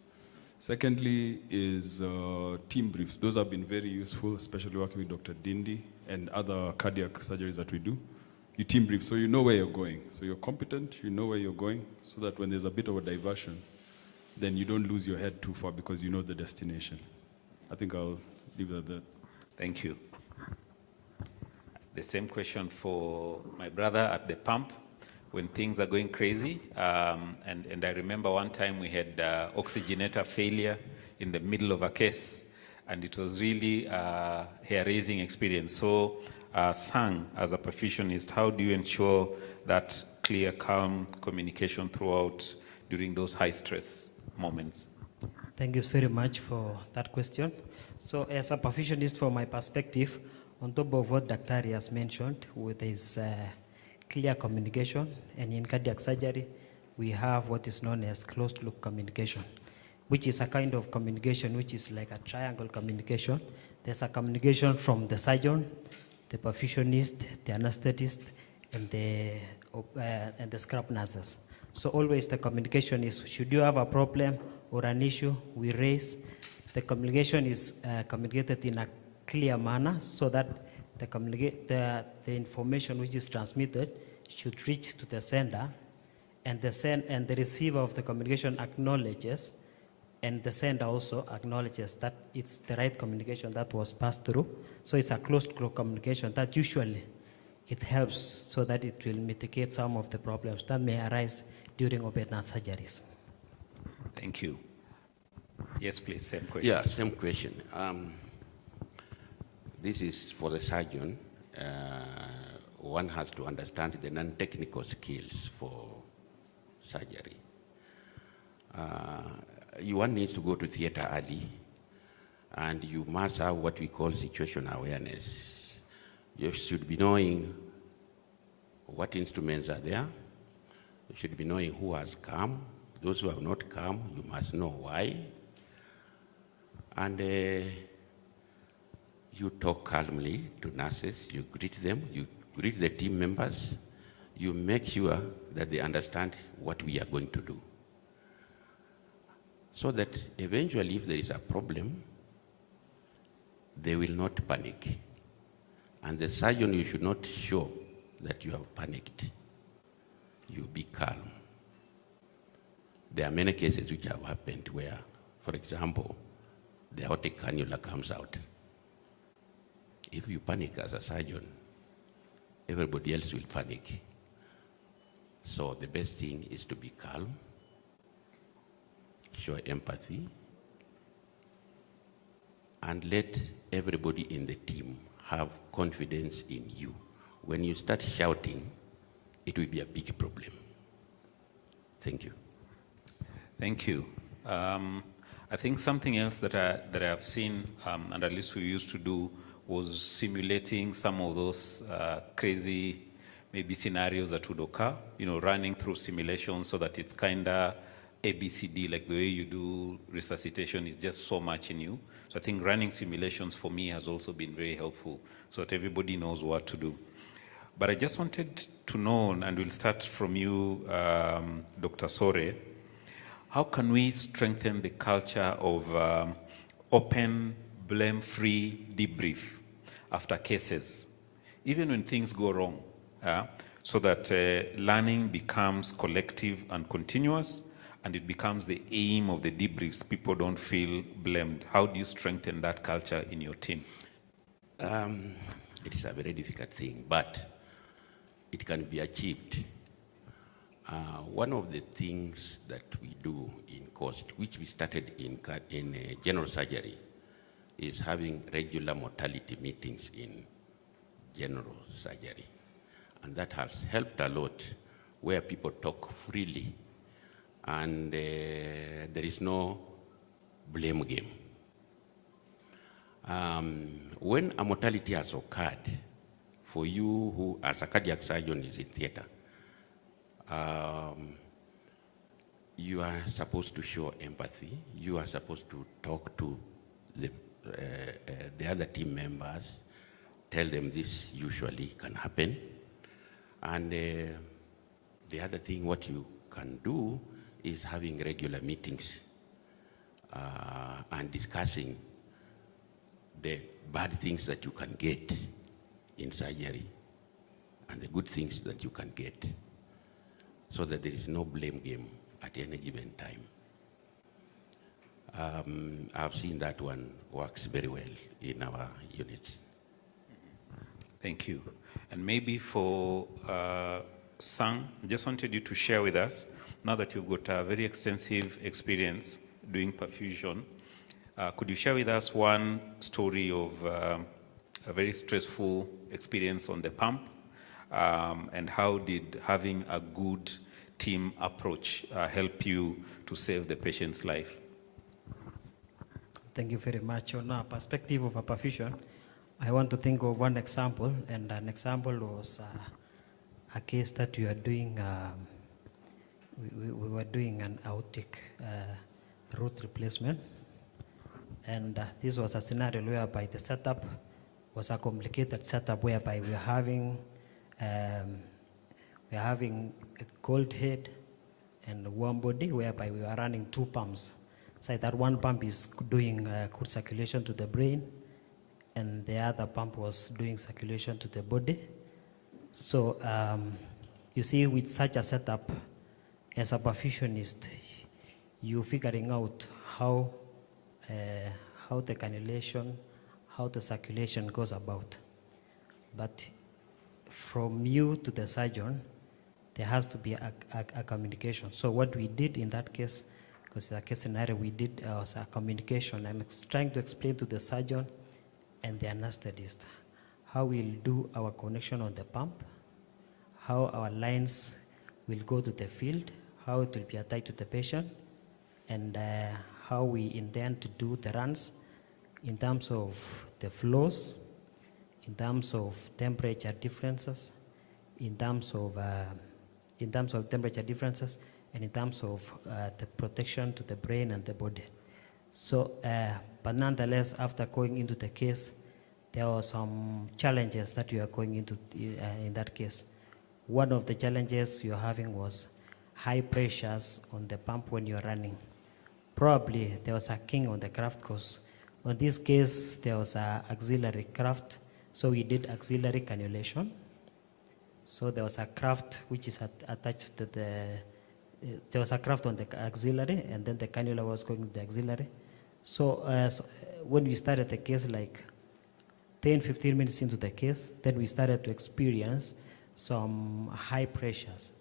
Secondly is team briefs. Those have been very useful, especially working with Dr. Dindi and other cardiac surgeries that we do. You team brief, so you know where you're going. So you're competent, you know where you're going, so that when there's a bit of a diversion, then you don't lose your head too far because you know the destination. I think I'll leave it at that. Thank you. The same question for my brother at the pump when things are going crazy. And I remember one time we had oxygenator failure in the middle of a case, and it was really a hair-raising experience. So, Sang, as a perfusionist, how do you ensure that clear, calm communication throughout during those high-stress moments? Thank you very much for that question. So as a perfusionist, from my perspective, on top of what Dr. has mentioned, with his clear communication, and in cardiac surgery, we have what is known as closed-loop communication, which is a kind of communication which is like a triangle communication. There's a communication from the surgeon, the perfusionist, the anesthetist, and the scrub nurses. So always the communication is, should you have a problem or an issue, we raise. The communication is communicated in a clear manner so that the information which is transmitted should reach to the sender, and the receiver of the communication acknowledges, and the sender also acknowledges that it's the right communication that was passed through. So it's a closed communication that usually it helps so that it will mitigate some of the problems that may arise during open heart surgeries. Thank you. Yes, please, same question. Yeah, same question. This is for the surgeon. One has to understand the non-technical skills for surgery. One needs to go to theater early, and you must have what we call situational awareness. You should be knowing what instruments are there. You should be knowing who has come. Those who have not come, you must know why. And you talk calmly to nurses, you greet them, you greet the team members, you make sure that they understand what we are going to do. So that eventually, if there is a problem, they will not panic. And the surgeon, you should not show that you have panicked. You be calm. There are many cases which have happened where, for example, the aortic cannula comes out. If you panic as a surgeon, everybody else will panic. So the best thing is to be calm, show empathy, and let everybody in the team have confidence in you. When you start shouting, it will be a big problem. Thank you. Thank you. I think something else that I have seen, and at least we used to do, was simulating some of those crazy maybe scenarios that would occur, running through simulations so that it's kind of ABCD, like the way you do resuscitation is just so much in you. So I think running simulations for me has also been very helpful so that everybody knows what to do. But I just wanted to know, and we'll start from you, Dr. Sore, how can we strengthen the culture of open, blame-free debrief after cases, even when things go wrong, so that learning becomes collective and continuous, and it becomes the aim of the debriefs. People don't feel blamed. How do you strengthen that culture in your team? It is a very difficult thing, but it can be achieved. One of the things that we do in COST, which we started in general surgery, is having regular mortality meetings in general surgery. And that has helped a lot, where people talk freely and there is no blame game. When a mortality has occurred, for you who, as a cardiac surgeon, is in theater, you are supposed to show empathy. You are supposed to talk to the other team members, tell them this usually can happen. And the other thing, what you can do is having regular meetings and discussing the bad things that you can get in surgery and the good things that you can get, so that there is no blame game at any given time. I've seen that one works very well in our units. Thank you. And maybe for Sang, I just wanted you to share with us, now that you've got a very extensive experience doing perfusion, could you share with us one story of a very stressful experience on the pump, and how did having a good team approach help you to save the patient's life? Thank you very much. On a perspective of a perfusion, I want to think of one example, and an example was a case that we are doing. We were doing an aortic root replacement, and this was a scenario whereby the setup was a complicated setup, whereby we are having a cold head and warm body, whereby we are running two pumps. So that one pump is doing good circulation to the brain, and the other pump was doing circulation to the body. So you see, with such a setup, as a perfusionist, you're figuring out how the cannulation, how the circulation goes about. But from you to the surgeon, there has to be a communication. So what we did in that case, because the case scenario we did was a communication. I'm trying to explain to the surgeon and the anesthetist how we'll do our connection on the pump, how our lines will go to the field, how it will be attached to the patient, and how we intend to do the runs in terms of the flows, in terms of temperature differences, in terms of temperature differences, and in terms of the protection to the brain and the body. So, but nonetheless, after going into the case, there were some challenges that we are going into in that case. One of the challenges you're having was high pressures on the pump when you're running. Probably there was a king on the craft, because on this case, there was an auxiliary craft, so we did auxiliary cannulation. So there was a craft which is attached to there was a craft on the auxiliary, and then the cannula was going to the auxiliary. So, when we started the case, like 10-15 minutes into the case, then we started to experience some high pressures.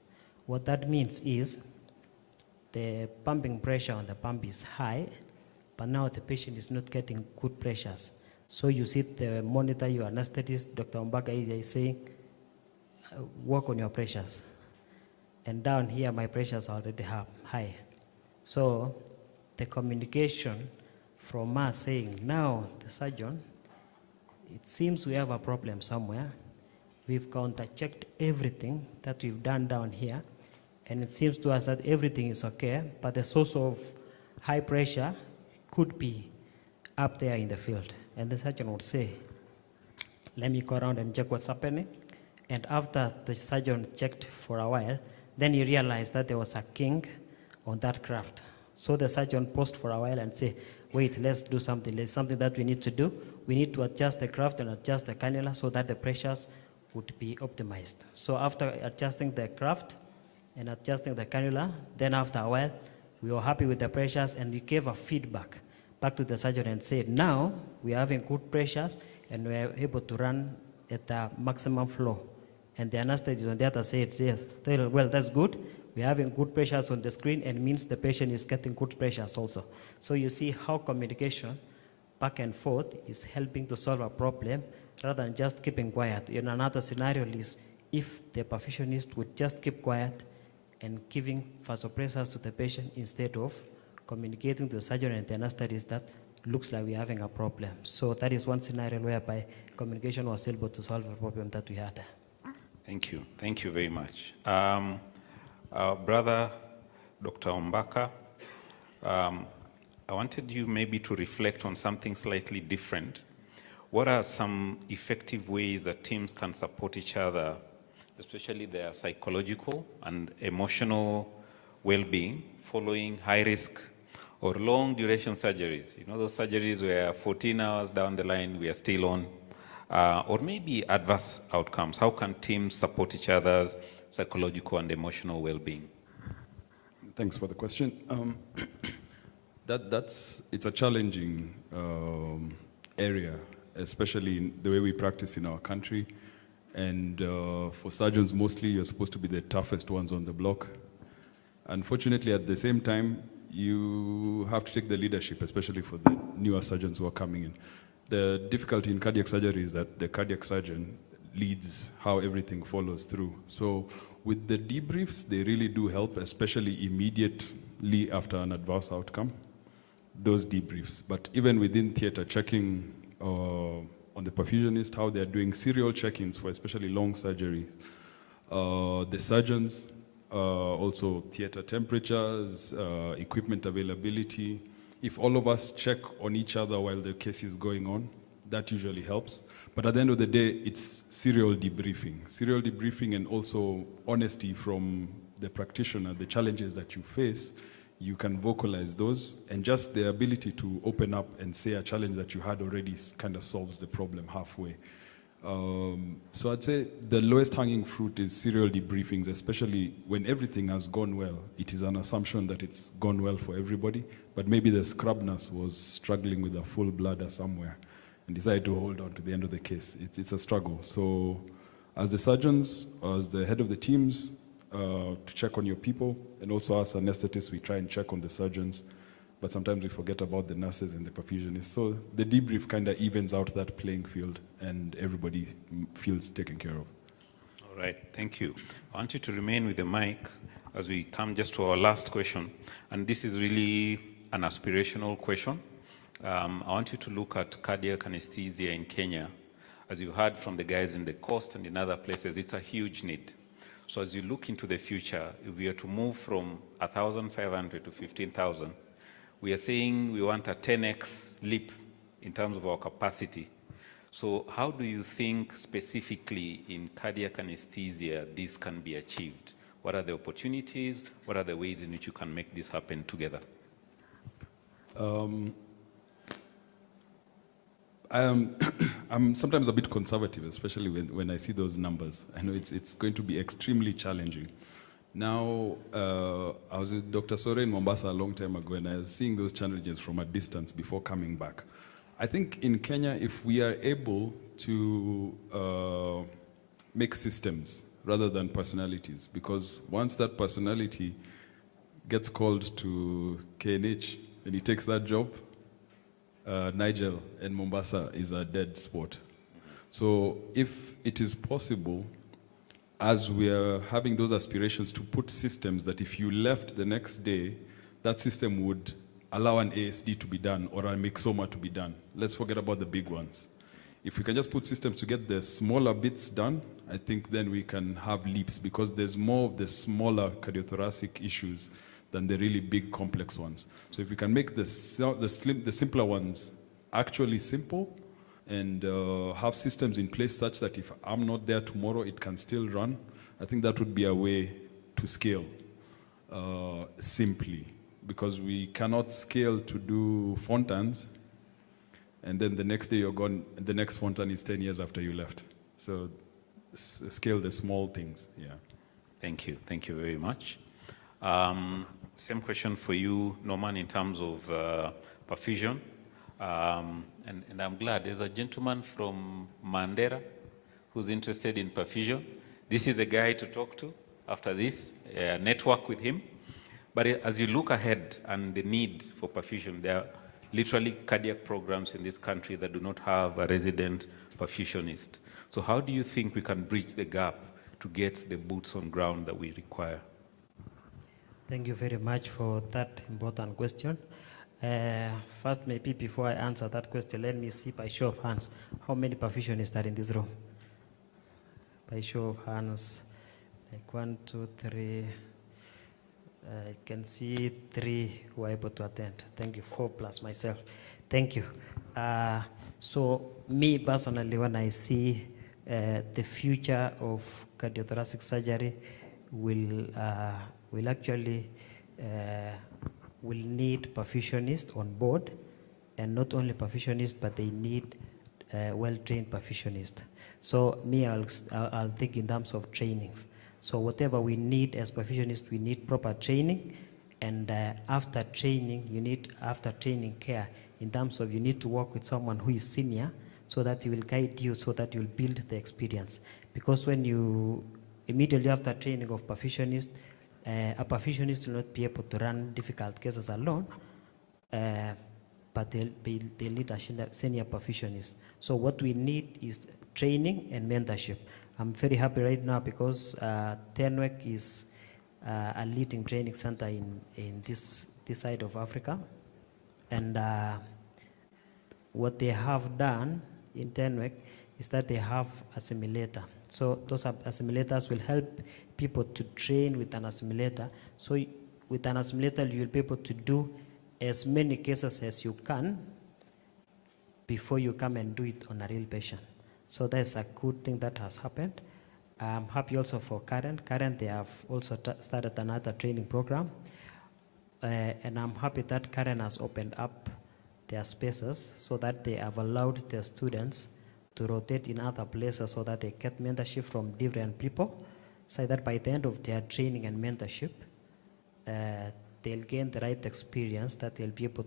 What that means is the pumping pressure on the pump is high, but now the patient is not getting good pressures. So you see the monitor, your anesthetist, Dr. Mbaka is saying, work on your pressures. And down here, my pressures are already high. So the communication from us saying, now the surgeon, it seems we have a problem somewhere. We've counter-checked everything that we've done down here, and it seems to us that everything is okay, but the source of high pressure could be up there in the field. And the surgeon would say, let me go around and check what's happening. And after the surgeon checked for a while, then he realized that there was a king on that craft. So the surgeon paused for a while and said, wait, let's do something. There's something that we need to do. We need to adjust the craft and adjust the cannula so that the pressures would be optimized. So after adjusting the craft and adjusting the cannula, then after a while, we were happy with the pressures, and we gave a feedback back to the surgeon and said, now we are having good pressures and we are able to run at the maximum flow. And the anesthetist on the other said, yes, well, that's good. We're having good pressures on the screen, and means the patient is getting good pressures also. So you see how communication back and forth is helping to solve a problem rather than just keeping quiet. In another scenario is if the perfusionist would just keep quiet and giving vasopressors to the patient instead of communicating to the surgeon and the anesthetist that looks like we're having a problem. So that is one scenario whereby communication was able to solve a problem that we had. Thank you. Thank you very much. Our brother, Dr. Ombaka, I wanted you maybe to reflect on something slightly different. What are some effective ways that teams can support each other, especially their psychological and emotional well-being following high-risk or long-duration surgeries? You know, those surgeries where 14 hours down the line we are still on, or maybe adverse outcomes. How can teams support each other's psychological and emotional well-being? Thanks for the question. It's a challenging area, especially in the way we practice in our country. And for surgeons, mostly you're supposed to be the toughest ones on the block. Unfortunately, at the same time, you have to take the leadership, especially for the newer surgeons who are coming in. The difficulty in cardiac surgery is that the cardiac surgeon leads how everything follows through. So with the debriefs, they really do help, especially immediately after an adverse outcome, those debriefs. But even within theater, checking on the perfusionist, how they're doing serial check-ins for especially long surgeries. The surgeons, also theater temperatures, equipment availability. If all of us check on each other while the case is going on, that usually helps. But at the end of the day, it's serial debriefing and also honesty from the practitioner, the challenges that you face, you can vocalize those, and just the ability to open up and say a challenge that you had already kind of solves the problem halfway. So I'd say the lowest hanging fruit is serial debriefings, especially when everything has gone well. It is an assumption that it's gone well for everybody, but maybe the scrub nurse was struggling with a full bladder somewhere and decided to hold on to the end of the case. It's a struggle. So as the surgeons, as the head of the teams, to check on your people, and also as anesthetists, we try and check on the surgeons, but sometimes we forget about the nurses and the perfusionists. So the debrief kind of evens out that playing field, and everybody feels taken care of. All right, thank you. I want you to remain with the mic as we come just to our last question, and this is really an aspirational question. I want you to look at cardiac anesthesia in Kenya. As you heard from the guys in the coast and in other places, it's a huge need. So as you look into the future, if we are to move from 1,500 to 15,000, we are saying we want a 10x leap in terms of our capacity. So how do you think specifically in cardiac anesthesia this can be achieved? What are the opportunities? What are the ways in which you can make this happen together? I'm sometimes a bit conservative, especially when I see those numbers. I know it's going to be extremely challenging. Now, I was with Dr. Sore in Mombasa a long time ago, and I was seeing those challenges from a distance before coming back. I think in Kenya, if we are able to make systems rather than personalities, because once that personality gets called to KNH and he takes that job, Nigel and Mombasa is a dead spot. So if it is possible, as we are having those aspirations, to put systems that if you left the next day, that system would allow an ASD to be done or a myxoma to be done. Let's forget about the big ones. If we can just put systems to get the smaller bits done, I think then we can have leaps, because there's more of the smaller cardiothoracic issues than the really big complex ones. So if we can make the simpler ones actually simple and have systems in place such that if I'm not there tomorrow, it can still run, I think that would be a way to scale simply, because we cannot scale to do fontans and then the next day you're gone and the next fontan is 10 years after you left. So scale the small things, yeah. Thank you very much. Same question for you, Norman, in terms of perfusion. And I'm glad there's a gentleman from Mandera who's interested in perfusion. This is a guy to talk to after this, network with him. But as you look ahead and the need for perfusion, there are literally cardiac programs in this country that do not have a resident perfusionist. So how do you think we can bridge the gap to get the boots on ground that we require? Thank you very much for that important question. First, maybe before I answer that question, let me see by show of hands, how many perfusionists are in this room? By show of hands, like 1, 2, 3. I can see 3 who are able to attend. Thank you. 4 plus myself. Thank you. So me personally, when I see the future of cardiothoracic surgery will actually will need perfusionists on board, and not only perfusionists, but they need well-trained perfusionists. So me, I'll think in terms of trainings. So whatever we need as perfusionists, we need proper training, and after training, you need after training care in terms of you need to work with someone who is senior so that he will guide you, so that you'll build the experience. Because when you immediately after training of perfusionist, a perfusionist will not be able to run difficult cases alone, but they'll need a senior perfusionist. So what we need is training and mentorship. I'm very happy right now because TENWEC is a leading training center in this side of Africa. And what they have done in TENWEC is that they have a simulator. So those assimilators will help people to train with an assimilator. So with an assimilator, you'll be able to do as many cases as you can before you come and do it on a real patient. So that's a good thing that has happened. I'm happy also for Karen. Karen, they have also started another training program. And I'm happy that Karen has opened up their spaces so that they have allowed their students to rotate in other places so that they get mentorship from different people, so that by the end of their training and mentorship, they'll gain the right experience that they'll be able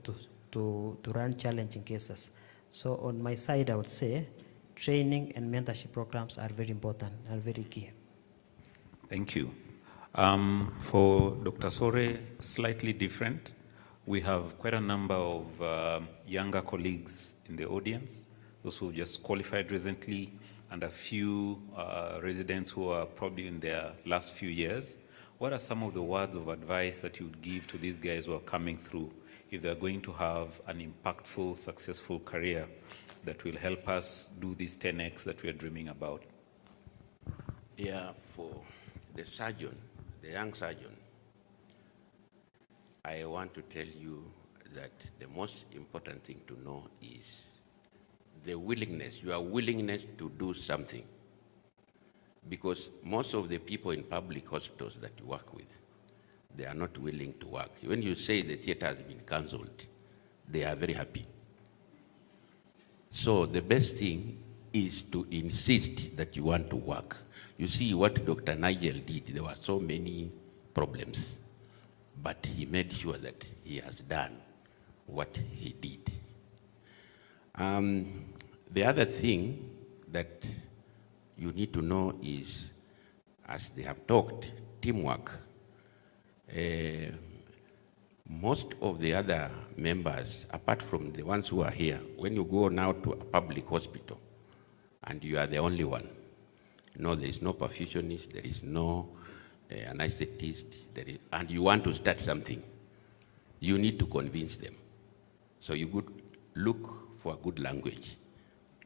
to run challenging cases. So on my side, I would say training and mentorship programs are very important and very key. Thank you. For Dr. Sore, slightly different. We have quite a number of younger colleagues in the audience, those who just qualified recently, and a few residents who are probably in their last few years. What are some of the words of advice that you would give to these guys who are coming through if they're going to have an impactful, successful career that will help us do this 10x that we're dreaming about? Yeah, for the surgeon, the young surgeon, I want to tell you that the most important thing to know is the willingness, your willingness to do something. Because most of the people in public hospitals that you work with, they are not willing to work. When you say the theater has been cancelled, they are very happy. So the best thing is to insist that you want to work. You see what Dr. Nigel did, there were so many problems, but he made sure that he has done what he did. The other thing that you need to know is, as they have talked, teamwork. Most of the other members, apart from the ones who are here, when you go now to a public hospital and you are the only one, no, there is no perfusionist, there is no anesthetist, and you want to start something, you need to convince them. So you could look for a good language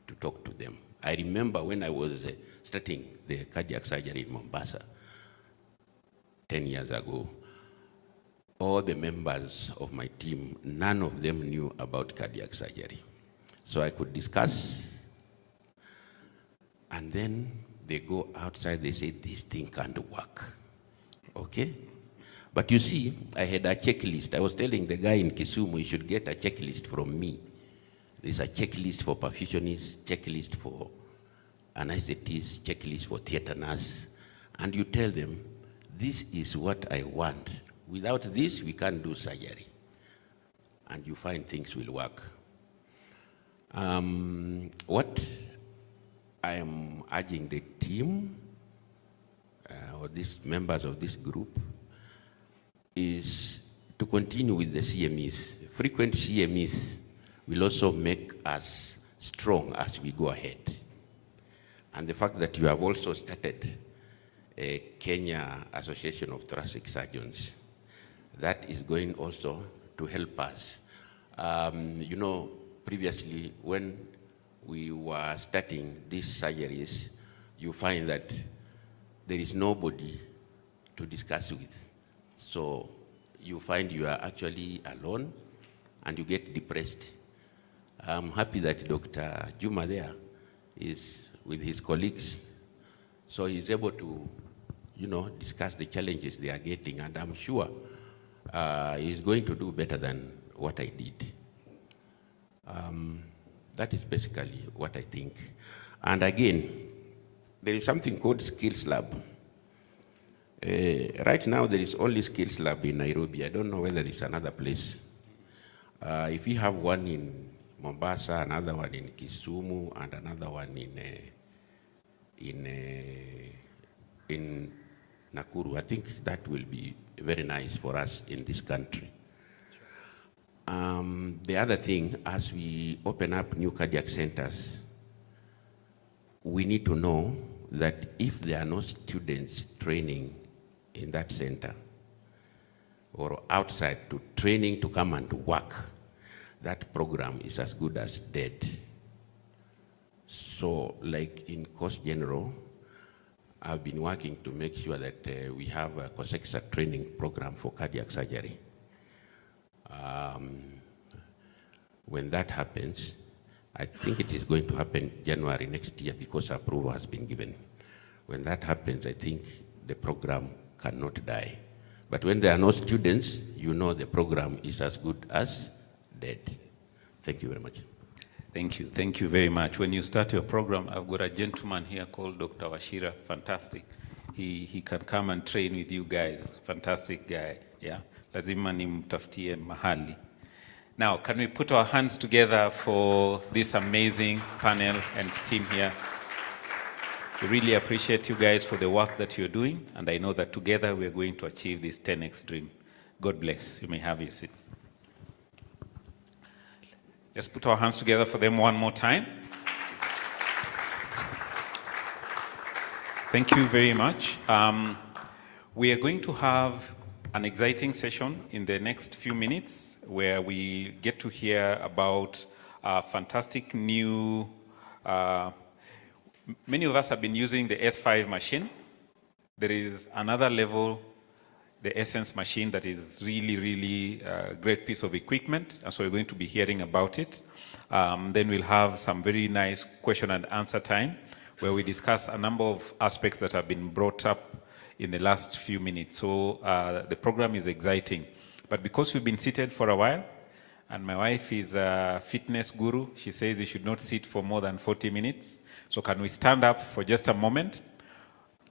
to talk to them. I remember when I was starting the cardiac surgery in Mombasa 10 years ago, all the members of my team, none of them knew about cardiac surgery. So I could discuss, and then they go outside, they say, this thing can't work, okay? But you see, I had a checklist. I was telling the guy in Kisumu, you should get a checklist from me. There's a checklist for perfusionists, checklist for anesthetists, checklist for theater nurse, and you tell them, this is what I want. Without this, we can't do surgery. And you find things will work. What I am urging the team, or these members of this group, is to continue with the CMEs. Frequent CMEs will also make us strong as we go ahead. And the fact that you have also started a Kenya Association of Thoracic Surgeons, that is going also to help us. You know, previously when we were starting these surgeries, you find that there is nobody to discuss with. So you find you are actually alone and you get depressed. I'm happy that Dr. Juma there is with his colleagues. So he's able to, you know, discuss the challenges they are getting, and I'm sure he's going to do better than what I did. That is basically what I think. And again, there is something called Skills Lab. Right now, there is only Skills Lab in Nairobi. I don't know whether there is another place. If you have one in Mombasa, another one in Kisumu, and another one in Nakuru, I think that will be very nice for us in this country. The other thing, as we open up new cardiac centers, we need to know that if there are no students training in that center or outside to training to come and to work, that program is as good as dead. So like in Coast General, I've been working to make sure that we have a COSEXA training program for cardiac surgery. When that happens, I think it is going to happen January next year because approval has been given. When that happens, I think the program cannot die. But when there are no students, you know the program is as good as dead. Thank you very much. Thank you. Thank you very much. When you start your program, I've got a gentleman here called Dr. Washira. Fantastic. He can come and train with you guys. Fantastic guy. Yeah. Lazima nimtafutie mahali. Now, can we put our hands together for this amazing panel and team here? We really appreciate you guys for the work that you're doing, and I know that together we're going to achieve this 10X dream. God bless. You may have your seats. Let's put our hands together for them one more time. Thank you very much. We are going to have an exciting session in the next few minutes where we get to hear about a fantastic new, many of us have been using the S5 machine. There is another level, the Essence machine, that is really, really a great piece of equipment, and so we're going to be hearing about it. Then we'll have some very nice question and answer time where we discuss a number of aspects that have been brought up in the last few minutes. So the program is exciting. But because we've been seated for a while, and my wife is a fitness guru, she says you should not sit for more than 40 minutes. So can we stand up for just a moment?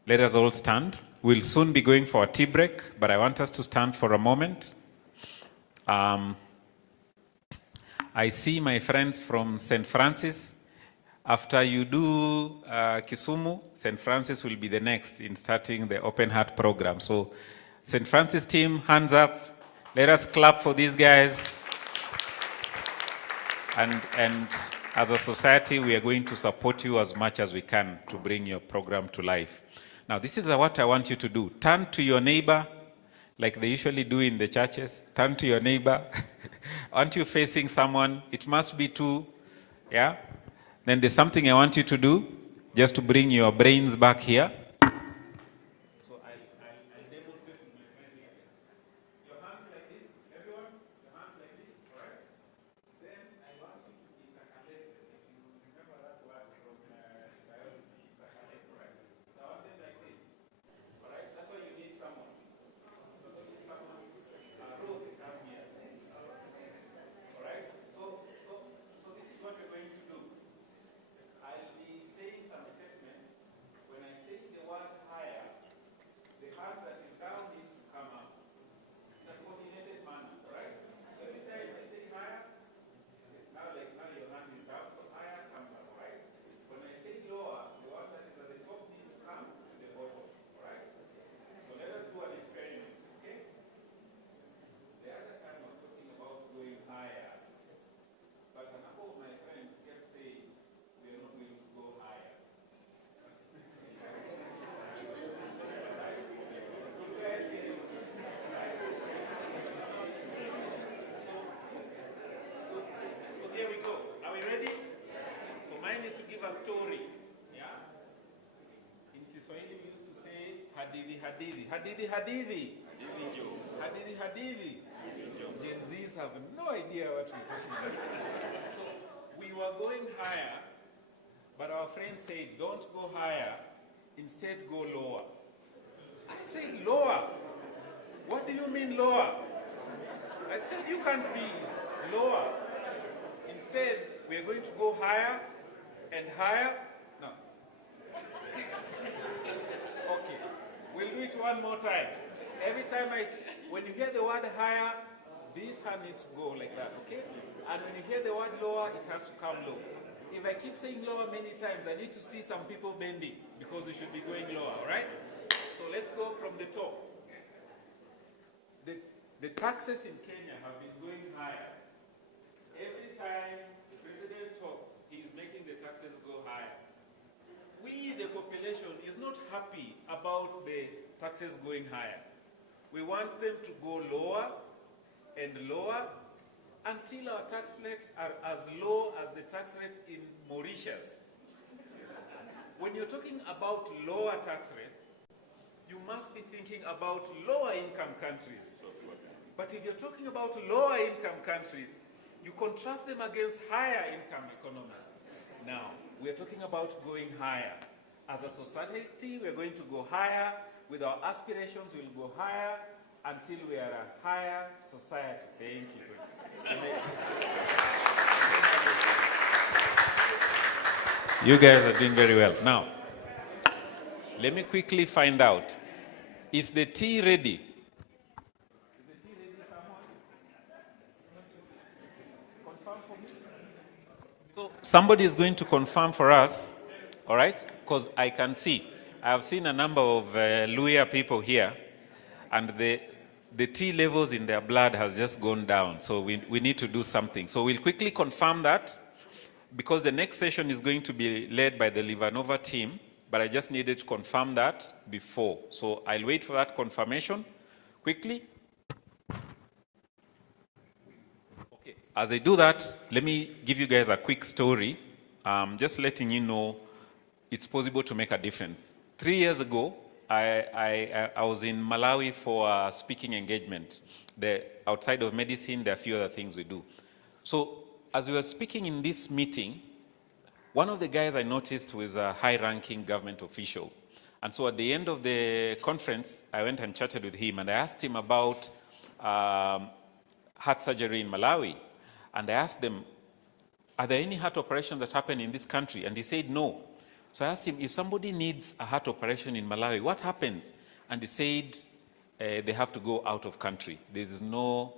Let us all stand. We'll soon be going for a tea break, but I want us to stand for a moment. I see my friends from St. Francis. After you do Kisumu, St. Francis will be the next in starting the Open Heart program. So St. Francis team, hands up. Let us clap for these guys. And as a society, we are going to support you as much as we can to bring your program to life. Now, this is what I want you to do. Turn to your neighbor, like they usually do in the churches. Turn to your neighbor. Aren't you facing someone? It must be two, yeah? Then there's something I want you to do, just to bring your brains back here. So I'll demonstrate with my friend here. Your hands like this, everyone, your hands like this, all right? Then I want you to intercalate them. If you remember that word from biology, intercalate, right? So I want them like this, all right? That's why you need someone. So you need someone, Rose, come here. All right? So this is what we're going to do. I'll be saying some statements. When I say the Hadithi, hadithi, hadithi, hadithi. Hadithi, hadithi. Gen Zs have no idea what we're talking about. So we were going higher, but our friend said, don't go higher, instead go lower. I said, lower? What do you mean lower? I said, you can't be lower. Instead, we're going to go higher and higher. No. Okay, we'll do it one more time. Every time when you hear the word higher, this hand needs to go like that, okay? And when you hear the word lower, it has to come low. If I keep saying lower many times, I need to see some people bending because we should be going lower, all right? So let's go from the top. The taxes in Kenya have been going higher. Every time the president talks, he's making the taxes go higher. We, the population, is not happy about the taxes going higher. We want them to go lower and lower until our tax rates are as low as the tax rates in Mauritius. When you're talking about lower tax rates, you must be thinking about lower income countries. But if you're talking about lower income countries, you contrast them against higher income economies. Now, we're talking about going higher. As a society, we're going to go higher. With our aspirations, we'll go higher until we are a higher society. Thank you. You guys are doing very well. Now, let me quickly find out. Is the tea ready? So somebody is going to confirm for us, all right? Because I can see. I have seen a number of Luya people here, and the T levels in their blood has just gone down. So we need to do something. So we'll quickly confirm that, because the next session is going to be led by the Livanova team, but I just needed to confirm that before. So I'll wait for that confirmation quickly. Okay. As I do that, let me give you guys a quick story, just letting you know it's possible to make a difference. 3 years ago, I was in Malawi for a speaking engagement. Outside of medicine, there are a few other things we do. So as we were speaking in this meeting, one of the guys I noticed was a high-ranking government official. And so at the end of the conference, I went and chatted with him, and I asked him about heart surgery in Malawi. And I asked them, are there any heart operations that happen in this country? And he said no. So I asked him, if somebody needs a heart operation in Malawi, what happens? And he said, they have to go out of country. There is no...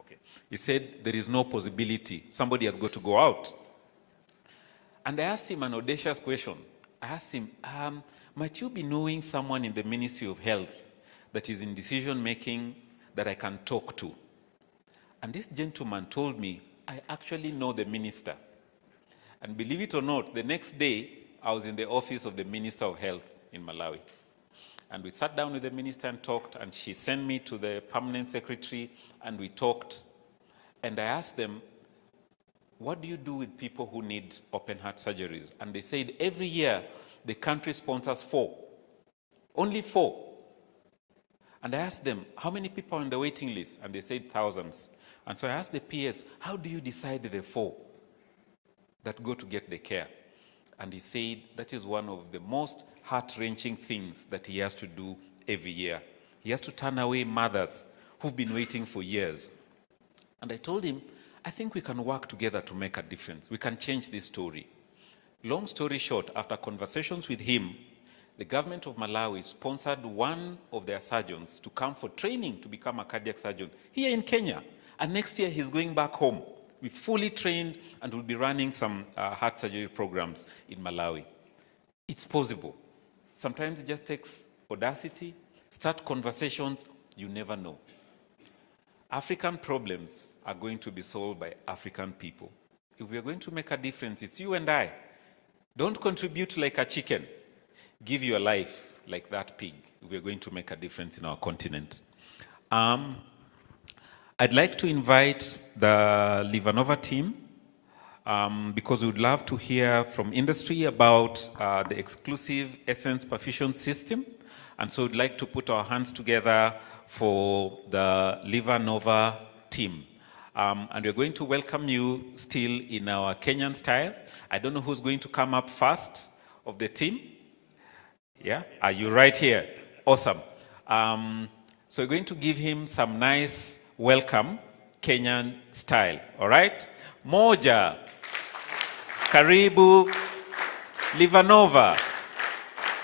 Okay. He said, there is no possibility. Somebody has got to go out. And I asked him an audacious question. I asked him, might you be knowing someone in the Ministry of Health that is in decision-making that I can talk to? And this gentleman told me, I actually know the minister. And believe it or not, the next day, I was in the office of the Minister of Health in Malawi. And we sat down with the minister and talked, and she sent me to the permanent secretary, and we talked. And I asked them, what do you do with people who need open heart surgeries? And they said, every year, the country sponsors 4. Only 4. And I asked them, how many people are on the waiting list? And they said thousands. And so I asked the PS, how do you decide the 4 that go to get the care? And he said that is one of the most heart-wrenching things that he has to do every year. He has to turn away mothers who've been waiting for years. And I told him, I think we can work together to make a difference. We can change this story. Long story short, after conversations with him, the government of Malawi sponsored one of their surgeons to come for training to become a cardiac surgeon here in Kenya. And next year, he's going back home. We're fully trained and will be running some heart surgery programs in Malawi. It's possible. Sometimes it just takes audacity. Start conversations. You never know. African problems are going to be solved by African people. If we are going to make a difference, it's you and I. Don't contribute like a chicken. Give your life like that pig if we are going to make a difference in our continent. I'd like to invite the Livanova team because we would love to hear from industry about the exclusive Essence perfusion system. And so we'd like to put our hands together for the LivaNova team. And we're going to welcome you still in our Kenyan style. I don't know who's going to come up first of the team. Yeah, are you right here? Awesome. So we're going to give him some nice welcome, Kenyan style, all right? Moja, karibu, LivaNova,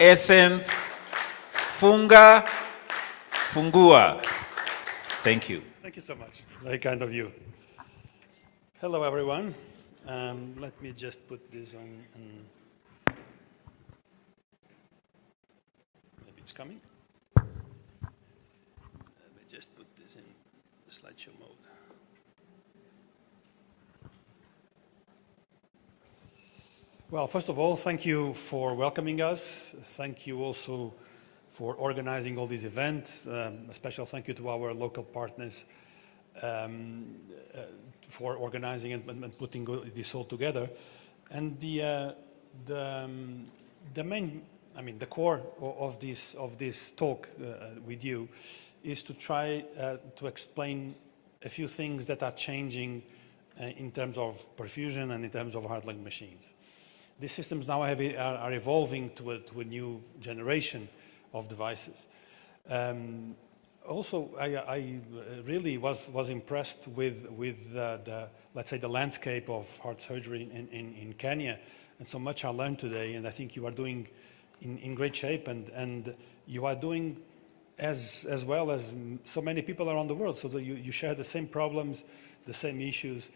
Essence, funga, fungua. Thank you. Thank you so much. Very kind of you. Hello, everyone. Let me just put this on. Maybe it's coming. Let me just put this in the slideshow mode. Well, first of all, thank you for welcoming us. Thank you also for organizing all these events. A special thank you to our local partners for organizing and putting this all together. And the main, the core of this talk with you is to try to explain a few things that are changing in terms of perfusion and in terms of hard-lung machines. These systems now are evolving to a new generation of devices. Also, I really was impressed with let's say, the landscape of heart surgery in Kenya, and so much I learned today, and I think you are doing in great shape, and you are doing as well as so many people around the world, so that you share the same problems, the same issues,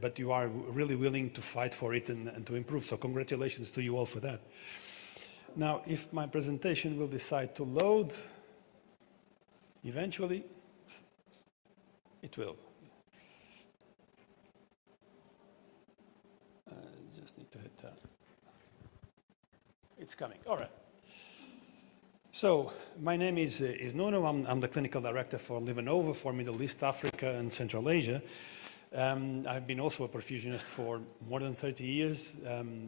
but you are really willing to fight for it and to improve. So congratulations to you all for that. Now, if my presentation will decide to load, eventually it will. Just need to hit that. It's coming. All right. So my name is Nuno. I'm the clinical director for LivaNova for Middle East, Africa, and Central Asia. I've been also a perfusionist for more than 30 years.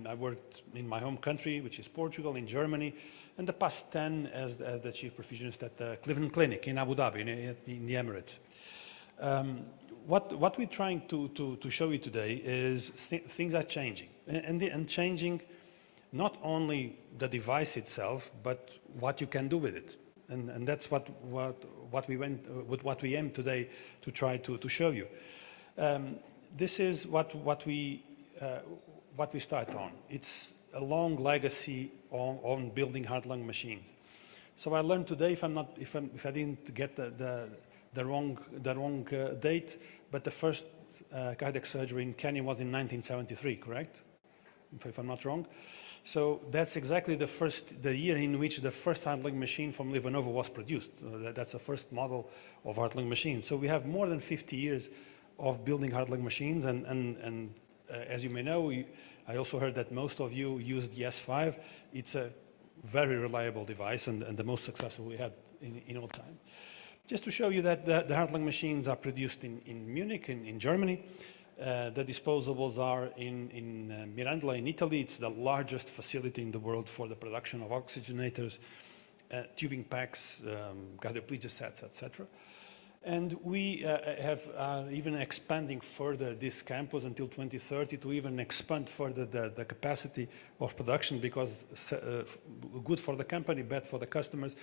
I worked in my home country, which is Portugal, in Germany, and the past 10 as the chief perfusionist at the Cleveland Clinic in Abu Dhabi, in the Emirates. What we're trying to show you today is things are changing, and changing not only the device itself, but what you can do with it. And that's what we aim today to try to show you. This is what we start on. It's a long legacy on building hard-lung machines. So I learned today, if I didn't get the wrong date, but the first cardiac surgery in Kenya was in 1973, correct? If I'm not wrong. So that's exactly the year in which the first hard-lung machine from LivaNova was produced. That's the first model of hard-lung machine. So we have more than 50 years of building hard-lung machines, and as you may know, I also heard that most of you use the S5. It's a very reliable device and the most successful we had in all time. Just to show you that the hard-lung machines are produced in Munich, in Germany. The disposables are in Mirandola in Italy. It's the largest facility in the world for the production of oxygenators, tubing packs, cardioplegia sets, etc. And we have even expanding further this campus until 2030 to even expand further the capacity of production, because good for the company, bad for the customers.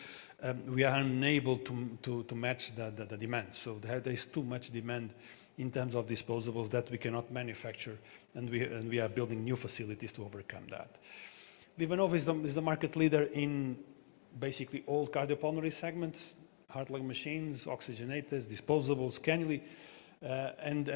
We are unable to match the demand. So there is too much demand in terms of disposables that we cannot manufacture, and we are building new facilities to overcome that. LivaNova is the market leader in basically all cardiopulmonary segments: heart-lung machines, oxygenators, disposables, cannulae, and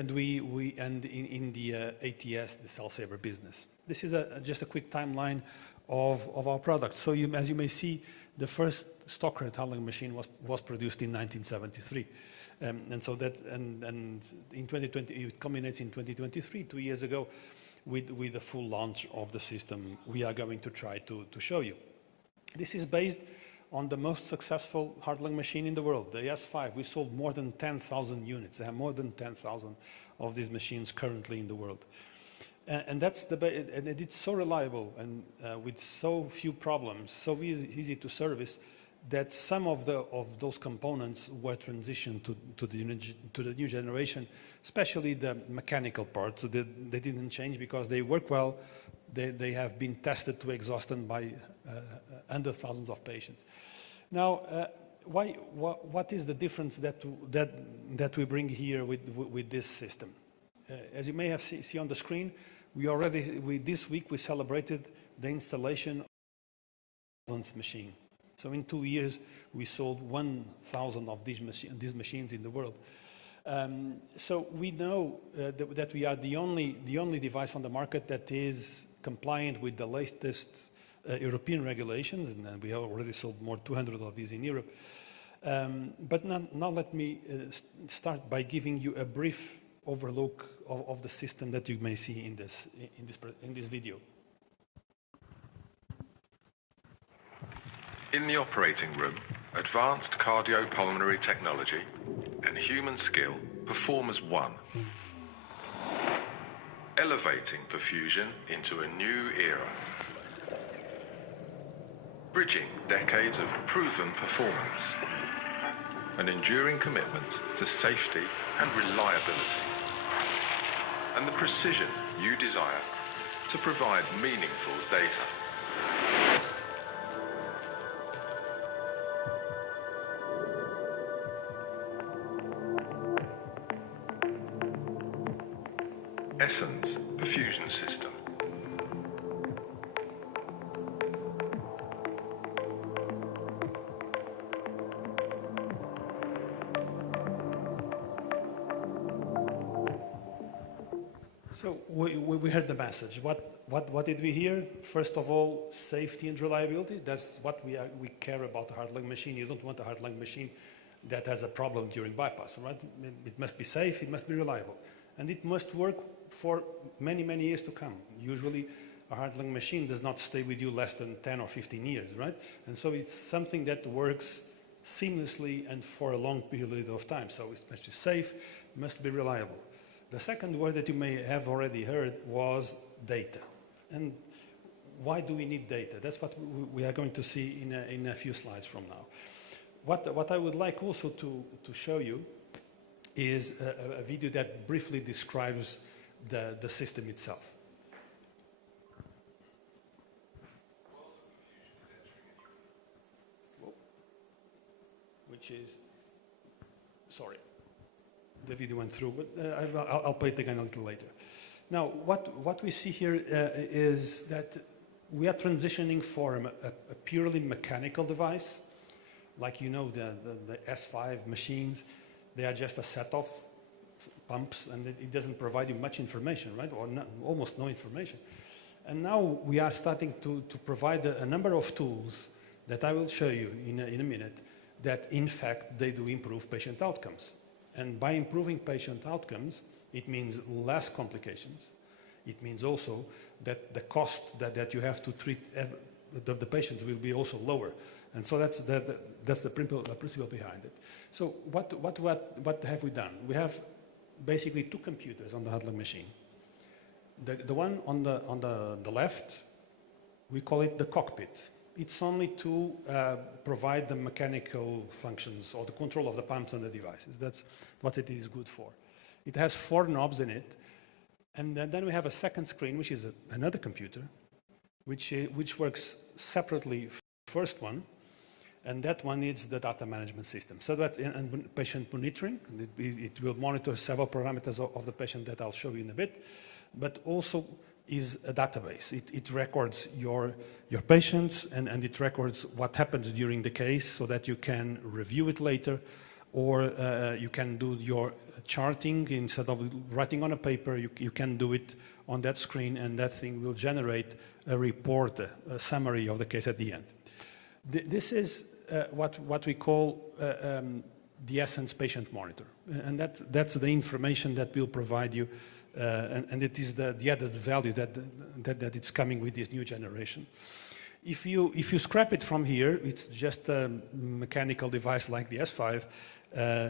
in the ATS, the cell saver business. This is just a quick timeline of our products. So as you may see, the first Stockholm heart-lung machine was produced in 1973. And so that, and in 2020, it culminates in 2023, 2 years ago, with the full launch of the system we are going to try to show you. This is based on the most successful heart-lung machine in the world, the S5. We sold more than 10,000 units. There are more than 10,000 of these machines currently in the world. And it's so reliable and with so few problems, so easy to service, that some of those components were transitioned to the new generation, especially the mechanical parts. They didn't change because they work well. They have been tested to exhaustion by hundreds of thousands of patients. Now, what is the difference that we bring here with this system? As you may have seen on the screen, this week we celebrated the installation of this machine. So in 2 years, we sold 1,000 of these machines in the world. So we know that we are the only device on the market that is compliant with the latest European regulations, and we have already sold more 200 of these in Europe. But now let me start by giving you a brief overlook of the system that you may see in this video. In the operating room, advanced cardiopulmonary technology and human skill perform as one, elevating perfusion into a new era, bridging decades of proven performance, an enduring commitment to safety and reliability, and the precision you desire to provide meaningful data. Essence Perfusion System. So we heard the message. What did we hear? First of all, safety and reliability. That's what we care about a heart-lung machine. You don't want a heart-lung machine that has a problem during bypass, right? It must be safe, it must be reliable. And it must work for many, many years to come. Usually, a heart-lung machine does not stay with you less than 10 or 15 years, right? And so it's something that works seamlessly and for a long period of time. So it must be safe, must be reliable. The second word that you may have already heard was data. And why do we need data? That's what we are going to see in a few slides from now. What I would like also to show you is a video that briefly describes the system itself. Which is, sorry, the video went through, but I'll play it again a little later. Now, what we see here is that we are transitioning from a purely mechanical device, like you know the S5 machines. They are just a set of pumps, and it doesn't provide you much information, right? Or almost no information. And now we are starting to provide a number of tools that I will show you in a minute that, in fact, they do improve patient outcomes. And by improving patient outcomes, it means less complications. It means also that the cost that you have to treat the patients will be also lower. And so that's the principle behind it. So what have we done? We have basically two computers on the heart-lung machine. The one on the left, we call it the cockpit. It's only to provide the mechanical functions or the control of the pumps and the devices. That's what it is good for. It has 4 knobs in it. And then we have a second screen, which is another computer, which works separately. First one, and that one is the data management system. So that and patient monitoring, it will monitor several parameters of the patient that I'll show you in a bit, but also is a database. It records your patients and it records what happens during the case so that you can review it later, or you can do your charting. Instead of writing on a paper, you can do it on that screen, and that thing will generate a report, a summary of the case at the end. This is what we call the Essence Patient Monitor, and that's the information that will provide you, and it is the added value that it's coming with this new generation. If you scrap it from here, it's just a mechanical device like the S5.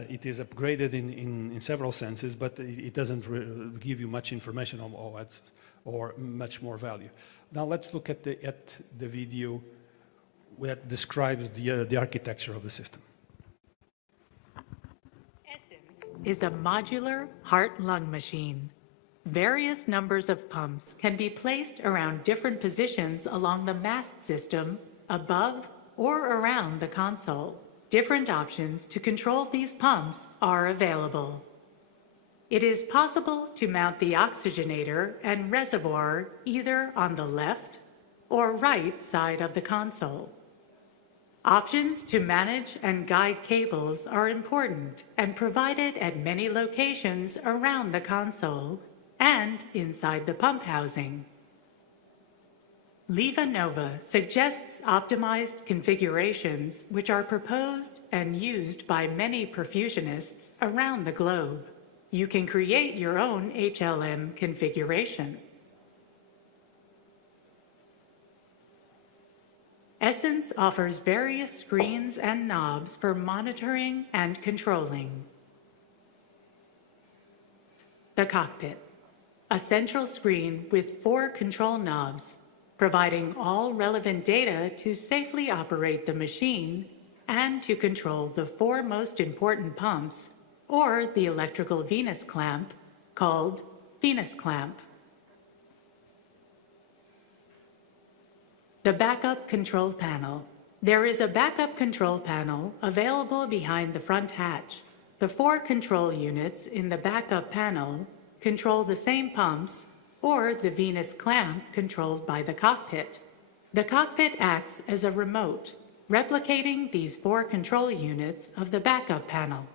It is upgraded in several senses, but it doesn't give you much information or much more value. Now let's look at the video that describes the architecture of the system. Is a modular heart-lung machine. Various numbers of pumps can be placed around different positions along the mast system, above or around the console. Different options to control these pumps are available. It is possible to mount the oxygenator and reservoir either on the left or right side of the console. Options to manage and guide cables are important and provided at many locations around the console and inside the pump housing. LivaNova suggests optimized configurations which are proposed and used by many perfusionists around the globe. You can create your own HLM configuration. Essence offers various screens and knobs for monitoring and controlling. The cockpit. A central screen with 4 control knobs, providing all relevant data to safely operate the machine and to control the 4 most important pumps, or the electrical venous clamp, called venous clamp. The backup control panel. There is a backup control panel available behind the front hatch. The 4 control units in the backup panel control the same pumps or the venous clamp controlled by the cockpit. The cockpit acts as a remote, replicating these 4 control units of the backup panel.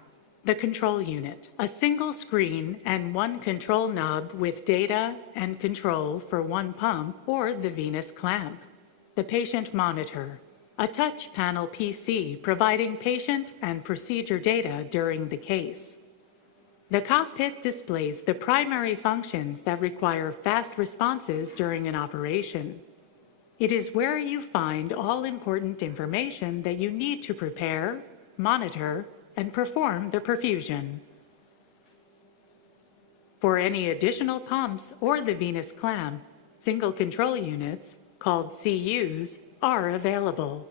The control unit, a single screen and 1 control knob with data and control for 1 pump or the venous clamp. The patient monitor, a touch panel PC providing patient and procedure data during the case. The cockpit displays the primary functions that require fast responses during an operation. It is where you find all important information that you need to prepare, monitor, and perform the perfusion. For any additional pumps or the venous clamp, single control units, called CUs, are available.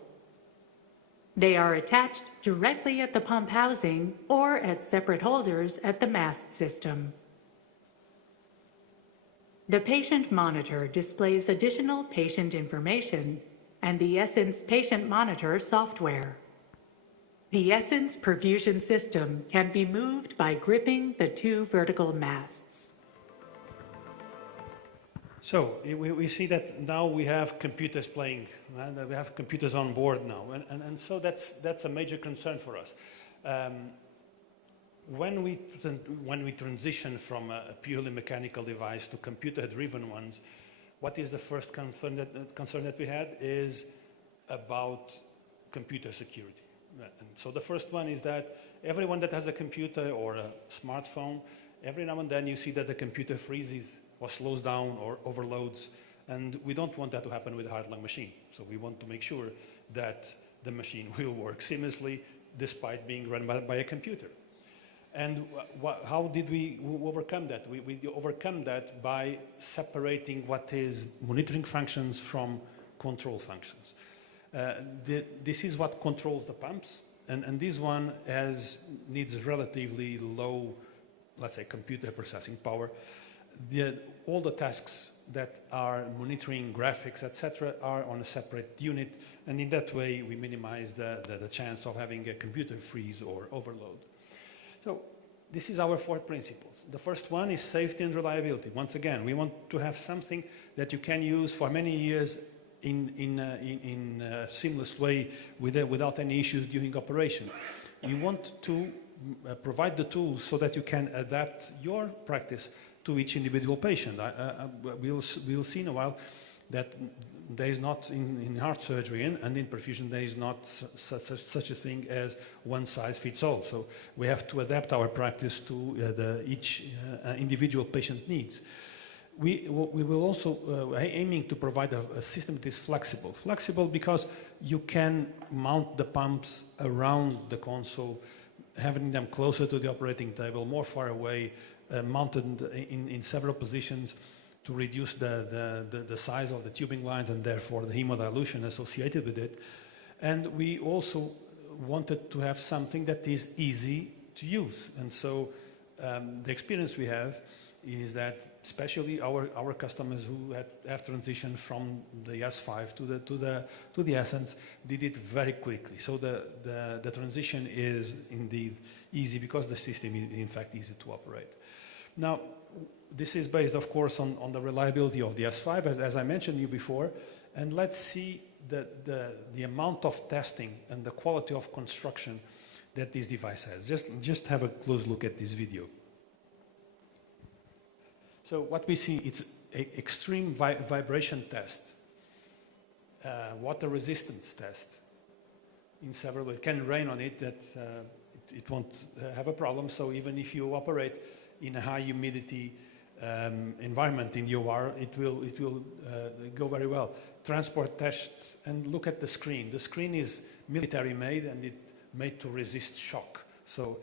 They are attached directly at the pump housing or at separate holders at the mast system. The patient monitor displays additional patient information and the Essence Patient Monitor software. The Essence perfusion system can be moved by gripping the 2 vertical masts. So we see that now we have computers playing, and we have computers on board now, and so that's a major concern for us. When we transition from a purely mechanical device to computer-driven ones, what is the first concern that we had is about computer security. And so the first one is that everyone that has a computer or a smartphone, every now and then you see that the computer freezes or slows down or overloads, and we don't want that to happen with a heart-lung machine. So we want to make sure that the machine will work seamlessly despite being run by a computer. And how did we overcome that? We overcome that by separating what is monitoring functions from control functions. This is what controls the pumps, and this one needs relatively low, let's say, computer processing power. All the tasks that are monitoring graphics, etc., are on a separate unit, and in that way we minimize the chance of having a computer freeze or overload. So this is our 4 principles. The first one is safety and reliability. Once again, we want to have something that you can use for many years in a seamless way without any issues during operation. You want to provide the tools so that you can adapt your practice to each individual patient. We'll see in a while that there is not in heart surgery and in perfusion there is not such a thing as one size fits all. So we have to adapt our practice to each individual patient needs. We will also aiming to provide a system that is flexible. Flexible because you can mount the pumps around the console, having them closer to the operating table, more far away, mounted in several positions to reduce the size of the tubing lines and therefore the hemodilution associated with it. And we also wanted to have something that is easy to use. And so the experience we have is that especially our customers who have transitioned from the S5 to the Essence did it very quickly. So the transition is indeed easy because the system is in fact easy to operate. Now, this is based, of course, on the reliability of the S5, as I mentioned you before, and let's see the amount of testing and the quality of construction that this device has. Just have a close look at this video. So what we see, it's an extreme vibration test, water resistance test. In several, it can rain on it, that it won't have a problem. So even if you operate in a high humidity environment in UR, it will go very well. Transport tests, and look at the screen. The screen is military made and it's made to resist shock. So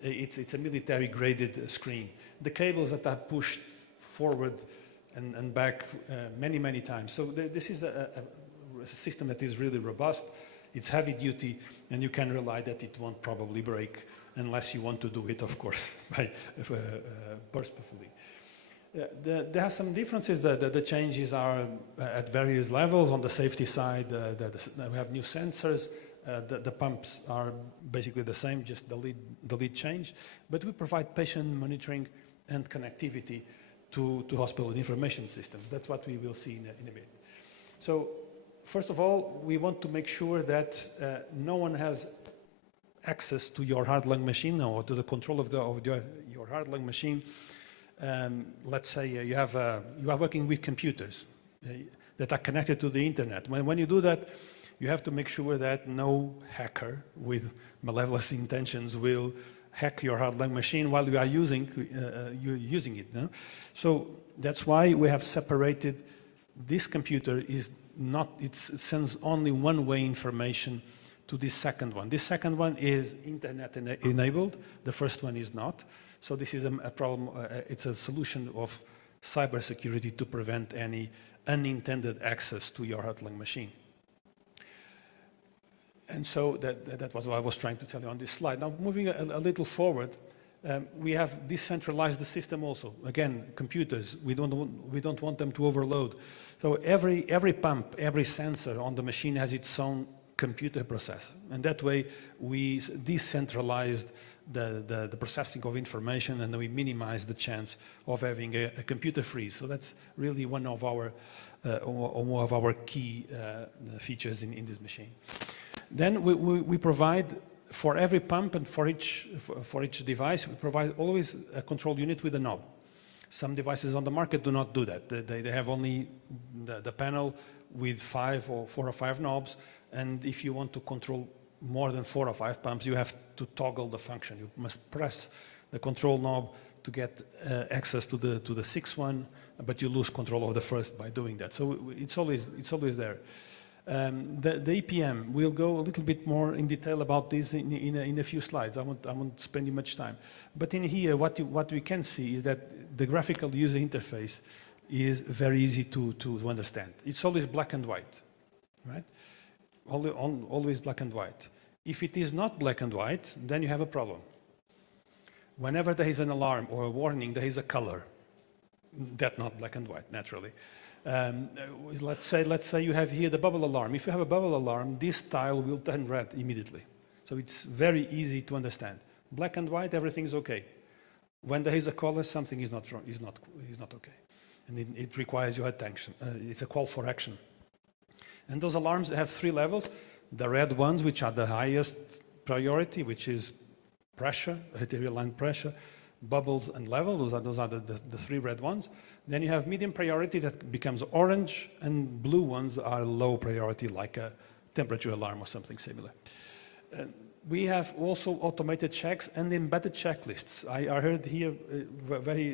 it's a military graded screen. The cables that are pushed forward and back many times. So this is a system that is really robust. It's heavy duty, and you can rely that it won't probably break unless you want to do it, of course, by purposefully. There are some differences. The changes are at various levels. On the safety side, we have new sensors. The pumps are basically the same, just the lead change. But we provide patient monitoring and connectivity to hospital information systems. That's what we will see in a bit. So first of all, we want to make sure that no one has access to your heart lung machine or to the control of your heart lung machine. Let's say you are working with computers that are connected to the internet. When you do that, you have to make sure that no hacker with malevolent intentions will hack your heart lung machine while you are using it. No? So that's why we have separated. This computer is not, it sends only one-way information to this second one. This second one is internet enabled. The first one is not. So this is a problem. It's a solution of cybersecurity to prevent any unintended access to your heart lung machine. And so that was what I was trying to tell you on this slide. Now, moving a little forward, we have decentralized the system also. Again, computers, we don't want them to overload. So every pump, every sensor on the machine has its own computer processor. And that way, we decentralized the processing of information, and we minimize the chance of having a computer freeze. So that's really one of our key features in this machine. Then we provide for every pump and for each device, we provide always a control unit with a knob. Some devices on the market do not do that. They have only the panel with 4 or 5 knobs, and if you want to control more than 4 or 5 pumps, you have to toggle the function. You must press the control knob to get access to the 6th one, but you lose control of the first by doing that. So it's always there. The EPM, we'll go a little bit more in detail about this in a few slides. I won't spend much time. But in here, what we can see is that the graphical user interface is very easy to understand. It's always black and white, right? Always black and white. If it is not black and white, then you have a problem. Whenever there is an alarm or a warning, there is a color. That's not black and white, naturally. Let's say you have here the bubble alarm. If you have a bubble alarm, this tile will turn red immediately. So it's very easy to understand. Black and white, everything is okay. When there is a color, something is not okay. And it requires your attention. It's a call for action. And those alarms have 3 levels. The red ones, which are the highest priority, which is pressure, arterial line pressure, bubbles and level. Those are the 3 red ones. Then you have medium priority that becomes orange, and blue ones are low priority, like a temperature alarm or something similar. We have also automated checks and embedded checklists. I heard here,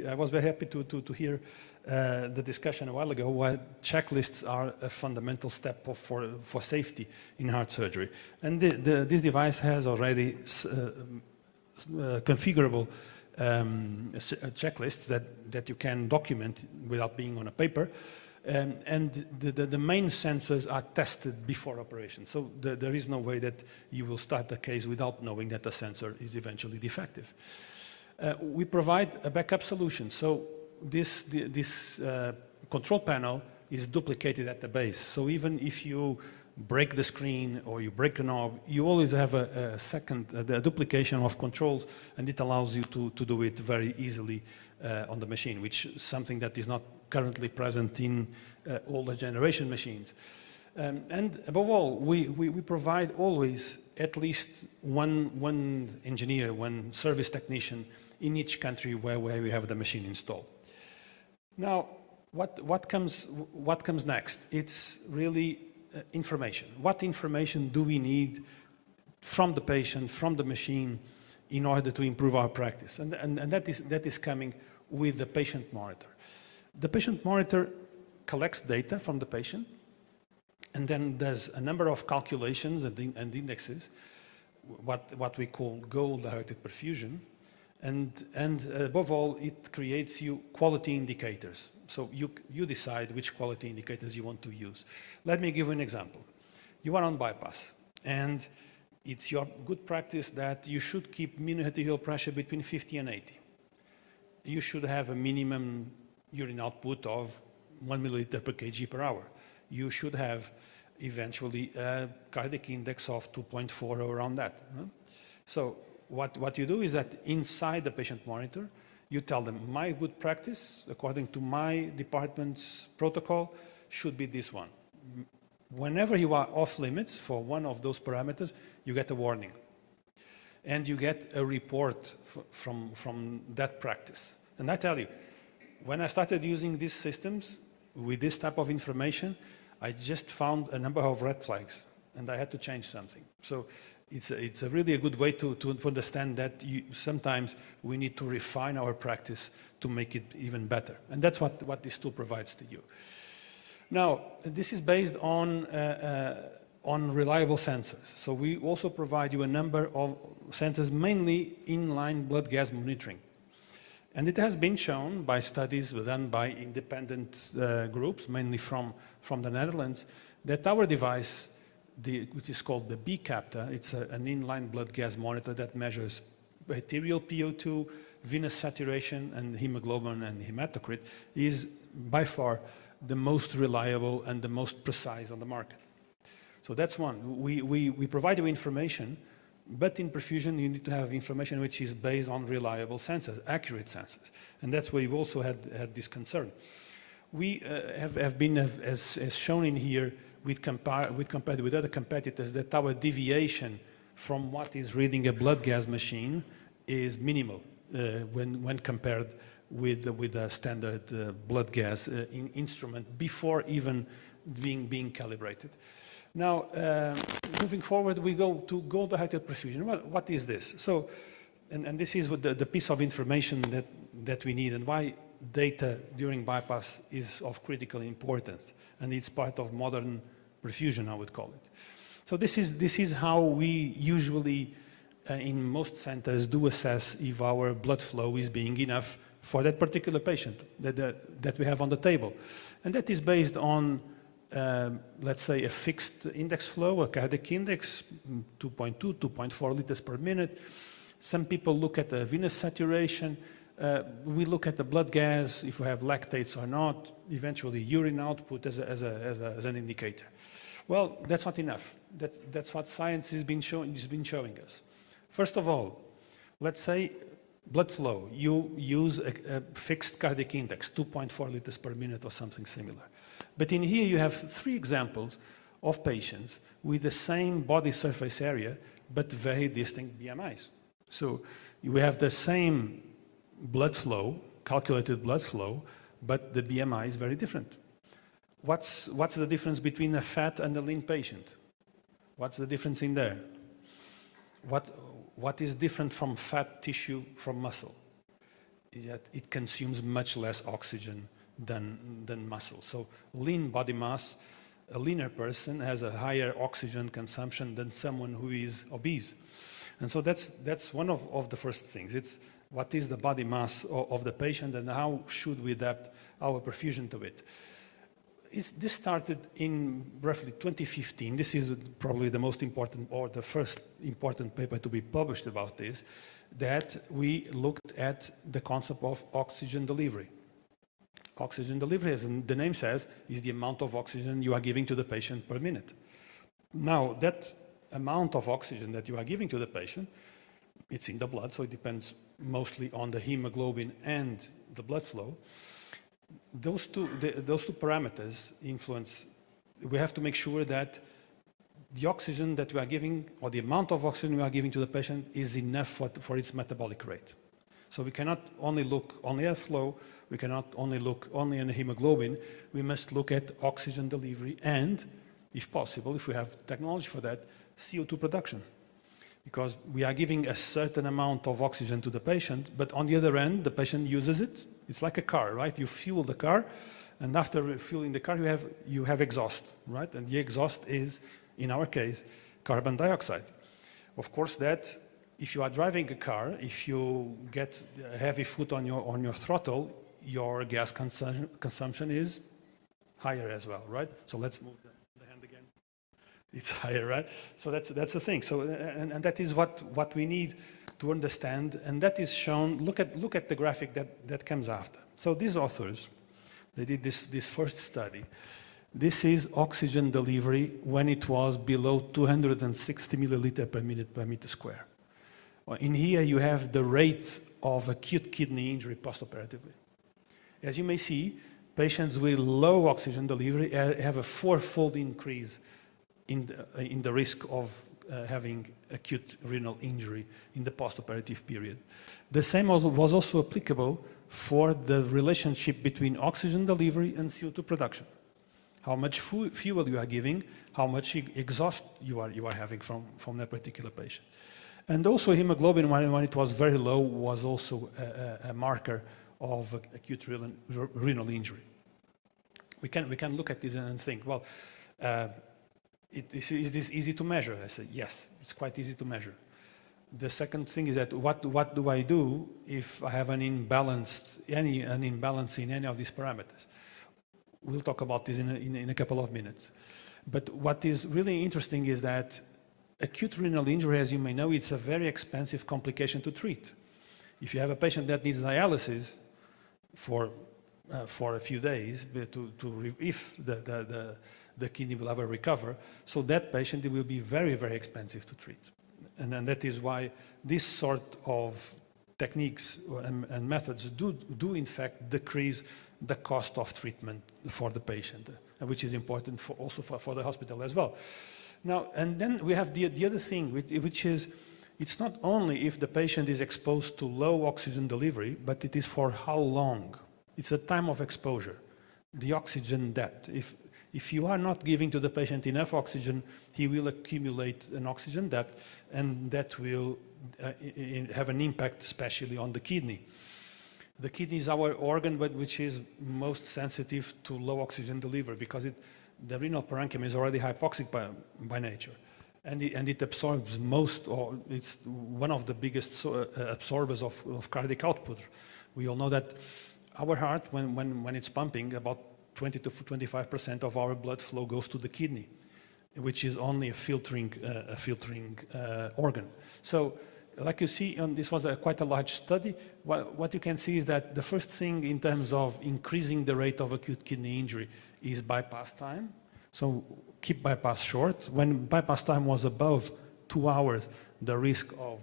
I was very happy to hear the discussion a while ago why checklists are a fundamental step for safety in heart surgery. And this device has already configurable checklists that you can document without being on a paper. And the main sensors are tested before operation. So there is no way that you will start the case without knowing that the sensor is eventually defective. We provide a backup solution. So this control panel is duplicated at the base. So even if you break the screen or you break a knob, you always have a duplication of controls, and it allows you to do it very easily on the machine, which is something that is not currently present in older generation machines. And above all, we provide always at least one engineer, one service technician in each country where we have the machine installed. Now, what comes next? It's really information. What information do we need from the patient, from the machine, in order to improve our practice? And that is coming with the patient monitor. The patient monitor collects data from the patient and then does a number of calculations and indexes, what we call goal-directed perfusion, and above all, it creates you quality indicators. So you decide which quality indicators you want to use. Let me give you an example. You are on bypass, and it's your good practice that you should keep mean arterial pressure between 50 and 80. You should have a minimum urine output of 1 milliliter per kg per hour. You should have eventually a cardiac index of 2.4 or around that. So what you do is that inside the patient monitor, you tell them, my good practice, according to my department's protocol, should be this one. Whenever you are off limits for one of those parameters, you get a warning. And you get a report from that practice. And I tell you, when I started using these systems with this type of information, I just found a number of red flags, and I had to change something. So it's a really a good way to understand that sometimes we need to refine our practice to make it even better. And that's what this tool provides to you. Now, this is based on reliable sensors. So we also provide you a number of sensors, mainly inline blood gas monitoring. And it has been shown by studies done by independent groups, mainly from the Netherlands, that our device, which is called the B-Capta, it's an inline blood gas monitor that measures arterial PO2, venous saturation, and hemoglobin and hematocrit, is by far the most reliable and the most precise on the market. So that's one. We provide you information, but in perfusion you need to have information which is based on reliable sensors, accurate sensors. And that's where we've also had this concern. We have been, as shown in here, compared with other competitors, that our deviation from what is reading a blood gas machine is minimal when compared with a standard blood gas instrument before even being calibrated. Now, moving forward, we go to goal-directed perfusion. What is this? So, and this is what the piece of information that we need, and why data during bypass is of critical importance, and it's part of modern perfusion, I would call it. So this is how we usually, in most centers, do assess if our blood flow is being enough for that particular patient that we have on the table. And that is based on, let's say, a fixed index flow, a cardiac index, 2.2, 2.4 liters per minute. Some people look at the venous saturation. We look at the blood gas, if we have lactates or not, eventually urine output as an indicator. Well, that's not enough. That's what science has been showing us. First of all, let's say blood flow. You use a fixed cardiac index, 2.4 liters per minute or something similar. But in here you have 3 examples of patients with the same body surface area, but very distinct BMIs. So we have the same blood flow, calculated blood flow, but the BMI is very different. What's the difference between a fat and a lean patient? What's the difference in there? what is different from fat tissue from muscle is that it consumes much less oxygen than muscle. So lean body mass, a leaner person has a higher oxygen consumption than someone who is obese. And so that's one of the first things. It's what is the body mass of the patient and how should we adapt our perfusion to it. This started in roughly 2015. This is probably the most important or the first important paper to be published about this, that we looked at the concept of oxygen delivery. Oxygen delivery, as the name says, is the amount of oxygen you are giving to the patient per minute. Now, that amount of oxygen that you are giving to the patient, it's in the blood, so it depends mostly on the hemoglobin and the blood flow. Those two parameters influence. We have to make sure that the oxygen that we are giving, or the amount of oxygen we are giving to the patient, is enough for its metabolic rate. So we cannot only look on airflow, we cannot only look only on hemoglobin, we must look at oxygen delivery and, if possible, if we have technology for that, CO2 production. Because we are giving a certain amount of oxygen to the patient, but on the other end, the patient uses it. It's like a car, right? You fuel the car, and after fueling the car, you have exhaust, right? And the exhaust is, in our case, carbon dioxide. Of course, that if you are driving a car, if you get a heavy foot on your throttle, your gas consumption is higher as well, right? So let's move the hand again. It's higher, right? So that's the thing. So and that is what we need to understand, and that is shown. Look at the graphic that comes after. So these authors, they did this first study. This is oxygen delivery when it was below 260 milliliter per minute per meter square. In here you have the rate of acute kidney injury postoperatively. As you may see, patients with low oxygen delivery have a fourfold increase in the risk of having acute renal injury in the postoperative period. The same was also applicable for the relationship between oxygen delivery and CO2 production. How much fuel you are giving, how much exhaust you are having from that particular patient. And also hemoglobin, when it was very low, was also a marker of acute renal injury. We can look at this and think, well, is this easy to measure? I say, yes, it's quite easy to measure. The second thing is that what do I do if I have an imbalance in any of these parameters? We'll talk about this in a couple of minutes. But what is really interesting is that acute renal injury, as you may know, it's a very expensive complication to treat. If you have a patient that needs dialysis for a few days, if the kidney will ever recover, so that patient will be very, very expensive to treat. And that is why this sort of techniques and methods do in fact decrease the cost of treatment for the patient, which is important also for the hospital as well. Now, and then we have the other thing, which is, it's not only if the patient is exposed to low oxygen delivery, but it is for how long. It's a time of exposure, the oxygen depth. If you are not giving to the patient enough oxygen, he will accumulate an oxygen depth, and that will have an impact especially on the kidney. The kidney is our organ, but which is most sensitive to low oxygen delivery because the renal parenchyma is already hypoxic by nature. And it absorbs most, or it's one of the biggest absorbers of cardiac output. We all know that our heart, when it's pumping, about 20 to 25% of our blood flow goes to the kidney, which is only a filtering organ. So, like you see, this was quite a large study. What you can see is that the first thing in terms of increasing the rate of acute kidney injury is bypass time. So keep bypass short. When bypass time was above 2 hours, the risk of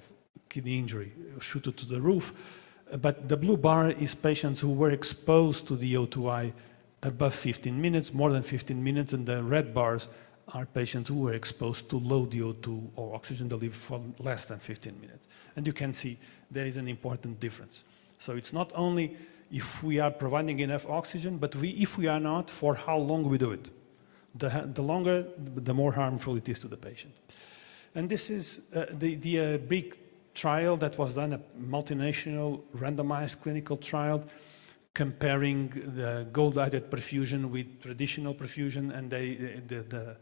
kidney injury shooted to the roof. But the blue bar is patients who were exposed to the O2I above 15 minutes, more than 15 minutes, and the red bars are patients who were exposed to low DO2 or oxygen delivery for less than 15 minutes. And you can see there is an important difference. So it's not only if we are providing enough oxygen, but if we are not, for how long we do it. The longer, the more harmful it is to the patient. And this is the big trial that was done, a multinational randomized clinical trial comparing the gold-guided perfusion with traditional perfusion, and the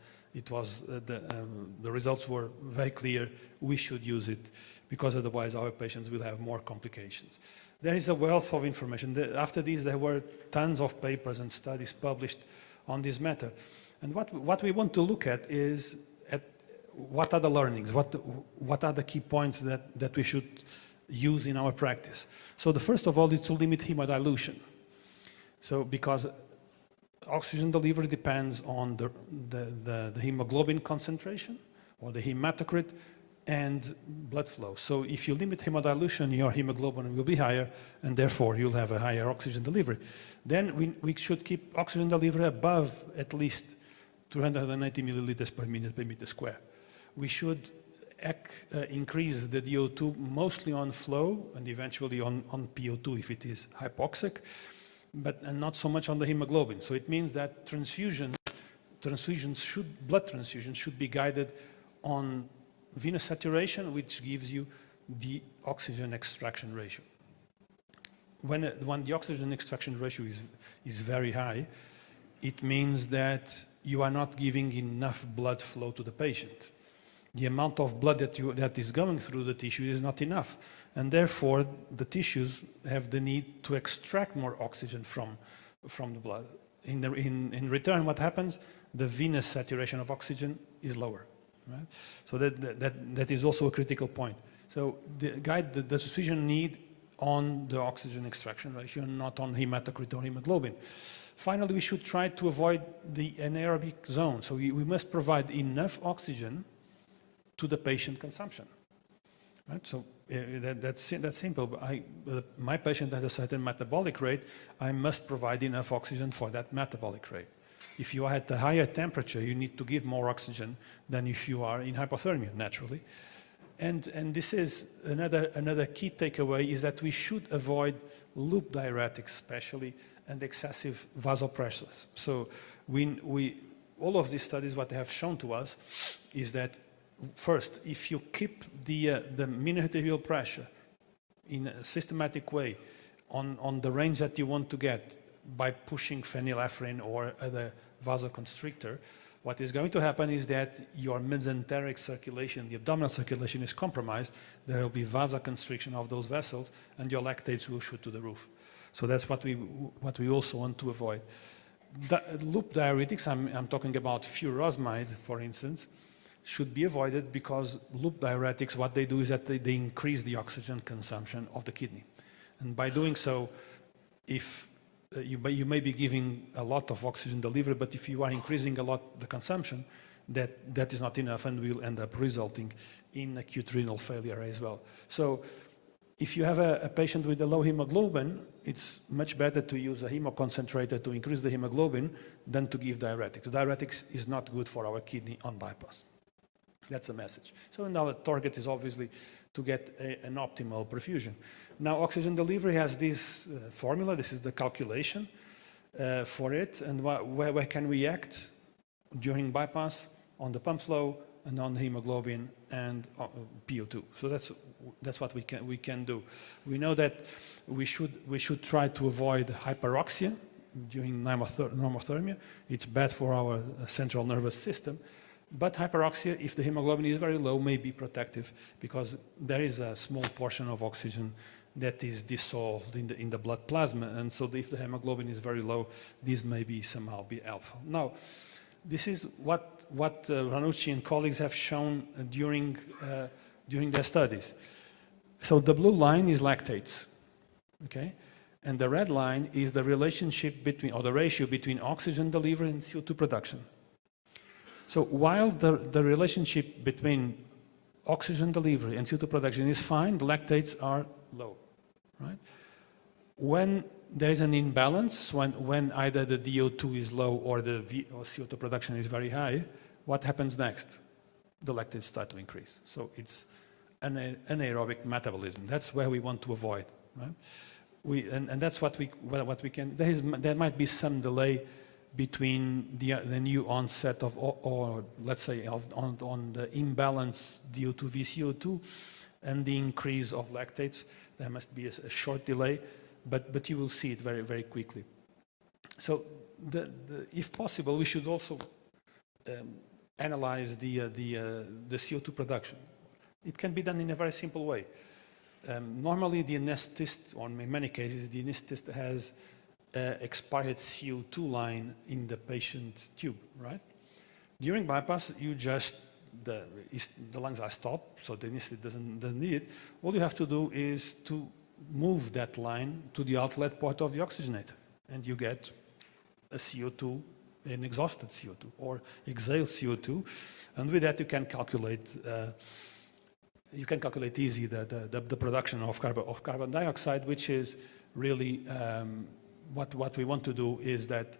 results were very clear. We should use it because otherwise our patients will have more complications. There is a wealth of information. After this, there were tons of papers and studies published on this matter. And what we want to look at is what are the learnings, what are the key points that we should use in our practice. So the first of all is to limit hemodilution. So because oxygen delivery depends on the hemoglobin concentration or the hematocrit and blood flow. So if you limit hemodilution, your hemoglobin will be higher, and therefore you'll have a higher oxygen delivery. Then we should keep oxygen delivery above at least 280 milliliters per minute per meter square. We should increase the DO2 mostly on flow and eventually on PO2 if it is hypoxic, and not so much on the hemoglobin. So it means that blood transfusion should be guided on venous saturation, which gives you the oxygen extraction ratio. When the oxygen extraction ratio is very high, it means that you are not giving enough blood flow to the patient. The amount of blood that is going through the tissue is not enough, and therefore the tissues have the need to extract more oxygen from the blood. In return, what happens? The venous saturation of oxygen is lower. Right? So that is also a critical point. So guide the transfusion need on the oxygen extraction ratio, not on hematocrit or hemoglobin. Finally, we should try to avoid the anaerobic zone. So we must provide enough oxygen to the patient consumption. Right? So that's simple. My patient has a certain metabolic rate. I must provide enough oxygen for that metabolic rate. If you are at a higher temperature, you need to give more oxygen than if you are in hypothermia, naturally. And this is another key takeaway is that we should avoid loop diuretics, especially, and excessive vasopressors. So all of these studies, what they have shown to us is that first, if you keep the mean arterial pressure in a systematic way on the range that you want to get by pushing phenylephrine or other vasoconstrictor, what is going to happen is that your mesenteric circulation, the abdominal circulation is compromised. There will be vasoconstriction of those vessels, and your lactates will shoot to the roof. So that's what we also want to avoid. Loop diuretics, I'm talking about furosemide, for instance, should be avoided because loop diuretics, what they do is that they increase the oxygen consumption of the kidney. And by doing so, if you may be giving a lot of oxygen delivery, but if you are increasing a lot the consumption, that is not enough and will end up resulting in acute renal failure as well. So if you have a patient with a low hemoglobin, it's much better to use a hemoconcentrator to increase the hemoglobin than to give diuretics. Diuretics is not good for our kidney on bypass. That's the message. So now the target is obviously to get an optimal perfusion. Now oxygen delivery has this formula. This is the calculation for it. And where can we act during bypass? On the pump flow and on the hemoglobin and PO2. So that's what we can do. We know that we should try to avoid hyperoxia during normothermia. It's bad for our central nervous system. But hyperoxia, if the hemoglobin is very low, may be protective because there is a small portion of oxygen that is dissolved in the blood plasma. And so if the hemoglobin is very low, this may be somehow be helpful. Now, this is what Ranucci and colleagues have shown during their studies. So the blue line is lactates, okay? And the red line is the relationship between, or the ratio between oxygen delivery and CO2 production. So while the relationship between oxygen delivery and CO2 production is fine, the lactates are low, right? When there is an imbalance, when either the DO2 is low or the CO2 production is very high, what happens next? The lactates start to increase. So it's anaerobic metabolism. That's where we want to avoid, right? And that's what we can. There might be some delay between the new onset of, or let's say on the imbalance DO2 VCO2 and the increase of lactates. There must be a short delay, but you will see it very, very quickly. So if possible, we should also analyze the CO2 production. It can be done in a very simple way. Normally, the anesthetist, or in many cases, the anesthetist has expired CO2 line in the patient tube, right? During bypass, you just, the lungs are stopped, so the anesthetist doesn't need it. All you have to do is to move that line to the outlet port of the oxygenator, and you get a CO2, an exhausted CO2, or exhaled CO2, and with that you can calculate easy the production of carbon dioxide, which is really what we want to do is that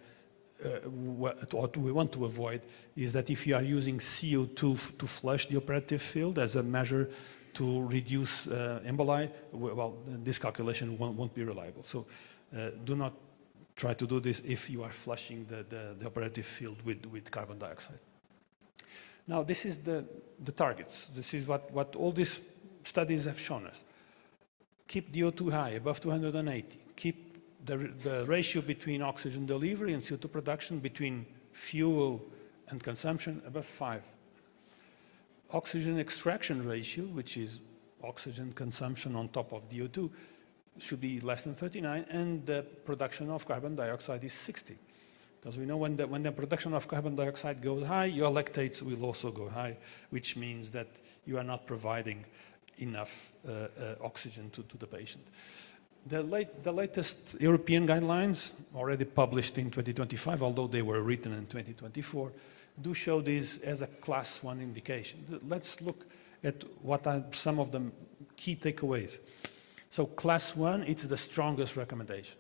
what we want to avoid is that if you are using CO2 to flush the operative field as a measure to reduce emboli, well, this calculation won't be reliable. So do not try to do this if you are flushing the operative field with carbon dioxide. Now, this is the targets. This is what all these studies have shown us. Keep DO2 high, above 280. Keep the ratio between oxygen delivery and CO2 production between fuel and consumption above 5. Oxygen extraction ratio, which is oxygen consumption on top of DO2, should be less than 39, and the production of carbon dioxide is 60. Because we know when the production of carbon dioxide goes high, your lactates will also go high, which means that you are not providing enough oxygen to the patient. The latest European guidelines, already published in 2025, although they were written in 2024, do show this as a class 1 indication. Let's look at what are some of the key takeaways. So class 1, it's the strongest recommendation.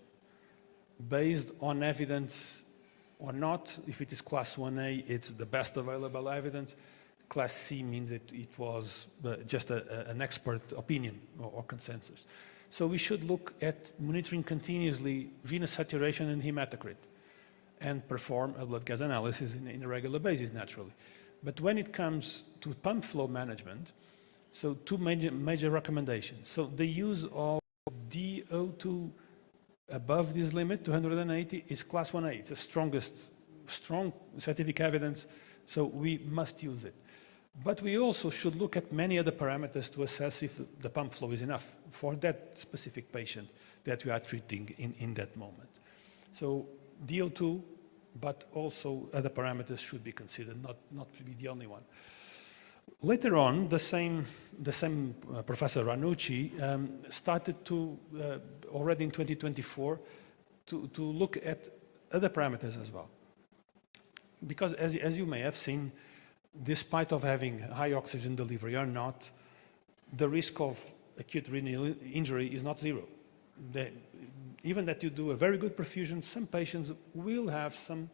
Based on evidence or not, if it is class 1A, it's the best available evidence. Class C means that it was just an expert opinion or consensus. So we should look at monitoring continuously venous saturation and hematocrit and perform a blood gas analysis in a regular basis, naturally. But when it comes to pump flow management, so two major recommendations. So the use of DO2 above this limit, 280, is class 1A. It's the strong scientific evidence, so we must use it. But we also should look at many other parameters to assess if the pump flow is enough for that specific patient that we are treating in that moment. So DO2, but also other parameters should be considered, not to be the only one. Later on, the same Professor Ranucci started to, already in 2024, to look at other parameters as well. Because as you may have seen, despite of having high oxygen delivery or not, the risk of acute renal injury is not zero. Even that you do a very good perfusion, some patients will have some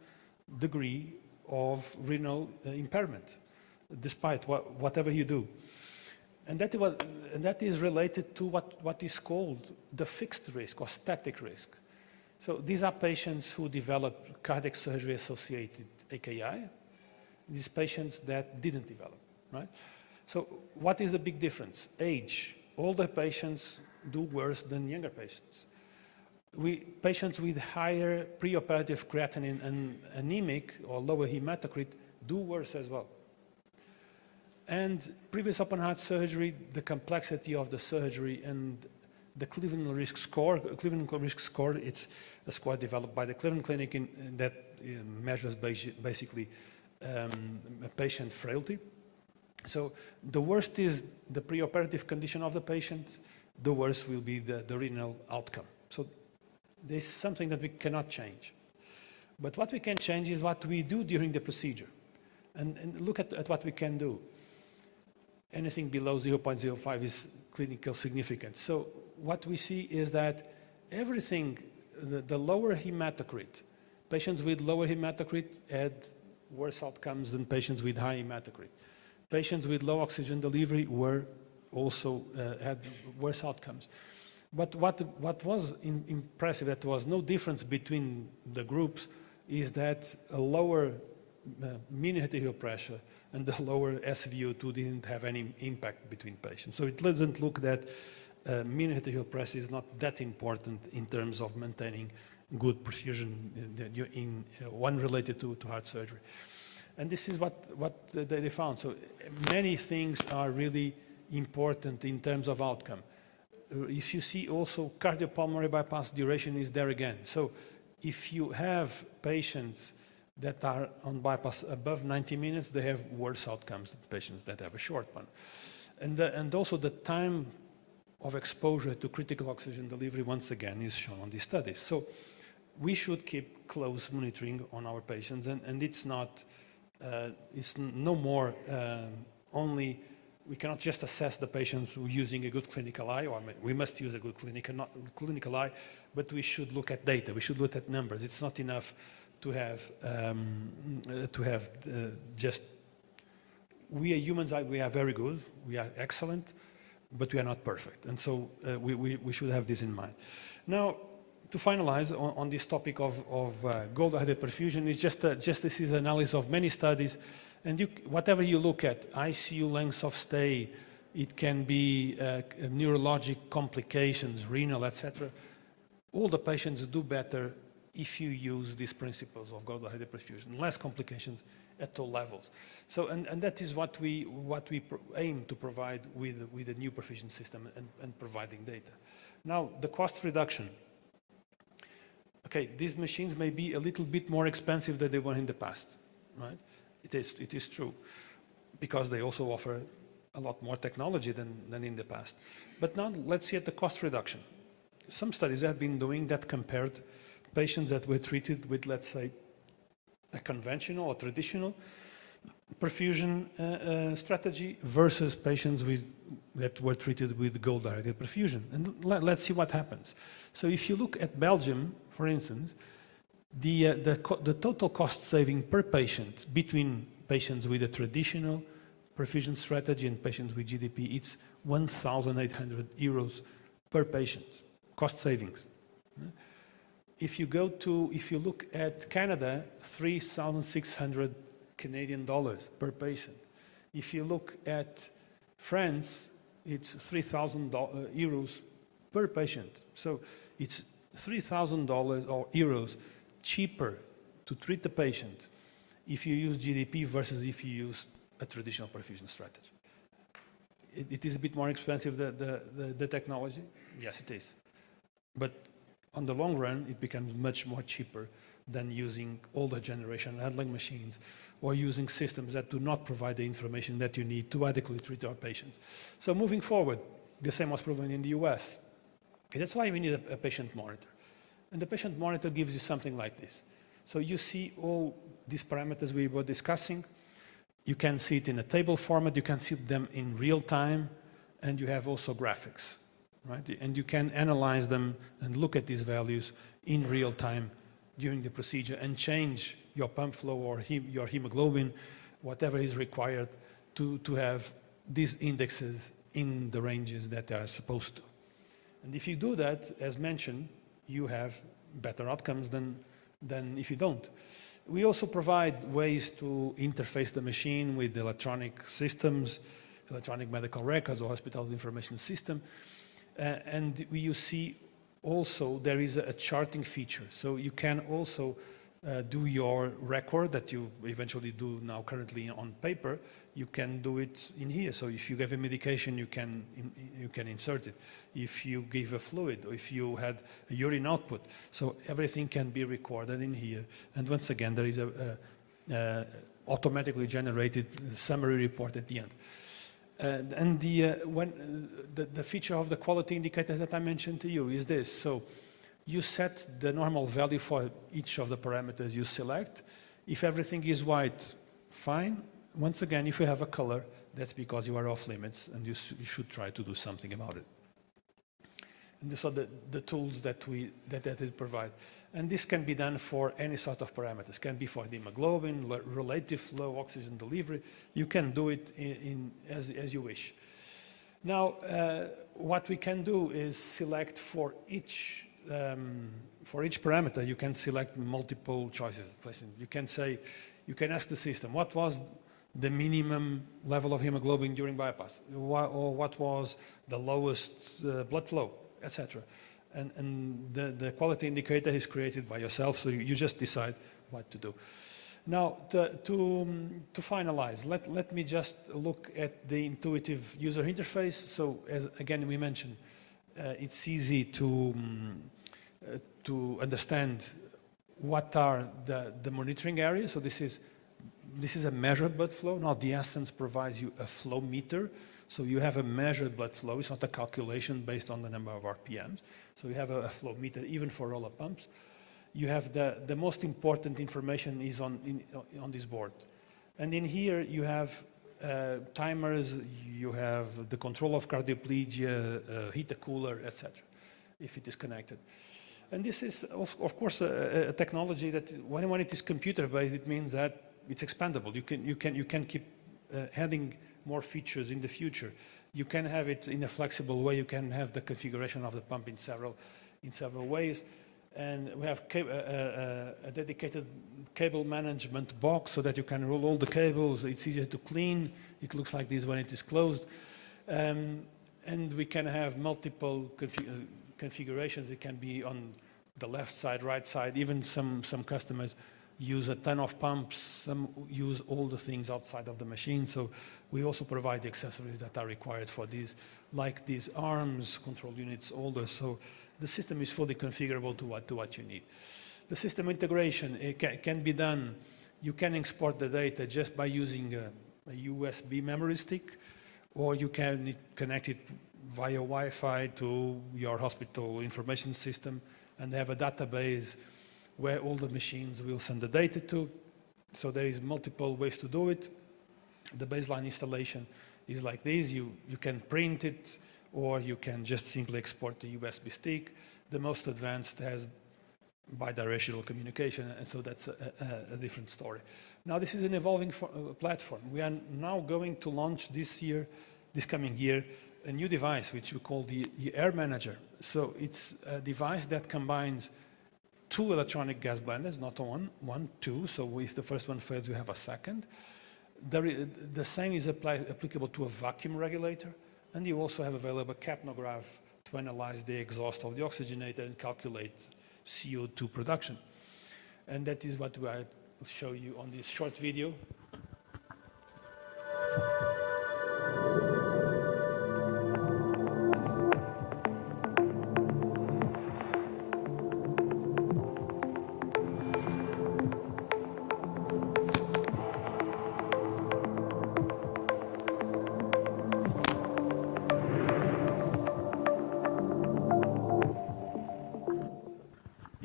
degree of renal impairment, despite whatever you do. And that is related to what is called the fixed risk or static risk. So these are patients who develop cardiac surgery-associated AKI, these patients that didn't develop, right? So what is the big difference? Age. Older patients do worse than younger patients. Patients with higher preoperative creatinine and anemic or lower hematocrit do worse as well. And previous open heart surgery, the complexity of the surgery and the Cleveland risk score, it's a score developed by the Cleveland Clinic that measures basically patient frailty. So the worst is the preoperative condition of the patient, the worst will be the renal outcome. So there's something that we cannot change. But what we can change is what we do during the procedure. And look at what we can do. Anything below 0.05 is clinical significant. So what we see is that everything, the lower hematocrit, patients with lower hematocrit had worse outcomes than patients with high hematocrit. Patients with low oxygen delivery were also had worse outcomes. But what was impressive, that there was no difference between the groups is that a lower mean arterial pressure and the lower SVO2 didn't have any impact between patients. So it doesn't look that mean arterial pressure is not that important in terms of maintaining good perfusion in one related to heart surgery. And this is what they found. So many things are really important in terms of outcome. If you see also cardiopulmonary bypass duration is there again. So if you have patients that are on bypass above 90 minutes, they have worse outcomes than patients that have a short one. And also the time of exposure to critical oxygen delivery, once again, is shown on these studies. So we should keep close monitoring on our patients, and it's not, it's no more only, we cannot just assess the patients using a good clinical eye, or we must use a good clinical eye, but we should look at data, we should look at numbers. It's not enough to have just, we are humans, we are very good, we are excellent, but we are not perfect. And so we should have this in mind. Now, to finalize on this topic of gold-headed perfusion, is just this is analysis of many studies, and whatever you look at, ICU lengths of stay, it can be neurologic complications, renal, etc. All the patients do better if you use these principles of gold-headed perfusion, less complications at all levels. So, and that is what we aim to provide with a new perfusion system and providing data. Now, the cost reduction. Okay, these machines may be a little bit more expensive than they were in the past, right? It is true, because they also offer a lot more technology than in the past. But now let's see at the cost reduction. Some studies have been doing that compared patients that were treated with, let's say, a conventional or traditional perfusion strategy versus patients that were treated with gold-directed perfusion. And let's see what happens. So if you look at Belgium, for instance, the total cost saving per patient between patients with a traditional perfusion strategy and patients with GDP, it's 1,800 euros per patient, cost savings. If you look at Canada, 3,600 Canadian dollars per patient. If you look at France, it's 3,000 euros per patient. So it's $3,000 or euros cheaper to treat the patient if you use GDP versus if you use a traditional perfusion strategy. It is a bit more expensive, the technology. Yes, it is. But on the long run, it becomes much more cheaper than using older generation handling machines or using systems that do not provide the information that you need to adequately treat our patients. So moving forward, the same was proven in the US. That's why we need a patient monitor. And the patient monitor gives you something like this. So you see all these parameters we were discussing. You can see it in a table format, you can see them in real time, and you have also graphics, right? And you can analyze them and look at these values in real time during the procedure and change your pump flow or your hemoglobin, whatever is required to have these indexes in the ranges that they are supposed to. And if you do that, as mentioned, you have better outcomes than if you don't. We also provide ways to interface the machine with electronic systems, electronic medical records or hospital information system. And you see also there is a charting feature. So you can also do your record that you eventually do now currently on paper, you can do it in here. So if you give a medication, you can insert it. If you give a fluid, or if you had a urine output, so everything can be recorded in here. And once again, there is a automatically generated summary report at the end. And the feature of the quality indicators that I mentioned to you is this. So you set the normal value for each of the parameters you select. If everything is white, fine. Once again, if you have a color, that's because you are off limits and you should try to do something about it. And these are the tools that it provide. And this can be done for any sort of parameters. It can be for the hemoglobin, relative flow, oxygen delivery. You can do it as you wish. Now, what we can do is select for each for each parameter, you can select multiple choices. For instance, you can say, you can ask the system, what was the minimum level of hemoglobin during bypass, or what was the lowest blood flow, etc. And the quality indicator is created by yourself, so you just decide what to do. Now, to finalize, let me just look at the intuitive user interface. So, as again we mentioned, it's easy to understand what are the monitoring areas. So this is a measured blood flow. Now the Essence provides you a flow meter. So you have a measured blood flow. It's not a calculation based on the number of RPMs. So you have a flow meter even for roller pumps. You have the most important information is on this board. And in here you have timers, you have the control of cardioplegia, heater cooler, etc., if it is connected. And this is, of course, a technology that when it is computer-based, it means that it's expandable. You can keep adding more features in the future. You can have it in a flexible way. You can have the configuration of the pump in several ways. And we have a dedicated cable management box so that you can roll all the cables. It's easier to clean. It looks like this when it is closed. And we can have multiple configurations. It can be on the left side, right side. Even some customers use a ton of pumps. Some use all the things outside of the machine. So we also provide the accessories that are required for these, like these arms, control units, all this. So the system is fully configurable to what you need. The system integration, it can be done. You can export the data just by using a USB memory stick, or you can connect it via Wi-Fi to your hospital information system and have a database where all the machines will send the data to. So there is multiple ways to do it. The baseline installation is like this. You can print it, or you can just simply export the USB stick. The most advanced has bidirectional communication, and so that's a different story. Now, this is an evolving platform. We are now going to launch this coming year, a new device which we call the Air Manager. So it's a device that combines two electronic gas blenders, not two. So if the first one fails, you have a second. The same is applicable to a vacuum regulator, and you also have available capnograph to analyze the exhaust of the oxygenator and calculate CO2 production. And that is what I will show you on this short video.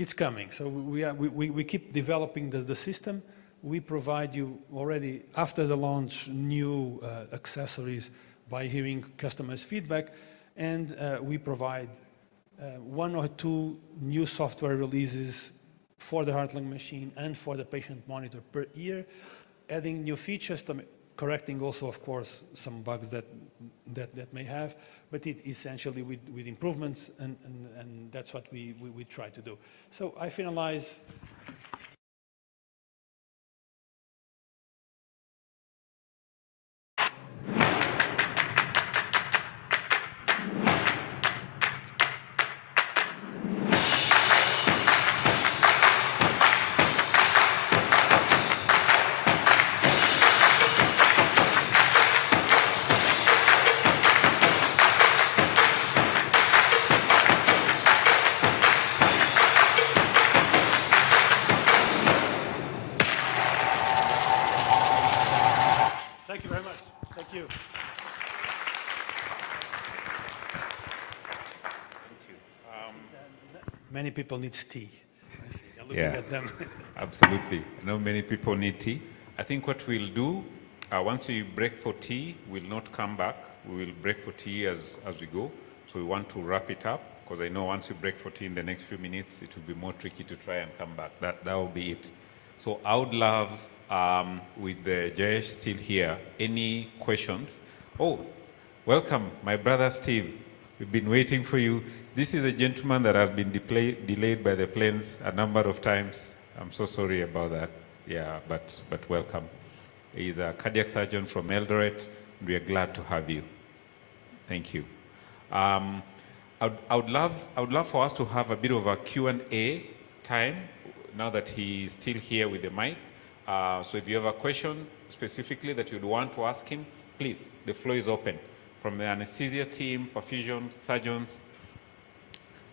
It's coming. So we keep developing the system. We provide you already, after the launch, new accessories by hearing customers' feedback. And we provide one or two new software releases for the heart-lung machine and for the patient monitor per year, adding new features, correcting also, of course, some bugs that may have, but it essentially with improvements, and that's what we try to do. So I finalize. Thank you very much. Thank you. Many people need tea. I see. I'm looking at them. Absolutely. I know many people need tea. I think what we'll do, once we break for tea, we'll not come back. We will break for tea as we go. So we want to wrap it up, because I know once we break for tea in the next few minutes, it will be more tricky to try and come back. That will be it. So I would love, with the Jayesh still here, any questions? Oh, welcome, my brother Steve. We've been waiting for you. This is a gentleman that has been delayed by the planes a number of times. I'm so sorry about that. Yeah, but welcome. He's a cardiac surgeon from Eldoret. We are glad to have you. Thank you. I would love for us to have a bit of a Q&A time now that he's still here with the mic. So if you have a question specifically that you'd want to ask him, please, the floor is open. From the anesthesia team, perfusion, surgeons,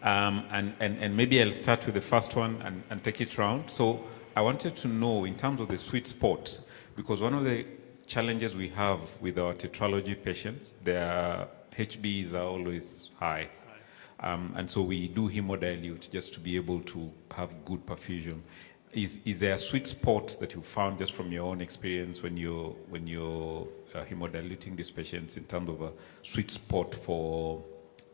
and maybe I'll start with the first one and take it round. So I wanted to know in terms of the sweet spot, because one of the challenges we have with our tetralogy patients, their HBs are always high. And so we do hemodilute just to be able to have good perfusion. Is there a sweet spot that you found just from your own experience when you're hemodiluting these patients in terms of a sweet spot for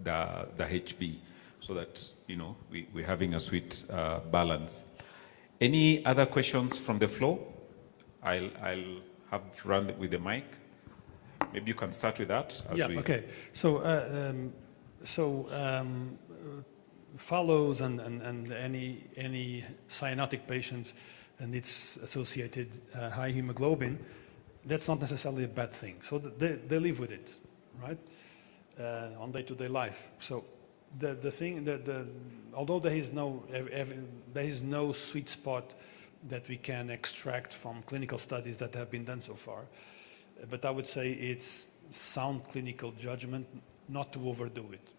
the HB, so that we're having a sweet balance? Any other questions from the floor? I'll have run with the mic. Maybe you can start with that. Yeah. Okay. So follows and any cyanotic patients and its associated high hemoglobin, that's not necessarily a bad thing. So they live with it, right, on day-to-day life. So the thing that although there is no sweet spot that we can extract from clinical studies that have been done so far, but I would say it's sound clinical judgment not to overdo it.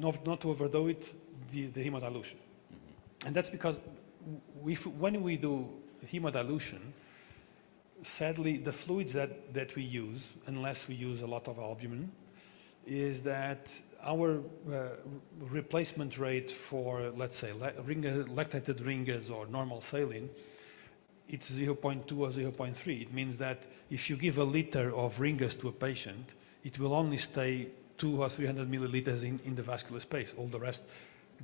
Not to overdo it, the hemodilution. And that's because when we do hemodilution, sadly, the fluids that we use, unless we use a lot of albumin, is that our replacement rate for, let's say, lactated ringers or normal saline, it's 0.2 or 0.3. It means that if you give a liter of ringers to a patient, it will only stay 200 or 300 milliliters in the vascular space. All the rest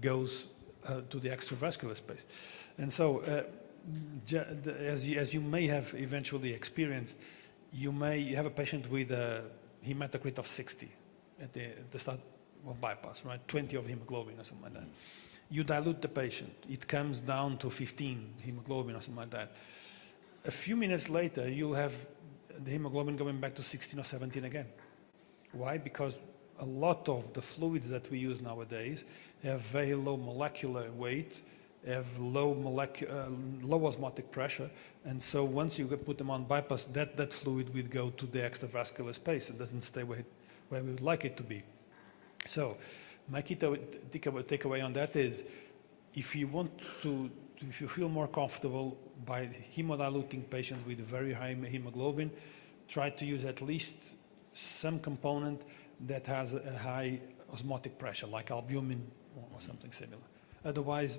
goes to the extravascular space. And so, as you may have eventually experienced, you may have a patient with a hematocrit of 60 at the start of bypass, right? 20 of hemoglobin or something like that. You dilute the patient, it comes down to 15 hemoglobin or something like that. A few minutes later, you'll have the hemoglobin going back to 16 or 17 again. Why? Because a lot of the fluids that we use nowadays have very low molecular weight, have low osmotic pressure, and so once you put them on bypass, that fluid will go to the extravascular space. It doesn't stay where we would like it to be. So my key takeaway on that is, if you feel more comfortable by hemodiluting patients with very high hemoglobin, try to use at least some component that has a high osmotic pressure, like albumin or something similar. Otherwise,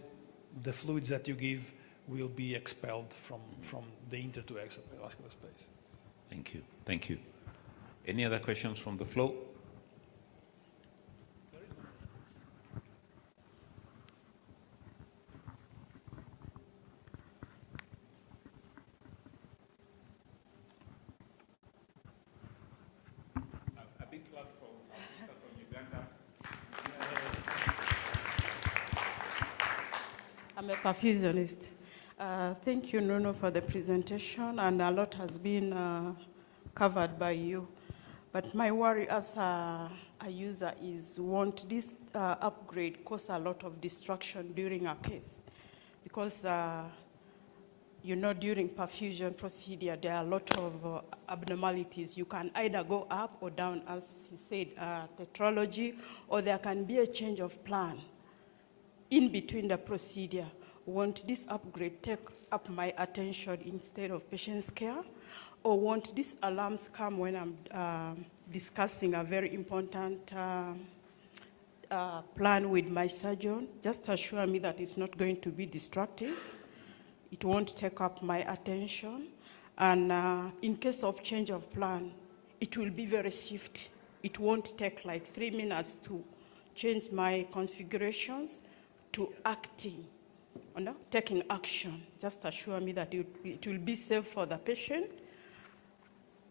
the fluids that you give will be expelled from the inter to extravascular space. Thank you. Thank you. Any other questions from the floor? A big clap from our sister from Uganda. I'm a perfusionist. Thank you, Nuno, for the presentation, and a lot has been covered by you. But my worry as a user is, won't this upgrade cause a lot of distraction during a case? Because, during perfusion procedure, there are a lot of abnormalities. You can either go up or down, as he said, tetralogy, or there can be a change of plan in between the procedure. Won't this upgrade take up my attention instead of patient's care? Or won't these alarms come when I'm discussing a very important plan with my surgeon? Just assure me that it's not going to be destructive. It won't take up my attention. And in case of change of plan, it will be very swift. It won't take like 3 minutes to change my configurations to acting, taking action. Just assure me that it will be safe for the patient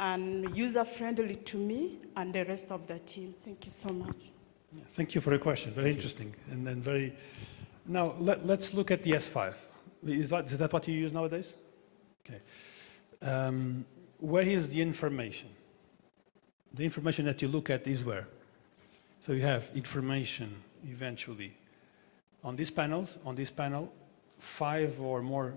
and user-friendly to me and the rest of the team. Thank you so much. Yeah, thank you for your question. Very interesting and then very. Now let's look at the S5. Is that what you use nowadays? Okay. Where is the information? The information that you look at is where? So you have information eventually on these panels. On this panel, 5 or more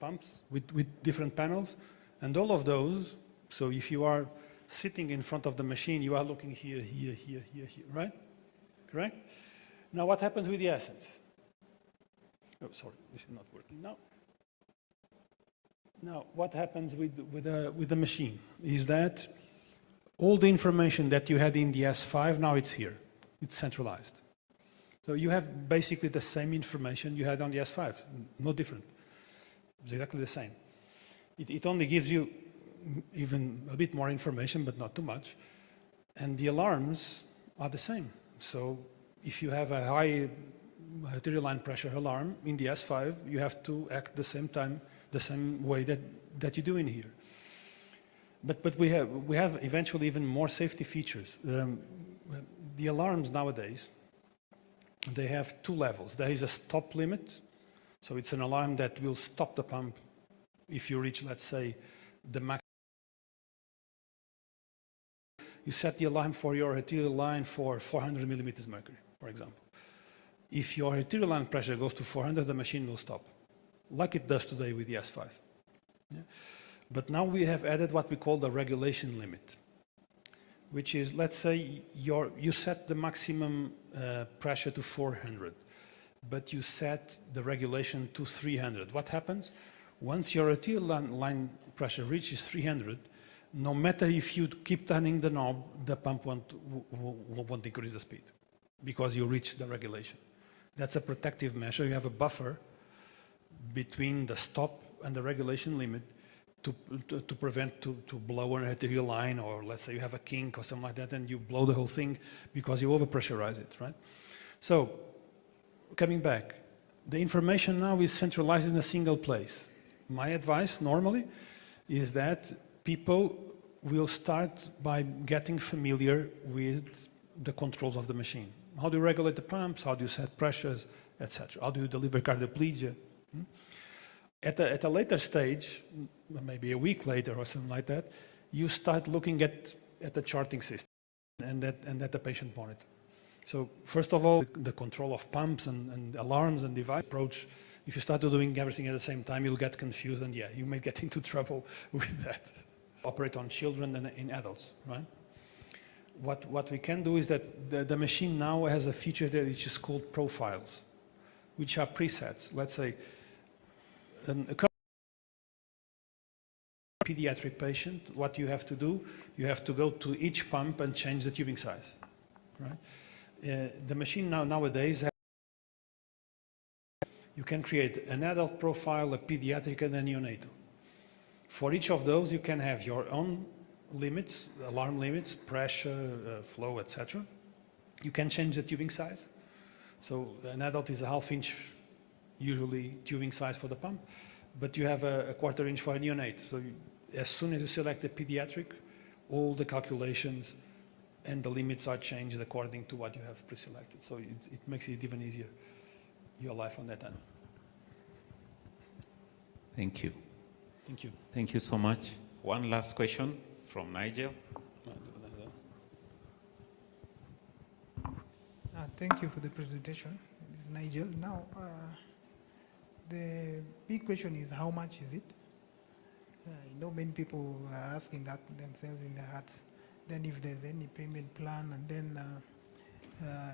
pumps with different panels, and all of those. So if you are sitting in front of the machine, you are looking here, here, here, here, here, right? Correct? Now what happens with the assets? Oh, sorry, this is not working now. Now, what happens with the machine is that all the information that you had in the S5, now it's here. It's centralized. So you have basically the same information you had on the S5, no different. It's exactly the same. It only gives you even a bit more information, but not too much. And the alarms are the same. So if you have a high arterial line pressure alarm in the S5, you have to act the same time, the same way that you do in here. But we have eventually even more safety features. The alarms nowadays, they have 2 levels. There is a stop limit, so it's an alarm that will stop the pump if you reach, let's say, the max. You set the alarm for your arterial line for 400 millimeters mercury, for example. If your arterial line pressure goes to 400, the machine will stop, like it does today with the S5. Yeah? But now we have added what we call the regulation limit, which is, let's say, you set the maximum pressure to 400, but you set the regulation to 300. What happens? Once your arterial line pressure reaches 300, no matter if you keep turning the knob, the pump won't increase the speed because you reach the regulation. That's a protective measure. You have a buffer between the stop and the regulation limit to prevent to blow an arterial line, or let's say you have a kink or something like that and you blow the whole thing because you overpressurize it, right? So, coming back, the information now is centralized in a single place. My advice normally is that people will start by getting familiar with the controls of the machine. How do you regulate the pumps? How do you set pressures, etc.? How do you deliver cardioplegia? At a later stage, maybe a week later or something like that, you start looking at the charting system and at the patient monitor. So first of all, the control of pumps and alarms and device approach. If you start doing everything at the same time, you'll get confused, and yeah, you may get into trouble with that. Operate on children and in adults, right? What we can do is that the machine now has a feature that is just called profiles, which are presets. Let's say a pediatric patient, what you have to do, you have to go to each pump and change the tubing size, right? The machine nowadays, you can create an adult profile, a pediatric, and a neonatal. For each of those, you can have your own limits, alarm limits, pressure, flow, etc. You can change the tubing size. So an adult is a ½ inch, usually, tubing size for the pump, but you have a ¼ inch for a neonate. So as soon as you select the pediatric, all the calculations and the limits are changed according to what you have pre-selected. So it makes it even easier, your life on that end. Thank you. Thank you. Thank you so much. One last question from Nigel. Thank you for the presentation. This is Nigel. Now, the big question is, how much is it? I know many people are asking that themselves in their hearts. Then if there's any payment plan, and then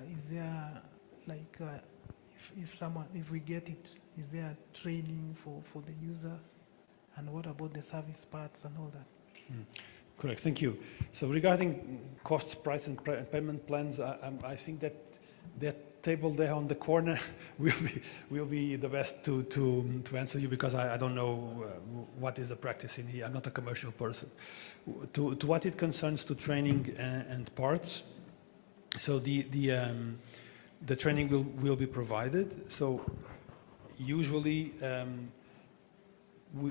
is there, like, if we get it, is there training for the user? And what about the service parts and all that? Correct, thank you. So regarding costs, price, and payment plans, I think that table there on the corner will be the best to answer you, because I don't know what is the practice in here. I'm not a commercial person. To what it concerns to training and parts, so the training will be provided. So usually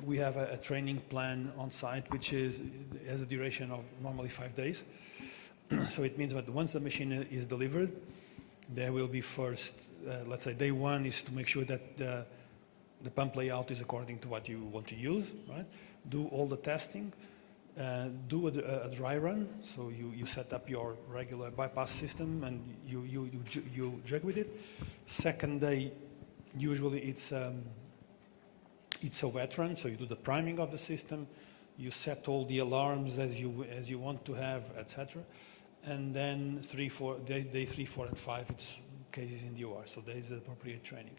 we have a training plan on site which has a duration of normally 5 days. So it means that once the machine is delivered, there will be first, let's say day one is to make sure that the pump layout is according to what you want to use, right? Do all the testing, do a dry run, so you set up your regular bypass system and you jig with it. Second day, usually it's a wet run, so you do the priming of the system, you set all the alarms as you want to have, etc. And then day 3, 4, and 5, it's cases in the OR, so there is appropriate training,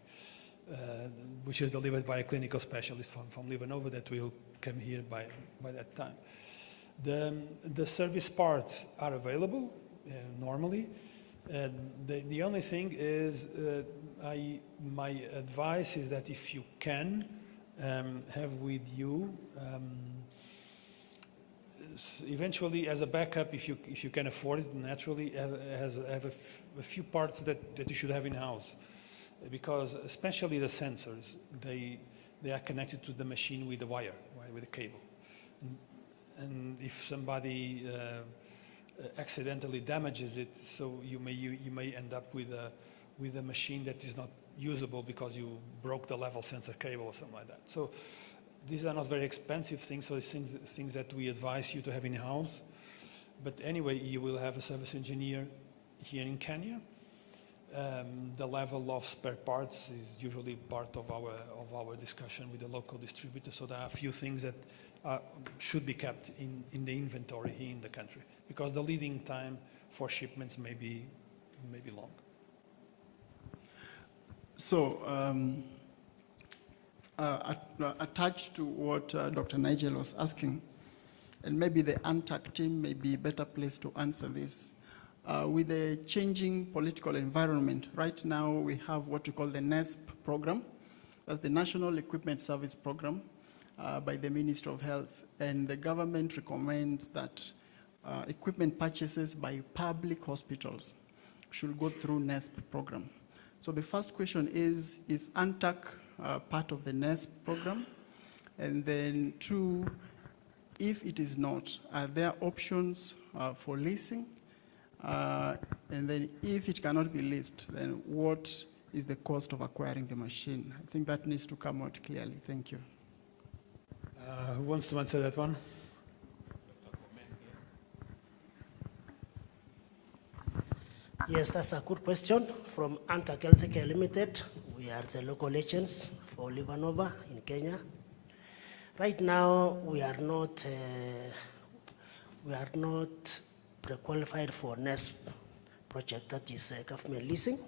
which is delivered by a clinical specialist from Livanova that will come here by that time. The service parts are available normally. The only thing is, my advice is that if you can have with you, eventually as a backup, if you can afford it, naturally have a few parts that you should have in house, because especially the sensors, they are connected to the machine with a wire, right, with a cable, and if somebody accidentally damages it, so you may end up with a machine that is not usable because you broke the level sensor cable or something like that. So these are not very expensive things, so it's things that we advise you to have in-house. But anyway, you will have a service engineer here in Kenya. The level of spare parts is usually part of our discussion with the local distributor, so there are a few things that should be kept in the inventory here in the country, because the leading time for shipments may be long. So, attached to what Dr. Nigel was asking, and maybe the ANTAC team may be a better place to answer this. With the changing political environment, right now we have what we call the NESP program. That's the National Equipment Service Program by the Ministry of Health. And the government recommends that equipment purchases by public hospitals should go through NESP program. So the first question is ANTAC part of the NESP program? And then 2, if it is not, are there options for leasing? And then if it cannot be leased, then what is the cost of acquiring the machine? I think that needs to come out clearly. Thank you. Who wants to answer that one? Yes, that's a good question. From ANTAC Healthcare Limited, we are the local agents for Livanova in Kenya. Right now, we are not pre-qualified for NESP project, that is government leasing.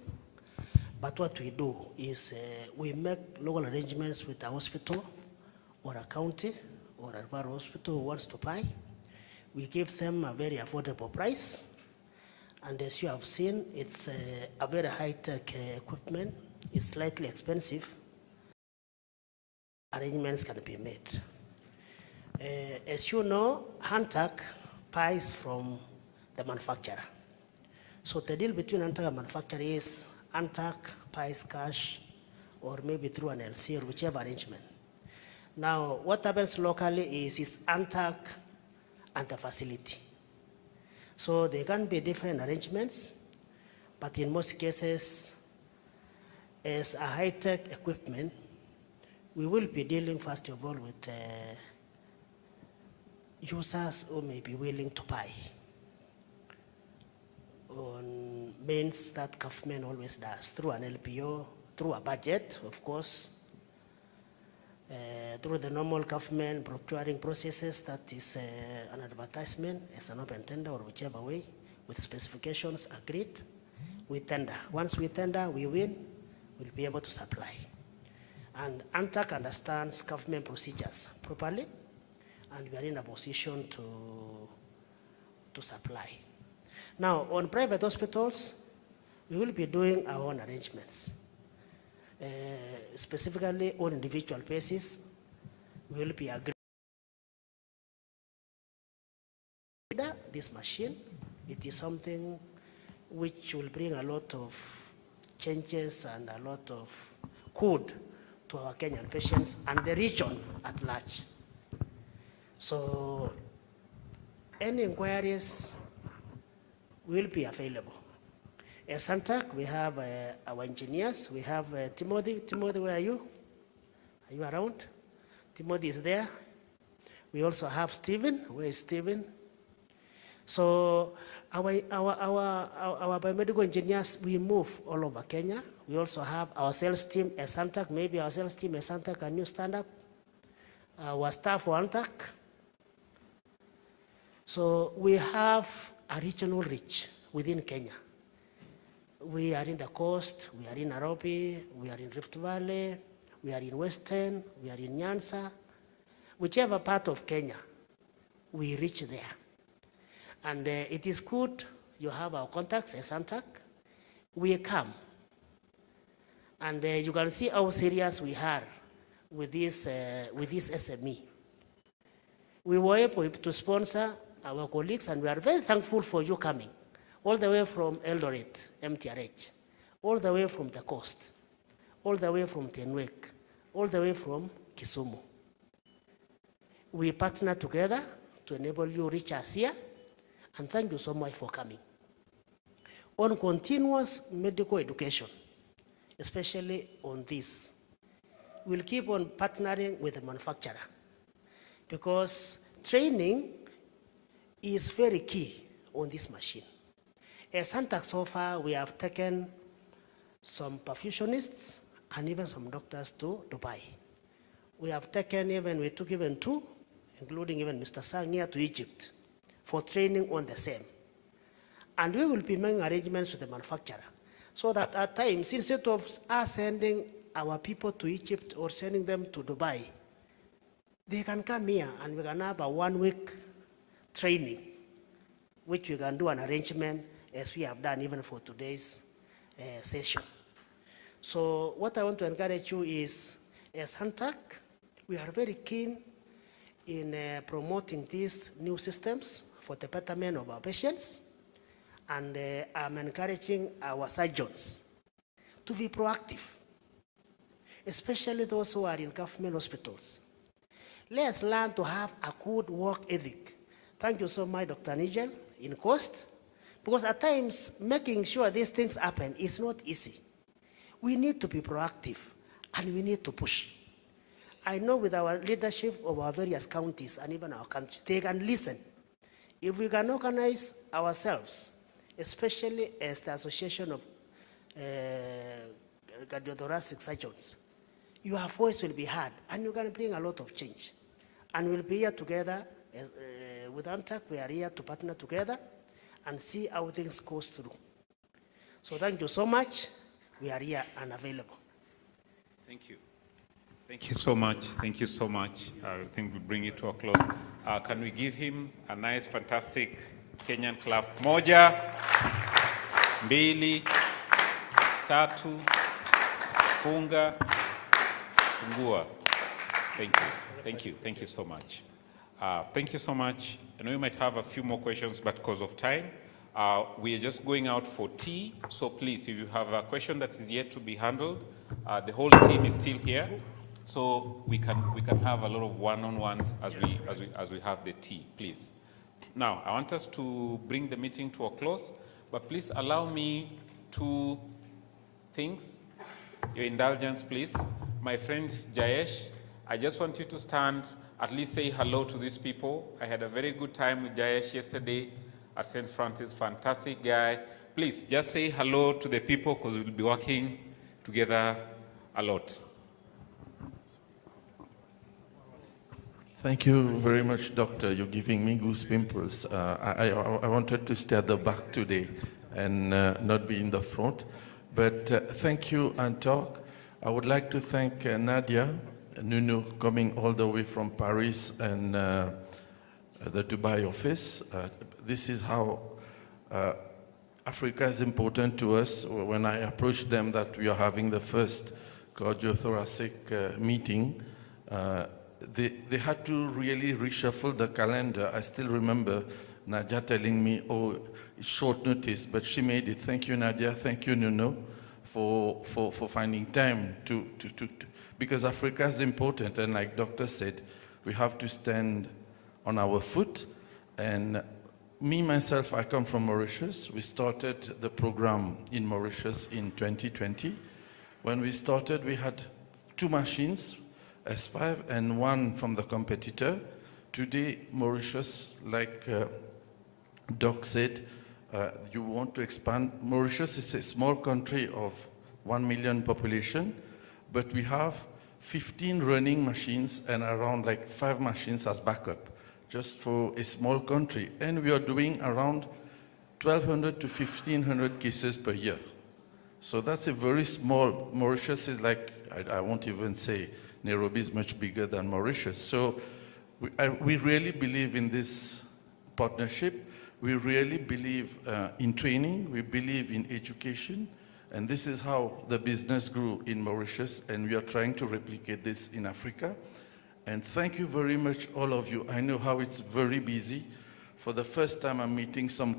But what we do is we make local arrangements with a hospital or a county or a rural hospital who wants to buy. We give them a very affordable price. And as you have seen, it's a very high-tech equipment. It's slightly expensive. Arrangements can be made. As you know, ANTAC buys from the manufacturer. So the deal between ANTAC and manufacturer is ANTAC buys cash or maybe through an LC or whichever arrangement. Now, what happens locally is ANTAC and the facility. So there can be different arrangements, but in most cases, as a high-tech equipment, we will be dealing first of all with users who may be willing to buy on means that government always does, through an LPO, through a budget, of course, through the normal government procuring processes, that is an advertisement as an open tender or whichever way, with specifications agreed. We tender. Once we tender, we win, we'll be able to supply. And ANTAC understands government procedures properly, and we are in a position to supply. Now, on private hospitals, we will be doing our own arrangements. Specifically on individual basis, we will be agreeing this machine. It is something which will bring a lot of changes and a lot of could to our Kenyan patients and the region at large. So any inquiries will be available. At Santac, we have our engineers. We have Timothy. Timothy, where are you? Are you around? Timothy is there. We also have Stephen. Where is Stephen? So our biomedical engineers, we move all over Kenya. We also have our sales team at Santac. Maybe our sales team at Santac, can you stand up? Our staff for Antac. So we have a regional reach within Kenya. We are in the coast, we are in Nairobi, we are in Rift Valley, we are in Western, we are in Nyanza. Whichever part of Kenya, we reach there. And it is good you have our contacts at Santac. We come. And you can see how serious we are with this SME. We were able to sponsor our colleagues, and we are very thankful for you coming, all the way from Eldoret, MTRH, all the way from the coast, all the way from Tenwek, all the way from Kisumu. We partner together to enable you reach us here, and thank you so much for coming. On continuous medical education, especially on this, we'll keep on partnering with the manufacturer, because training is very key on this machine. At Santac so far, we have taken some perfusionists and even some doctors to Dubai. We took even two, including even Mr. Sang here, to Egypt for training on the same. And we will be making arrangements with the manufacturer so that at times, instead of us sending our people to Egypt or sending them to Dubai, they can come here and we can have a 1-week training, which we can do an arrangement as we have done even for today's session. So what I want to encourage you is, as Santac, we are very keen in promoting these new systems for the betterment of our patients, and I'm encouraging our surgeons to be proactive, especially those who are in government hospitals. Let's learn to have a good work ethic. Thank you so much, Dr. Nigel, in cost, because at times making sure these things happen is not easy. We need to be proactive and we need to push. I know with our leadership of our various counties and even our country, they can listen. If we can organize ourselves, especially as the Association of Cardiothoracic Surgeons, your voice will be heard and you can bring a lot of change. And we'll be here together with Antac. We are here to partner together and see how things go through. So thank you so much. We are here and available. Thank you. Thank you so much. Thank you so much. I think we'll bring it to a close. Can we give him a nice, fantastic Kenyan clap? Moja, mbili, tatu, funga, fungua. Thank you. Thank you. Thank you so much. Thank you so much. I know you might have a few more questions, but because of time, we are just going out for tea. So please, if you have a question that is yet to be handled, the whole team is still here. So we can have a lot of one-on-ones as we have the tea, please. Now, I want us to bring the meeting to a close, but please allow me 2 things. Your indulgence, please. My friend Jayesh, I just want you to stand, at least say hello to these people. I had a very good time with Jayesh yesterday at St. Francis, fantastic guy. Please, just say hello to the people because we'll be working together a lot. Thank you very much, Doctor. You're giving me goose pimples. I wanted to stay at the back today and not be in the front. But thank you, Antok. I would like to thank Nadia, Nunu, coming all the way from Paris and the Dubai office. This is how Africa is important to us. When I approached them that we are having the first cardiothoracic meeting, they had to really reshuffle the calendar. I still remember Nadia telling me, oh, it's short notice, but she made it. Thank you, Nadia. Thank you, Nuno, for finding time because Africa is important, and like Doctor said, we have to stand on our foot. And me, myself, I come from Mauritius. We started the program in Mauritius in 2020. When we started, we had 2 machines, S5, and 1 from the competitor. Today, Mauritius, like Doc said, you want to expand. Mauritius is a small country of 1 million population, but we have 15 running machines and around like 5 machines as backup, just for a small country. And we are doing around 1,200 to 1,500 cases per year. So that's a very small. Mauritius is like, I won't even say Nairobi is much bigger than Mauritius. So we really believe in this partnership. We really believe in training. We believe in education. And this is how the business grew in Mauritius, and we are trying to replicate this in Africa. And thank you very much, all of you. I know how it's very busy. For the first time I'm meeting some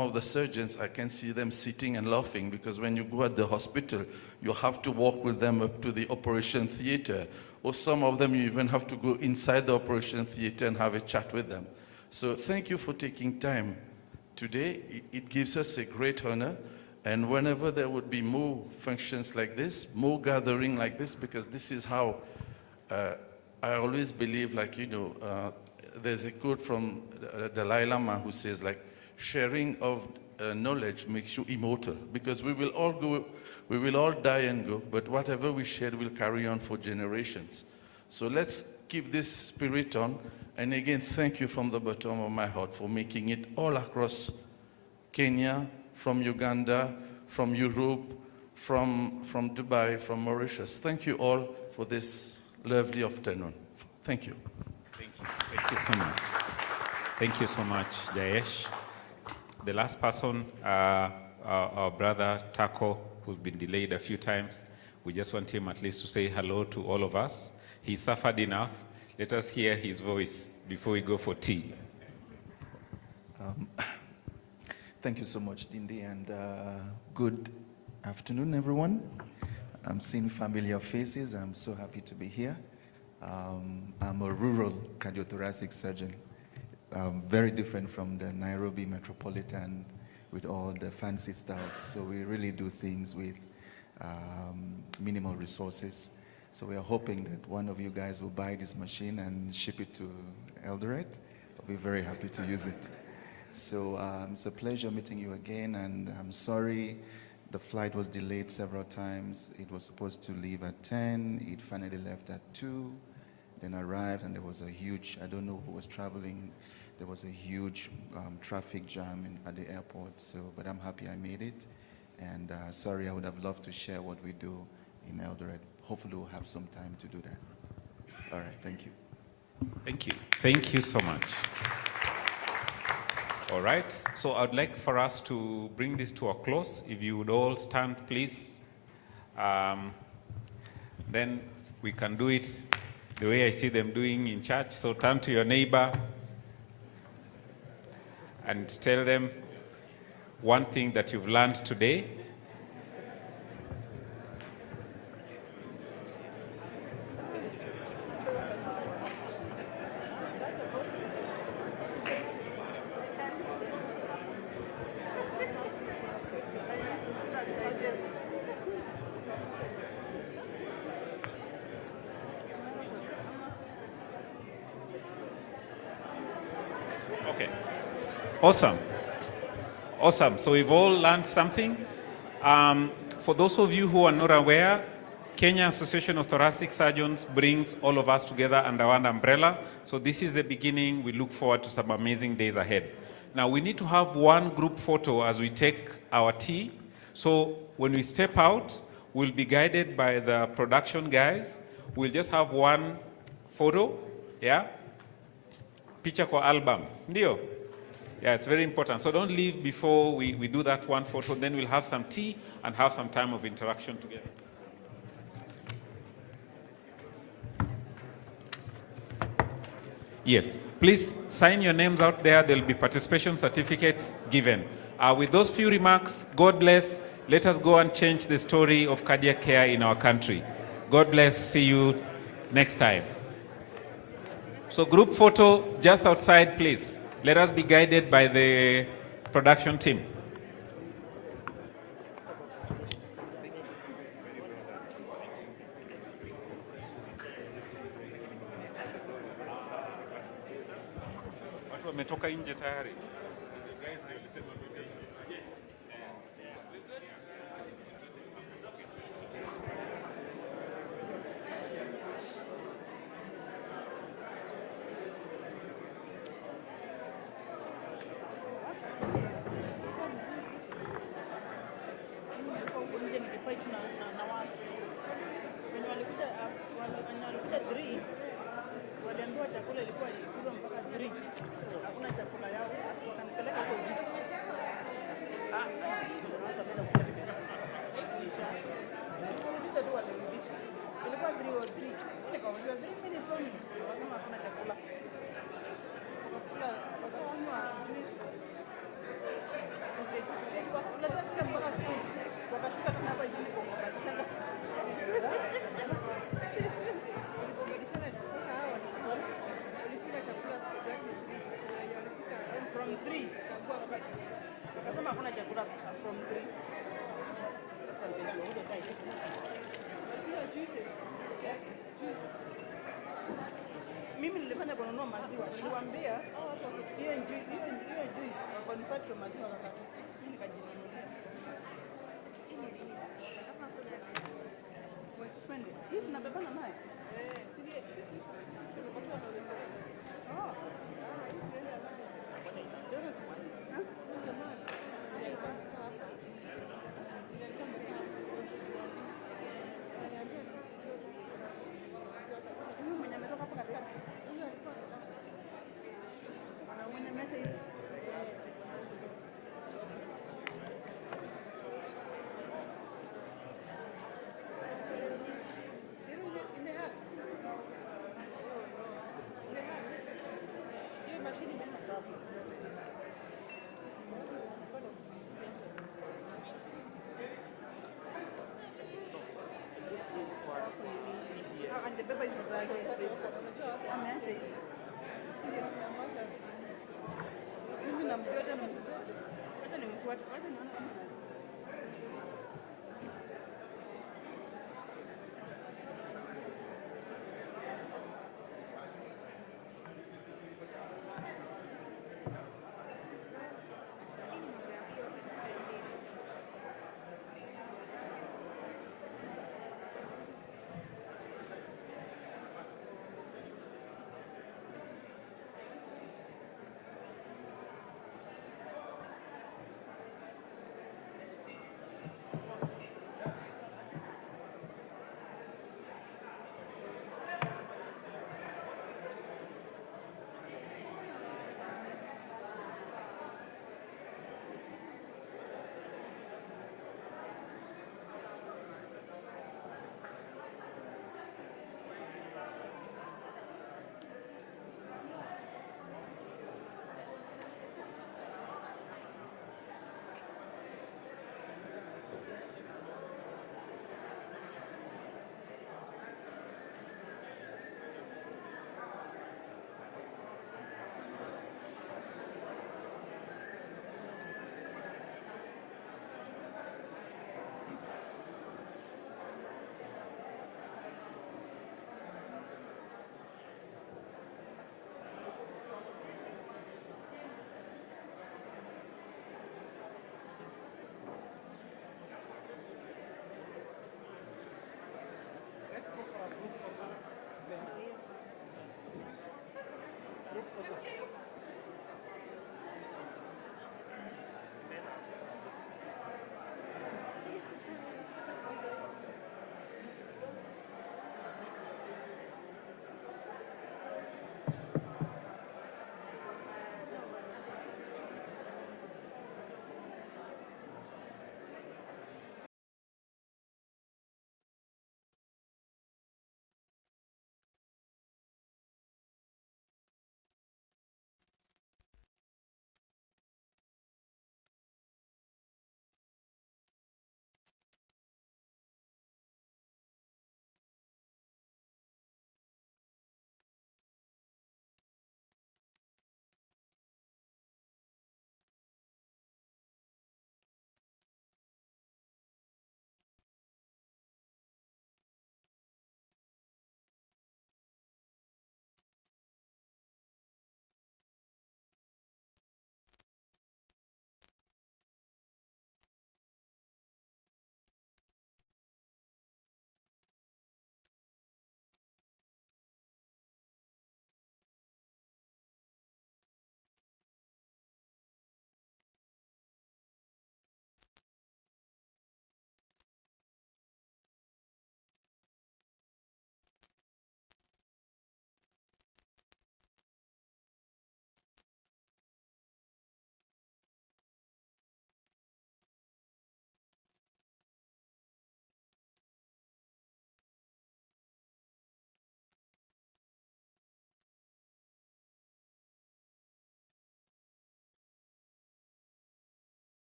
of the surgeons, I can see them sitting and laughing, because when you go at the hospital, you have to walk with them up to the operation theater. Or some of them, you even have to go inside the operation theater and have a chat with them. So thank you for taking time today. It gives us a great honor. And whenever there would be more functions like this, more gathering like this, because this is how I always believe, like, you know, there's a quote from Dalai Lama who says, like, sharing of knowledge makes you immortal, because we will all go, we will all die and go, but whatever we share will carry on for generations. So let's keep this spirit on. And again, thank you from the bottom of my heart for making it all across Kenya, from Uganda, from Europe, from Dubai, from Mauritius. Thank you all for this lovely afternoon. Thank you. Thank you. Thank you so much. Thank you so much, Jayesh. The last person, our brother Taco, who's been delayed a few times. We just want him at least to say hello to all of us. He suffered enough. Let us hear his voice before we go for tea. Thank you so much, Dindi, and good afternoon, everyone. I'm seeing familiar faces. I'm so happy to be here. I'm a rural cardiothoracic surgeon, very different from the Nairobi metropolitan with all the fancy stuff. So we really do things with minimal resources. So we are hoping that one of you guys will buy this machine and ship it to Eldoret. I'll be very happy to use it. So it's a pleasure meeting you again, and I'm sorry the flight was delayed several times. It was supposed to leave at 10, it finally left at 2, then arrived, and there was a huge, I don't know who was traveling, there was a huge traffic jam at the airport, so, but I'm happy I made it, and sorry, I would have loved to share what we do in Eldoret. Hopefully we'll have some time to do that. All right, thank you. Thank you. Thank you so much. All right, so I'd like for us to bring this to a close. If you would all stand, please. Then we can do it the way I see them doing in church. So turn to your neighbor and tell them one thing that you've learned today. Okay. Awesome. Awesome. So we've all learned something. For those of you who are not aware, Kenya Association of Thoracic Surgeons brings all of us together under one umbrella. So this is the beginning. We look forward to some amazing days ahead. Now we need to have one group photo as we take our tea. So when we step out, we'll be guided by the production guys. We'll just have one photo, yeah? Picha kwa album, ndio? Yeah, it's very important. So don't leave before we do that one photo. Then we'll have some tea and have some time of interaction together. Yes, please sign your names out there. There'll be participation certificates given. With those few remarks, God bless. Let us go and change the story of cardiac care in our country. God bless. See you next time. So group photo just outside, please. Let us be guided by the production team. Watu wametoka nje tayari. Mimi nilifanya kununua maziwa, niliwaambia hiyo juice wakonifati maziwa nikajinunulia. Hii tunabebana naye. Angebeba hizo zake. Ameacha hizo. Mimi namjua hata nimfuate. Wacha nione kama